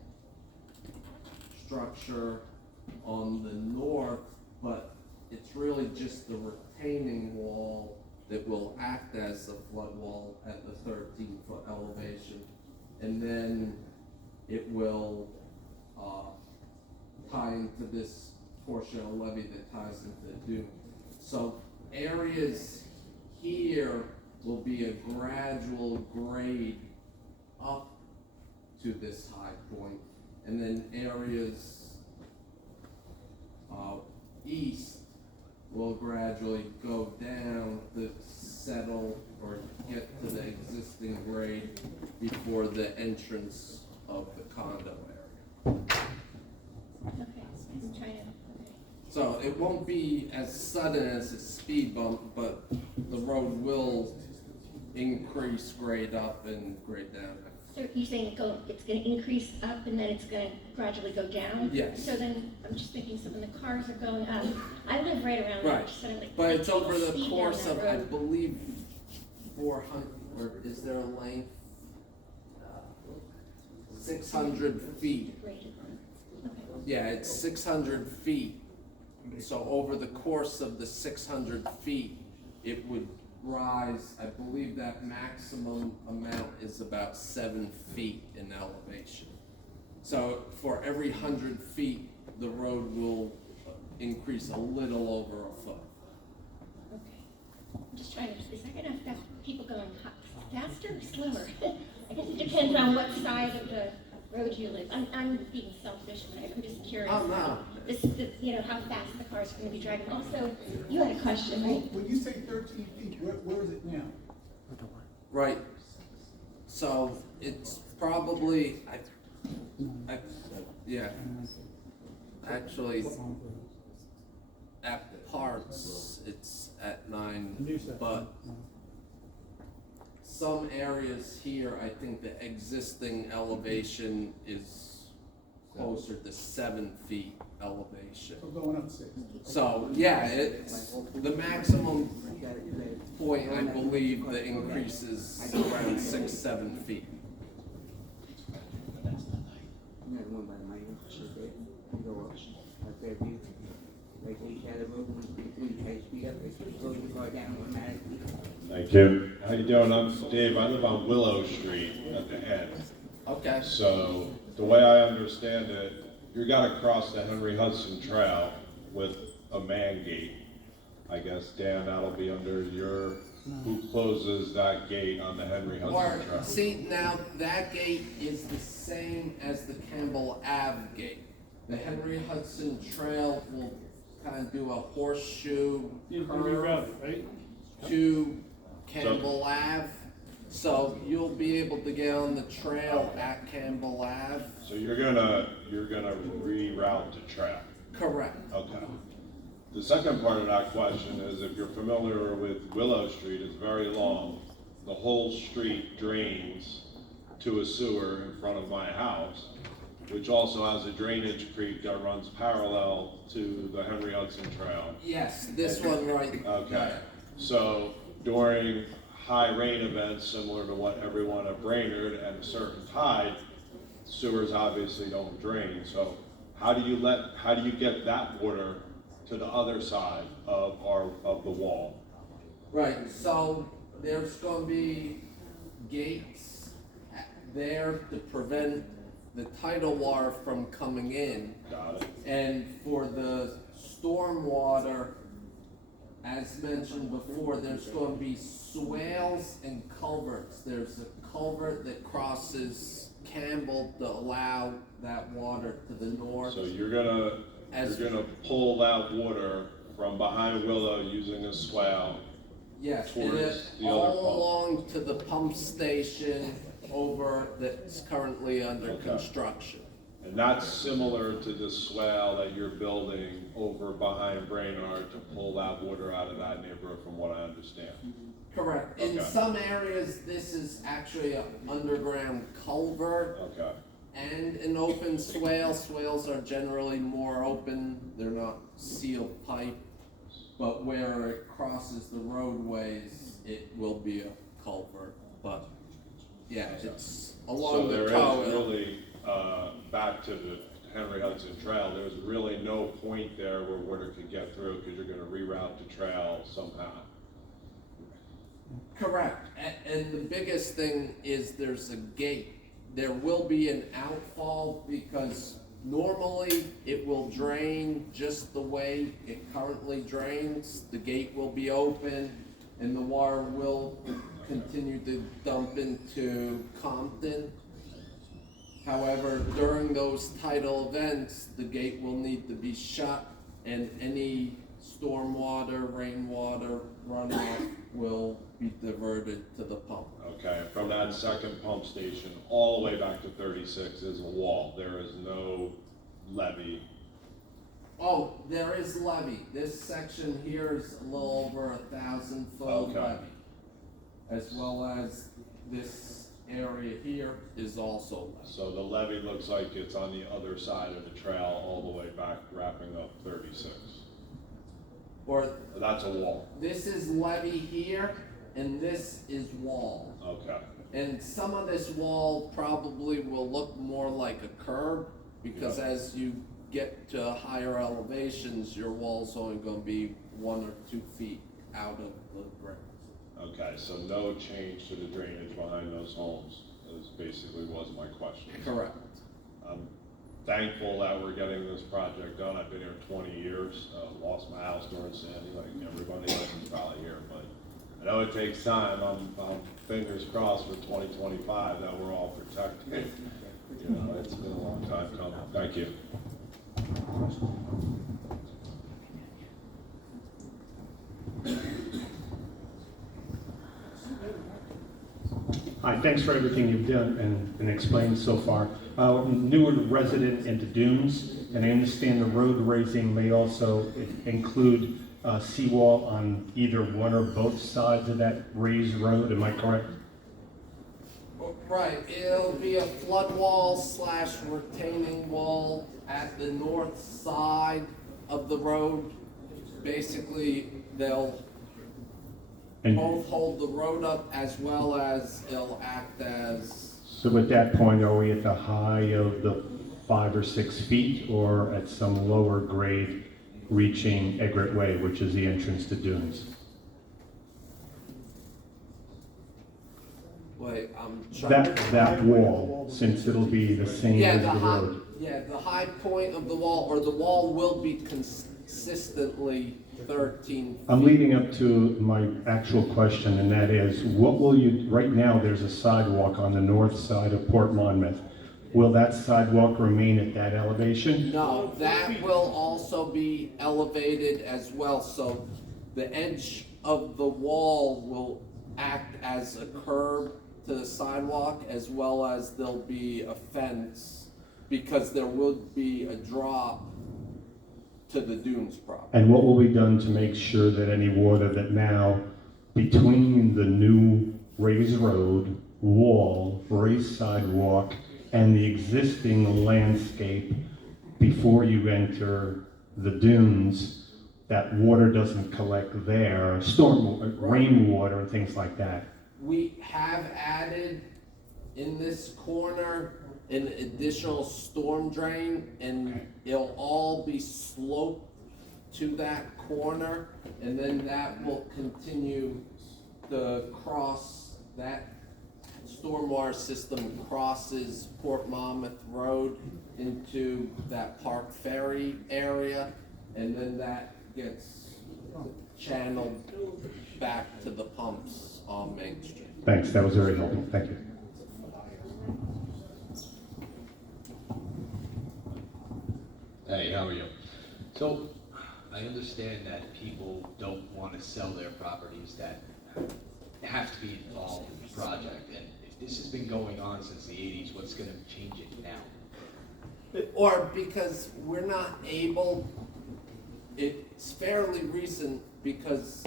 structure on the north, but it's really just the retaining wall that will act as the flood wall at the 13-foot elevation. And then it will tie into this portion of levee that ties into the dune. So areas here will be a gradual grade up to this high point, and then areas east will gradually go down to settle or get to the existing grade before the entrance of the condo area. Okay, I'm trying to, okay. So it won't be as sudden as a speed bump, but the road will increase grade up and grade down. So you're saying it's gonna increase up and then it's gonna gradually go down? Yes. So then, I'm just thinking, so when the cars are going up, I live right around there, Right, so I'm like. but it's people over the speed down course that of, I road. believe, 400, or is there a length? 600 feet. Yeah, it's 600 feet. So over the course of the 600 feet, it would rise, I believe that maximum amount is about 7 feet in elevation. So for every 100 feet, the road will increase a little over a foot. I'm just trying to, is that gonna affect people going faster or slower? I guess it depends on what side of the road you live. I'm being selfish, but I'm just curious. Oh, no. You know, how fast the cars are gonna be driving. Also, you had a question, right? When you say 13 feet, where is it now? Right. So it's probably, yeah. Actually, at parts, it's at 9, but some areas here, I think the existing elevation is closer to 7 feet elevation. We're going up 6. So, yeah, it's, the maximum point, I believe, the increase is around 6, 7 feet. Thank you. How you doing? I'm Dave. I live on Willow Street at the end. Okay. So the way I understand it, you got to cross the Henry Hudson Trail with a man gate. I guess, Dan, that'll be under your, who closes that gate on the Henry Hudson Or, Trail? see, now, that gate is the same as the Campbell Ave gate. The Henry Hudson Trail will kind of do a horseshoe curve to Campbell Ave. So you'll be able to get on the trail at Campbell Ave. So you're gonna reroute the track? Correct. Okay. The second part of that question is, if you're familiar with Willow Street, it's very long. The whole street drains to a sewer in front of my house, which also has a drainage creek that runs parallel to the Henry Hudson Trail. Yes, this one right. Okay, so during high rain events, similar to what everyone at Brainerd, and a certain tide, sewers obviously don't drain. So how do you get that water to the other side of the wall? Right, so there's gonna be gates there to prevent the tidal water from coming in. Got it. And for the storm water, as mentioned before, there's going to be swales and culverts. There's a culvert that crosses Campbell to allow that water to the north. So you're gonna pull that water from behind Willow using a swale. Yes, and towards the all other pump. along to the pump station over that's currently under Okay. construction. And that's similar to the swale that you're building over behind Brainerd to pull that water out of that neighborhood, from what I understand. Correct. In Okay. some areas, this is actually an underground culvert. Okay. And an open swale. Swales are generally more open. They're not sealed pipe. But where it crosses the roadways, it will be a culvert. But yeah, it's along the So there tower. is really, back to the Henry Hudson Trail, there's really no point there where water could get through, because you're gonna reroute the trail somehow. Correct. And the biggest thing is there's a gate. There will be an outfall because normally it will drain just the way it currently drains. The gate will be open and the water will continue to dump into Compton. However, during those tidal events, the gate will need to be shut and any stormwater, rainwater runoff will be diverted to the pump. Okay, and from that second pump station all the way back to 36 is a wall. There is no levee. Oh, there is levee. This section here is a little over 1,000-foot Okay. levee. As well as this area here is also levee. So the levee looks like it's on the other side of the trail all the way back, wrapping up 36. Or That's a wall. this is levee here and this is wall. Okay. And some of this wall probably will look more like a curb because Yeah. as you get to higher elevations, your wall's only gonna be 1 or 2 feet out of the ground. Okay, so no change to the drainage behind those homes, is basically was my question. Correct. I'm thankful that we're getting this project done. I've been here 20 years, lost my house during Sandy, like everybody else is probably here, but I know it takes time. I'm fingers crossed for 2025 that we're all protected. You know, it's been a long time coming. Thank you. Hi, thanks for everything you've done and explained so far. Newer resident into Dunes, and I understand the road raising may also include seawall on either one or both sides of that raised road, am I correct? Right, it'll be a flood wall / retaining wall at the north side of the road. Basically, they'll And both hold the road up as well as it'll act as, so at that point, are we at the high of the 5 or 6 feet, or at some lower grade reaching Egret Way, which is the entrance to Dunes? wait, I'm trying. That wall, since it'll be the same Yeah, as the the high, road. yeah, the high point of the wall, or the wall will be consistently 13 I'm feet. leading up to my actual question, and that is, what will you, right now, there's a sidewalk on the north side of Port Monmouth. Will that sidewalk remain at that elevation? No, that will also be elevated as well, so the edge of the wall will act as a curb to the sidewalk, as well as there'll be a fence, because there will be a drop to the dunes property. And what will be done to make sure that any water that now, between the new raised road, wall, raised sidewalk, and the existing landscape before you enter the dunes, that water doesn't collect there, rainwater and things like that? We have added in this corner an additional storm drain, and it'll all be sloped to that corner, and then that will continue to cross, that stormwater system crosses Port Monmouth Road into that Park Ferry area, and then that gets channeled back to the pumps on Main Street. Thanks, that was very helpful, thank you. Hey, how are you? So, I understand that people don't want to sell their properties that have to be involved in the project, and if this has been going on since the 80s, what's going to change it now? Or because we're not able, it's fairly recent because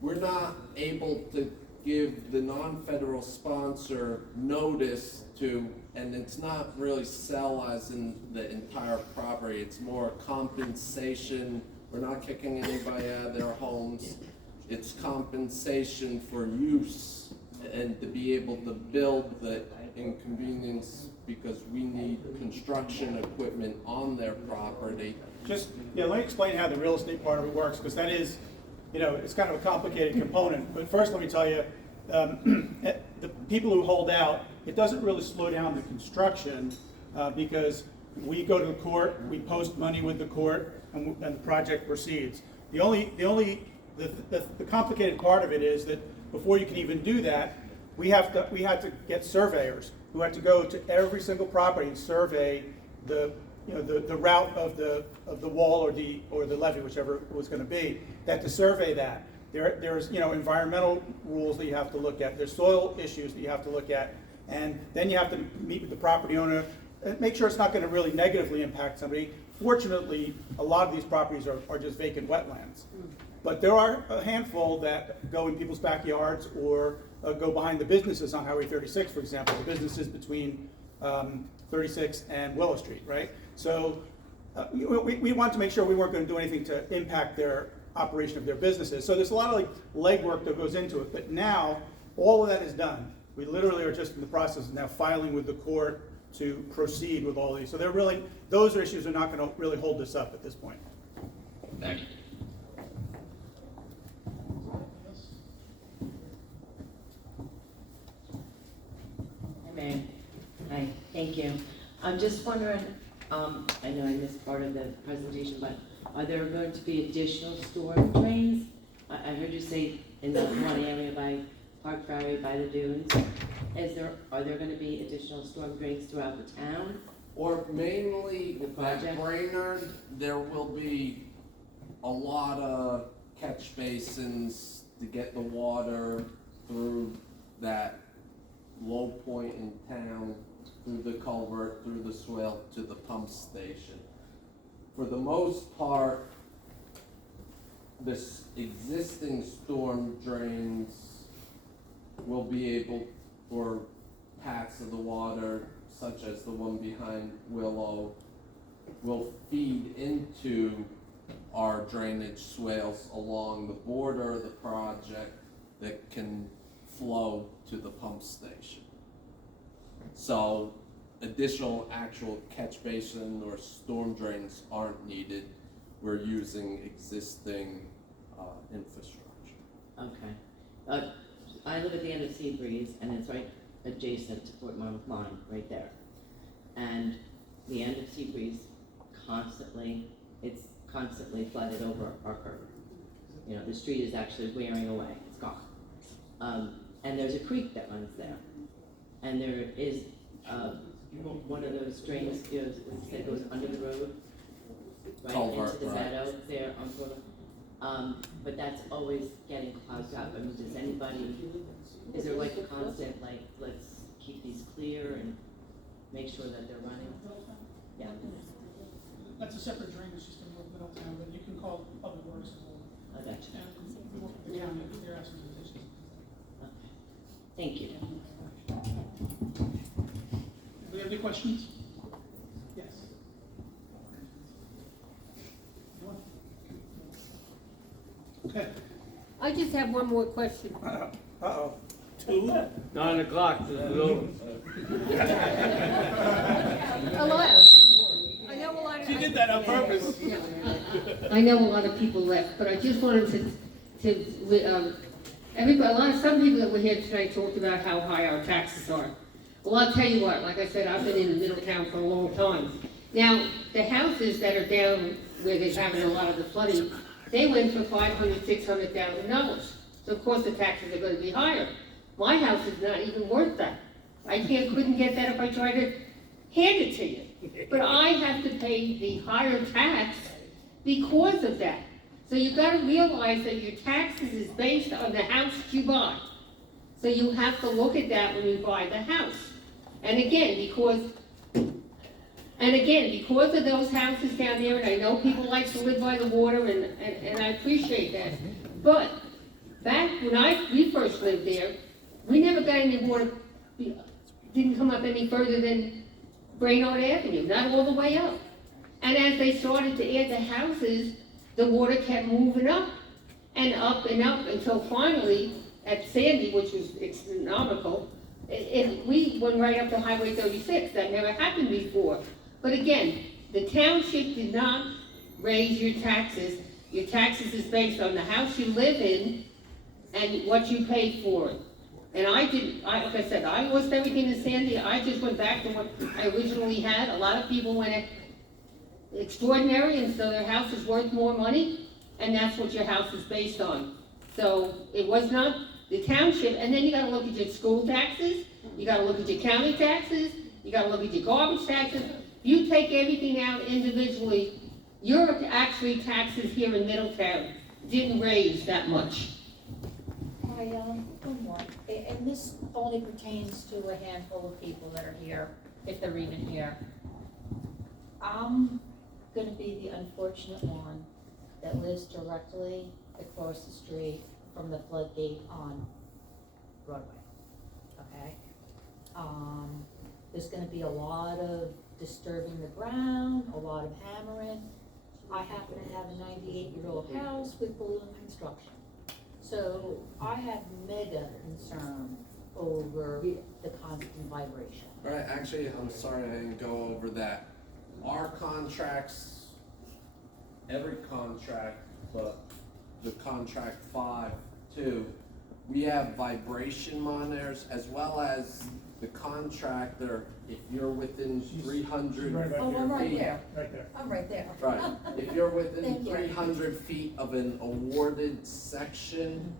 we're not able to give the non-federal sponsor notice to, and it's not really sell as in the entire property, it's more compensation. We're not kicking anybody out of their homes. It's compensation for use and to be able to build the inconvenience because we need construction equipment on their property. Just, let me explain how the real estate part of it works, because that is, it's kind of a complicated component. But first, let me tell you, the people who hold out, it doesn't really slow down the construction because we go to the court, we post money with the court, and the project proceeds. The complicated part of it is that before you can even do that, we had to get surveyors who had to go to every single property and survey the route of the wall or the levee, whichever it was going to be. They had to survey that. There's environmental rules that you have to look at. There's soil issues that you have to look at, and then you have to meet with the property owner, and make sure it's not going to really negatively impact somebody. Fortunately, a lot of these properties are just vacant wetlands, but there are a handful that go in people's backyards or go behind the businesses on Highway 36, for example, the businesses between 36 and Willow Street, right? So we wanted to make sure we weren't going to do anything to impact their operation of their businesses. So there's a lot of legwork that goes into it, but now all of that is done. We literally are just in the process of now filing with the court to proceed with all these. So those issues are not going to really hold us up at this point. Thank you. Hi, Mayor. Hi, thank you. I'm just wondering, I know I missed part of the presentation, but are there going to be additional storm drains? I heard you say in the one area by Park Ferry, by the dunes. Are there going to be additional storm drains throughout the town? Or mainly at Brainerd, there will be a lot of catch basins to get the water through that low point in town, through the culvert, through the swale to the pump station. For the most part, this existing storm drains will be able, or tracks of the water, such as the one behind Willow, will feed into our drainage swales along the border of the project that can flow to the pump station. So additional actual catch basin or storm drains aren't needed. We're using existing infrastructure. Okay. I live at the end of Seabreeze, and it's right adjacent to Port Monmouth Line, right there. And the end of Seabreeze it's constantly flooded over our curb. You know, the street is actually wearing away, it's gone. And there's a creek that runs there. And there is one of those drains that goes under the road, right Culvert, into the right. meadow there on Florida. But that's always getting clogged up. I mean, is there like a constant, like, let's keep these clear and make sure that they're running? Yeah. That's a separate drainage system with Middletown, but you can call Public Works as well. I got you. And we work with the county if they're asking for additions. Okay. Thank you. Do we have any questions? Yes. Okay. I just have one more question. Uh-oh. 9 o'clock, a lot. I know a lot of. She did that on purpose. I know a lot of people left, but I just wanted some people that were here tonight talked about how high our taxes are. Well, I'll tell you what, like I said, I've been in Middletown for a long time. Now, the houses that are down where they're having a lot of the flooding, they went for $500,000, $600,000. So of course the taxes are going to be higher. My house is not even worth that. I couldn't get that if I tried to hand it to you. But I have to pay the higher tax because of that. So you've got to realize that your taxes is based on the house you buy. So you have to look at that when you buy the house. And again, because of those houses down there, and I know people like to live by the water, and I appreciate that. But back when we first lived there, we never got any water, didn't come up any further than Brainerd Avenue, not all the way up. And as they started to add the houses, the water kept moving up and up until finally, at Sandy, which was astronomical, we went right up to Highway 36. That never happened before. But again, the township did not raise your taxes. Your taxes is based on the house you live in and what you paid for it. And like I said, I lost everything in Sandy. I just went back to what I originally had. A lot of people went extraordinary, and so their house is worth more money, and that's what your house is based on. So it was not the township, and then you gotta look at your school taxes, you gotta look at your county taxes, you gotta look at your garbage taxes. You take everything out individually, your actually taxes here in Middletown didn't raise that much. Hi, one more, and this only pertains to a handful of people that are here, if they're even here. I'm gonna be the unfortunate one that lives directly across the street from the floodgate on Broadway, okay? There's gonna be a lot of disturbing the ground, a lot of hammering. I happen to have a 98-year-old house with balloon construction. So I have mega concern over the constant vibration. Right, actually, I'm sorry I didn't go over that. Our contracts, every contract, but the contract 5 too, we have vibration monitors as well as the contractor, if you're within 300 Oh, I'm right feet. there. I'm right there. Right, if you're within Thank you. 300 feet of an awarded section,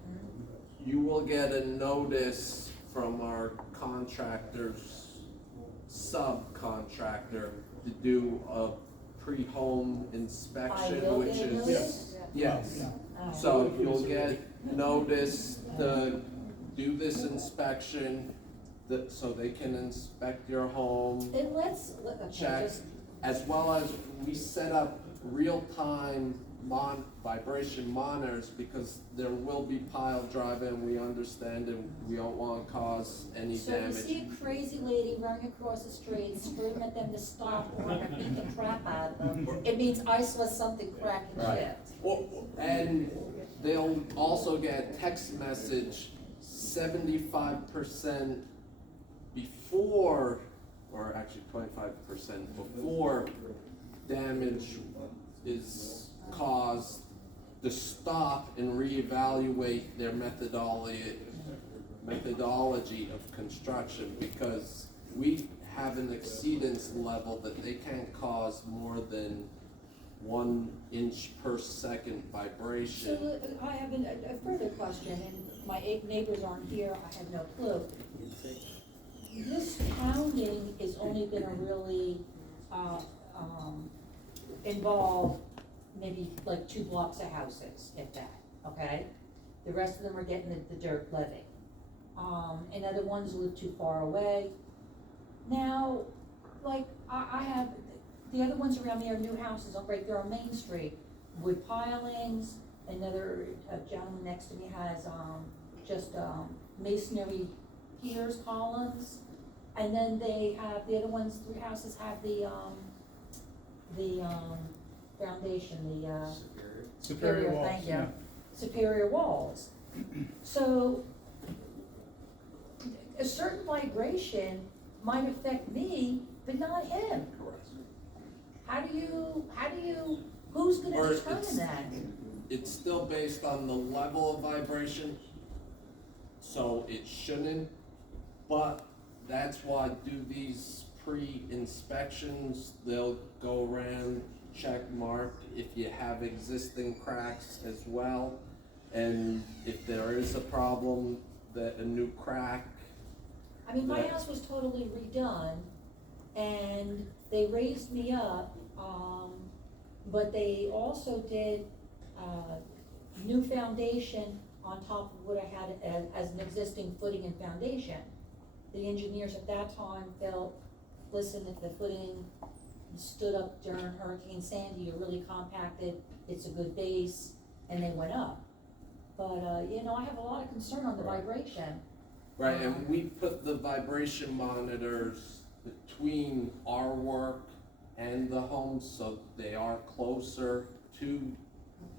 you will get a notice from our contractor's subcontractor to do a pre-home inspection, I will which get a is, notice? yes. Oh. So you'll get notice to do this inspection, so they can inspect your home, And let's, okay, check, just, as well as we set up real-time vibration monitors, because there will be pile driving, we understand, and we don't wanna cause any So if you damage. see a crazy lady running across the street, screaming at them to stop or beat the crap out of them, it means I saw something crack and Right. shift. And they'll also get a text message 75% before, or actually 25% before damage is caused, to stop and reevaluate their methodology of construction, because we have an exceedance level that they can't cause more than 1 inch per second vibration. So I have a further question, and my neighbors aren't here, I have no clue. This pounding is only gonna really, involve maybe like 2 blocks of houses, if that, okay? The rest of them are getting the dirt levy. And other ones live too far away. Now, like, I have, the other ones around me are new houses, right there on Main Street, wood pilings. Another gentleman next to me has, just, masonry piers, columns. And then they have, the other ones, 3 houses have the foundation, the, Superior walls, thank you. yeah. Superior walls. So, a certain vibration might affect me, but not him. How do you, who's Or gonna it's- determine that? It's still based on the level of vibration, so it shouldn't, but that's why do these pre-inspections, they'll go around, check mark if you have existing cracks as well, and if there is a problem, that a new crack. I mean, my that- house was totally redone, and they raised me up, but they also did, new foundation on top of what I had as an existing footing and foundation. The engineers at that time felt, listen, if the footing stood up during Hurricane Sandy, you're really compacted, it's a good base, and they went up. But, you know, I have a lot of concern on the vibration. Right, and we put the vibration monitors between our work and the homes, so they are closer to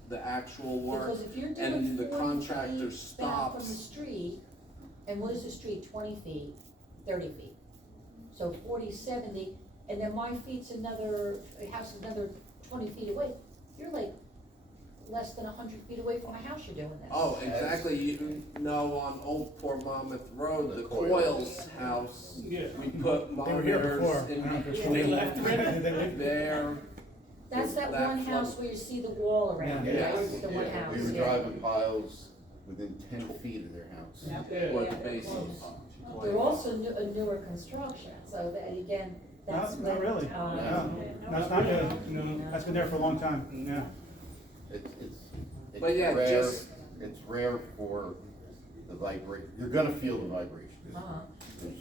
the actual work. Because if you're doing And the 40 contractor feet back from the stops. street, and what is the street, 20 feet, 30 feet? So 40, 70, and then my feet's another, a house is another 20 feet away. You're like less than 100 feet away from my house you're doing this. Oh, exactly, you know, on Old Port Monmouth Road, the Coils. Coils house, Yeah. we put They were here before. monitors in I don't know if it's between left. there. That's that one house where you see the wall around it, Yeah. right? The one house, We were yeah. driving piles within 10 feet of their house. Or the bases. They're also a newer construction, so that, again, that's. Not really, when, no, it's not new, no, that's been there for a long time, yeah. But yeah, Rare, just- it's rare for the vibration, you're gonna feel the vibration. Uh-huh.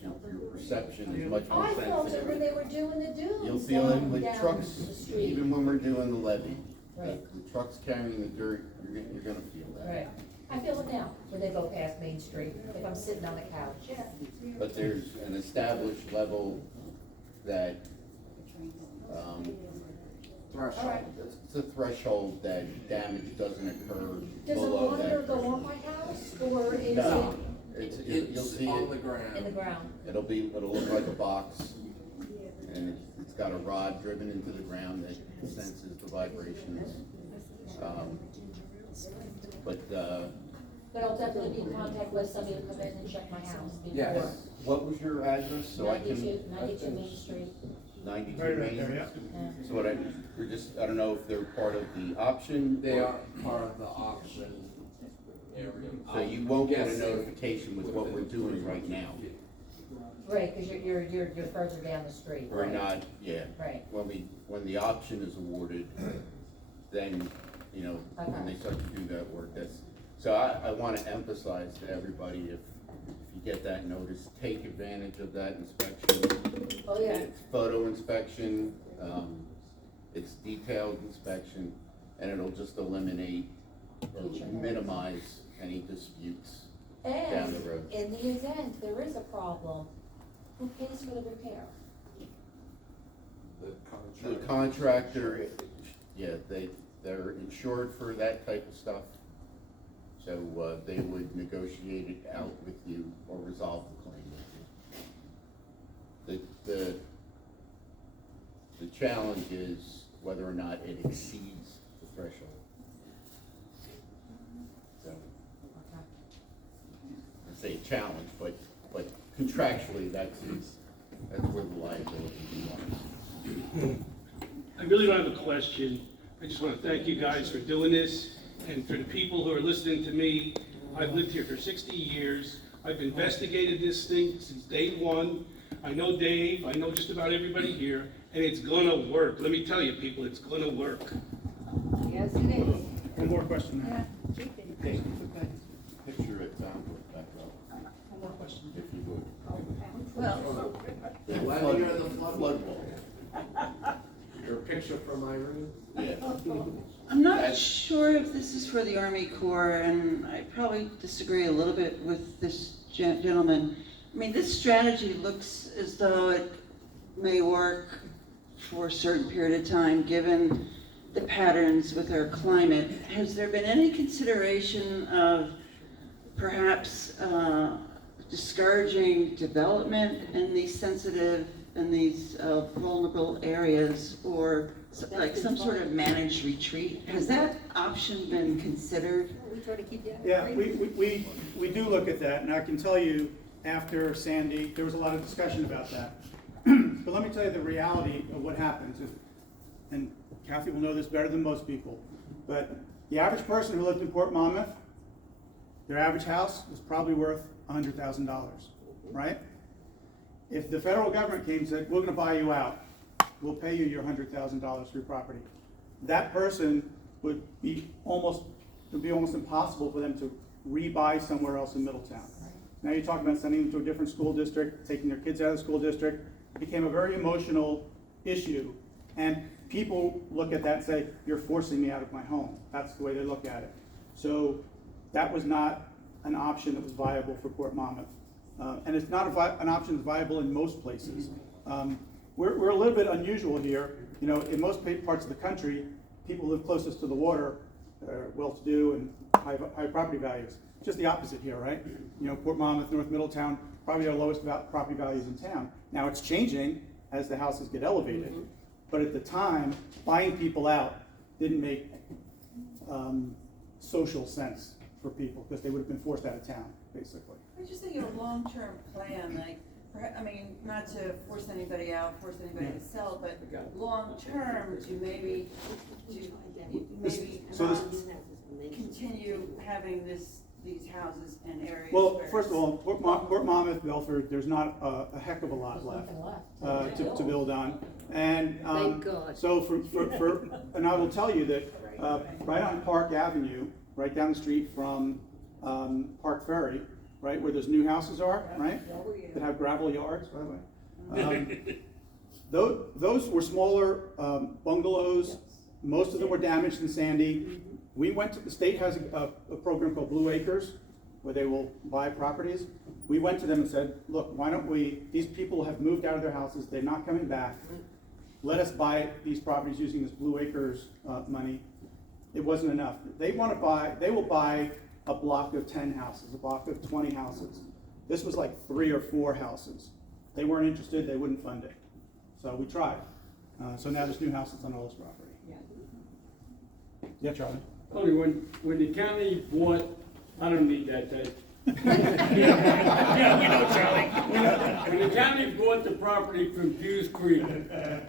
Your perception is much more I felt it sensitive. when they were doing the dunes. You'll feel it down with trucks, the street. even when we're doing the levee. Right. The trucks carrying the dirt, you're gonna feel that. Right. I feel it now, when they go past Main Street, if I'm sitting on the couch, yeah. But there's an established level that, Threshold. it's a threshold that damage doesn't occur Does the below monitor that. go on my house, or is No, it you'll see on it. the ground. in the ground? It'll look like a box, and it's got a rod driven into the ground that senses the vibrations. But I'll definitely be in contact with somebody to come in and check my house before. Yes. What was your address, so I can? 92 Main Street. 92 Right Main? there, yeah. Yeah. So I don't know if they're part of the option. They or- are part of the auction area. So you won't get a Yes. notification with what we're doing right now. Right, because you're further down the street, We're right? not, yeah. Right. When the option is awarded, then, you know, when Okay. they start to do that work, so I wanna emphasize to everybody, if you get that notice, take advantage of that inspection. Oh, yeah. It's photo inspection, it's detailed inspection, and it'll just eliminate or minimize any disputes down the road. And in the event there is a problem, who pays for the repair? The contractor, yeah, they're insured for that type of stuff. So, they would negotiate it out with you or resolve the claim with you. The challenge is whether or not it exceeds the threshold. So, I say challenge, but contractually, that's where the liability lies. I really don't have a question. I just want to thank you guys for doing this, and for the people who are listening to me. I've lived here for 60 years. I've investigated this thing since day one. I know Dave, I know just about everybody here, and it's gonna work. Let me tell you, people, it's gonna work. Yes, it is. One more question. Picture it down back up. One more question. If you would. Well, Yeah, Well, you're the flood wall. Your picture from Irene? Yeah. I'm not sure if this is for the Army Corps, and I probably disagree a little bit with this gentleman. I mean, this strategy looks as though it may work for a certain period of time, given the patterns with our climate. Has there been any consideration of perhaps discouraging development in these sensitive, in these vulnerable areas, or like some sort of managed retreat? Has that option been considered? we try to keep that. Yeah, we do look at that, and I can tell you, after Sandy, there was a lot of discussion about that. But let me tell you the reality of what happens, and Kathy will know this better than most people, but the average person who lived in Port Monmouth, their average house was probably worth $100,000, right? If the federal government came and said, we're gonna buy you out, we'll pay you your $100,000 for your property, that person would be almost impossible for them to rebuy somewhere else in Middletown. Now you're talking about sending them to a different school district, taking their kids out of the school district. It became a very emotional issue. And people look at that and say, you're forcing me out of my home. That's the way they look at it. So that was not an option that was viable for Port Monmouth. And it's not an option that's viable in most places. We're a little bit unusual here. You know, in most parts of the country, people live closest to the water, well-to-do and high property values. Just the opposite here, right? You know, Port Monmouth, North Middletown, probably our lowest property values in town. Now it's changing as the houses get elevated. But at the time, buying people out didn't make social sense for people because they would have been forced out of town, basically. I just think of a long-term plan, like, I mean, not to force anybody out, force anybody to sell, but long-term to maybe not continue having these houses in areas. Well, where first of all, Port Monmouth, Belford, there's not a heck of a lot left to build on. And Thank God. so and I will tell you that right on Park Avenue, right down the street from Park Ferry, right where those new houses are, right, that have gravel yards, by the way. Those were smaller bungalows. Most of them were damaged in Sandy. We went to, the state has a program called Blue Acres, where they will buy properties. We went to them and said, look, why don't these people have moved out of their houses, they're not coming back. Let us buy these properties using this Blue Acres money. It wasn't enough. They will buy a block of 10 houses, a block of 20 houses. This was like 3 or 4 houses. They weren't interested, they wouldn't fund it. So we tried. So now there's new houses on all this property. Yeah, Charlie? Only when the county bought, I don't need that tape. Yeah, we know, Charlie. We know that. When the county bought the property from Hughes Creek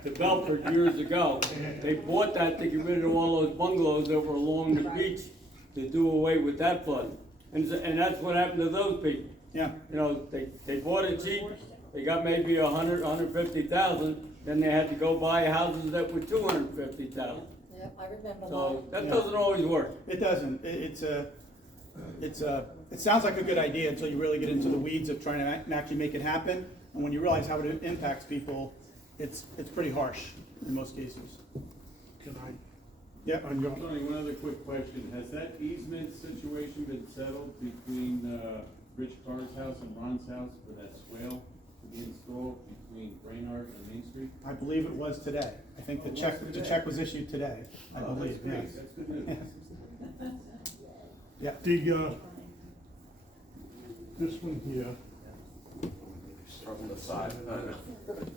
to Belford years ago, they bought that to get rid of all those bungalows that were along the beach to do away with that flood. And that's what happened to those people. Yeah. You know, they bought it cheap, they got maybe 100, 150,000, then they had to go buy houses that were 250,000. Yep, I remember So that. that doesn't always work. It doesn't. It sounds like a good idea until you really get into the weeds of trying to actually make it happen. And when you realize how it impacts people, it's pretty harsh in most cases. Can I Yeah, on your, Tony, one other quick question. Has that easement situation been settled between, Rich Carter's house and Ron's house for that swale to be installed between Brainerd and Main Street? I believe it was today. I think the check was issued today, I believe, That's yes. great. That's good news. Yeah. This one here, From the side.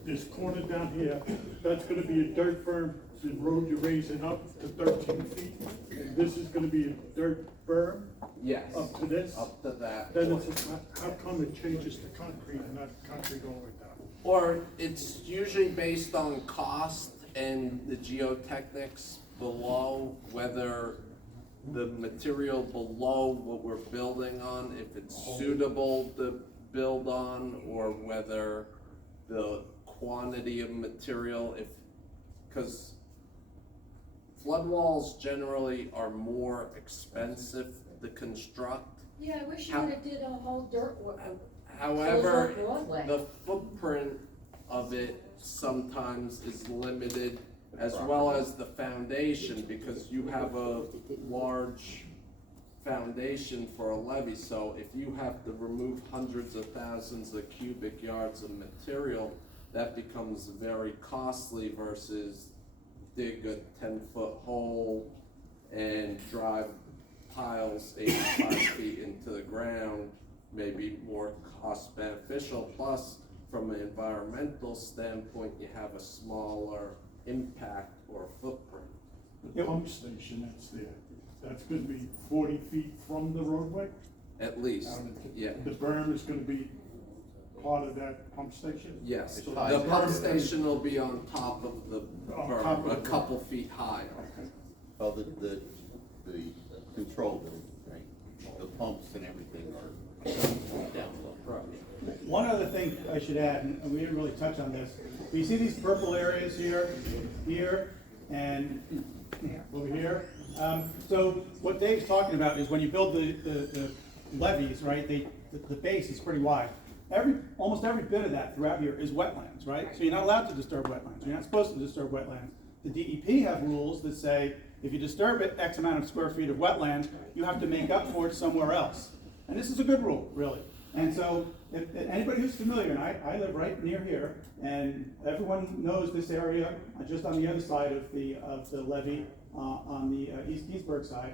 this corner down here, that's gonna be a dirt berm, the road you're raising up to 13 feet. And this is gonna be a dirt berm Yes. up to this. Up to that Then point. it's, how come it changes to concrete and not concrete all the way down? Or it's usually based on cost and the geotechnics below, whether the material below what we're building on, if it's suitable to build on, or whether the quantity of material, because flood walls generally are more expensive to construct. Yeah, I wish you How- would've did a whole dirt, However, Goes off Broadway. the footprint of it sometimes is limited, as well as the foundation, because you have a large foundation for a levee. So if you have to remove hundreds of thousands of cubic yards of material, that becomes very costly versus dig a 10-foot hole and drive piles 85 feet into the ground, maybe more cost beneficial. Plus, from an environmental standpoint, you have a smaller impact or footprint. The pump station that's there, that's gonna be 40 feet from the roadway? At least, yeah. The berm is gonna be part of that pump station? Yes, So the berm pump is- station will be on top of the On top of berm, a the berm. couple feet higher. Well, the control building, right? The pumps and everything are down low. One other thing I should add, and we didn't really touch on this, but you see these purple areas here, and over here? So what Dave's talking about is when you build the levees, right, the base is pretty wide. Almost every bit of that throughout here is wetlands, right? So you're not allowed to disturb wetlands, you're not supposed to disturb wetlands. The DEP have rules that say, if you disturb it, X amount of square feet of wetland, you have to make up for it somewhere else. And this is a good rule, really. And so, if anybody who's familiar, and I live right near here, and everyone knows this area, just on the other side of the levee, on the East Keysburg side,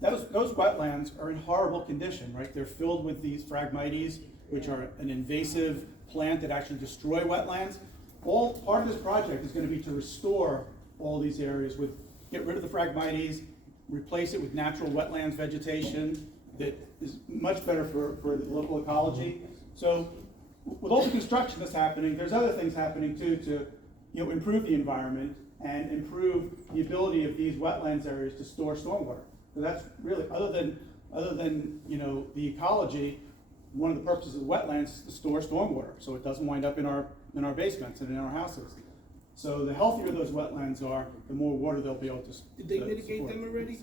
those wetlands are in horrible condition, right? They're filled with these Phragmites, which are an invasive plant that actually destroy wetlands. All part of this project is going to be to restore all these areas get rid of the Phragmites, replace it with natural wetlands vegetation that is much better for the local ecology. So with all the construction that's happening, there's other things happening too to improve the environment and improve the ability of these wetlands areas to store stormwater. So that's really, other than the ecology, one of the purposes of wetlands is to store stormwater, so it doesn't wind up in our basements and in our houses. So the healthier those wetlands are, the more water they'll be able to. Did they mitigate them already?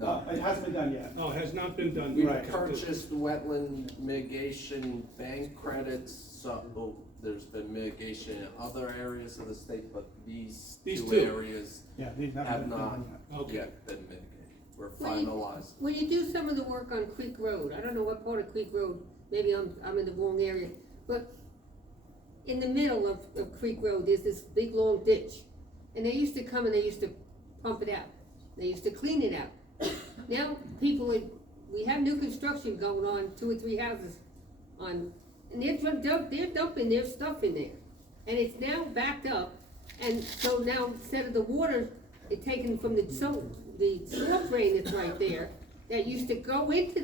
It hasn't been done yet. No, it has not been done. We Right. purchased wetland mitigation bank credits, so there's been mitigation in other areas of the state, but these two two. areas Yeah, these haven't have been not done yet. Okay. yet been mitigated. We're When you- finalized. When you do some of the work on Creek Road, I don't know what part of Creek Road, maybe I'm in the wrong area, but in the middle of Creek Road, there's this big long ditch. And they used to come and they used to pump it out. They used to clean it out. Now, we have new construction going on, 2 or 3 houses and they're dumping their stuff in there. And it's now backed up, and so now instead of the water, it's taken from the storm drain that's right there, that used to go into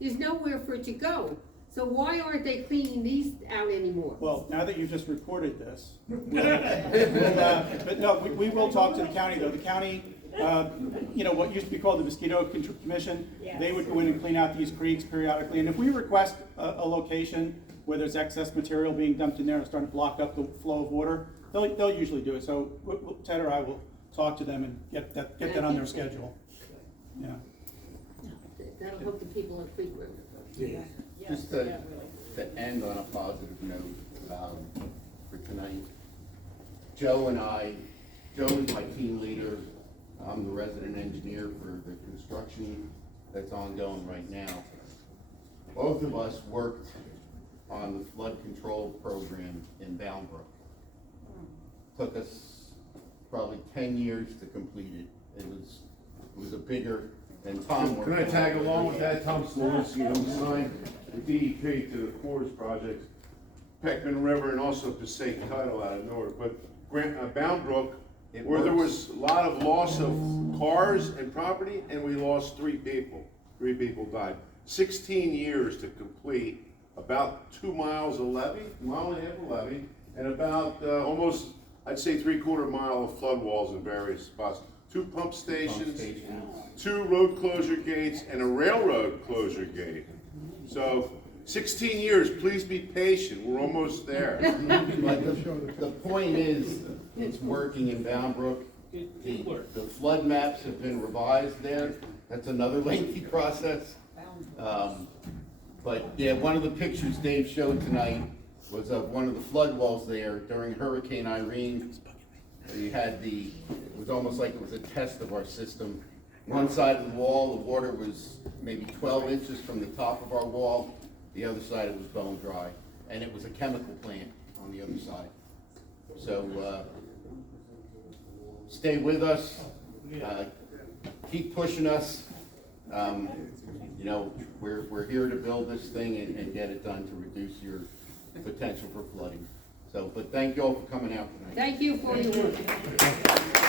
there's nowhere for it to go. So why aren't they cleaning these out anymore? Well, now that you've just reported this, but no, we will talk to the county though. The county, what used to be called the Mosquito Commission, they would go in and clean out these creeks periodically. And if we request a location where there's excess material being dumped in there and starting to block up the flow of water, they'll usually do it. So Ted or I will talk to them and get that on their schedule. Yeah. That'll help the people on Creek Road. Yeah. Just to end on a positive note for tonight, Joe is my team leader I'm the resident engineer for the construction that's ongoing right now. Both of us worked on the flood control program in Boundbrook. Took us probably 10 years to complete it. It was a bigger, and Tom worked. Can I tag along with that? Tom Slawinski, I'm assigned with DEP to the Coors project, Peckman River, and also Passaic Title out of Newark. But Boundbrook, where there was a lot of loss of cars and property, and we lost 3 people. 3 people died. 16 years to complete about 2 miles of levee, mile and a half of levee, and about almost, I'd say 3/4 mile of flood walls in various spots. 2 pump stations, 2 road closure gates, and a railroad closure gate. So 16 years, please be patient, we're almost there. But the point is, it's working in Boundbrook. The flood maps have been revised there. That's another lengthy process. But yeah, one of the pictures Dave showed tonight was of one of the flood walls there during Hurricane Irene. You had it was almost like it was a test of our system. One side of the wall, the water was maybe 12 inches from the top of our wall. The other side, it was bone dry. And it was a chemical plant on the other side. So, stay with us, keep pushing us. You know, we're here to build this thing and get it done to reduce your potential for flooding. So, but thank you all for coming out tonight. Thank you for your work.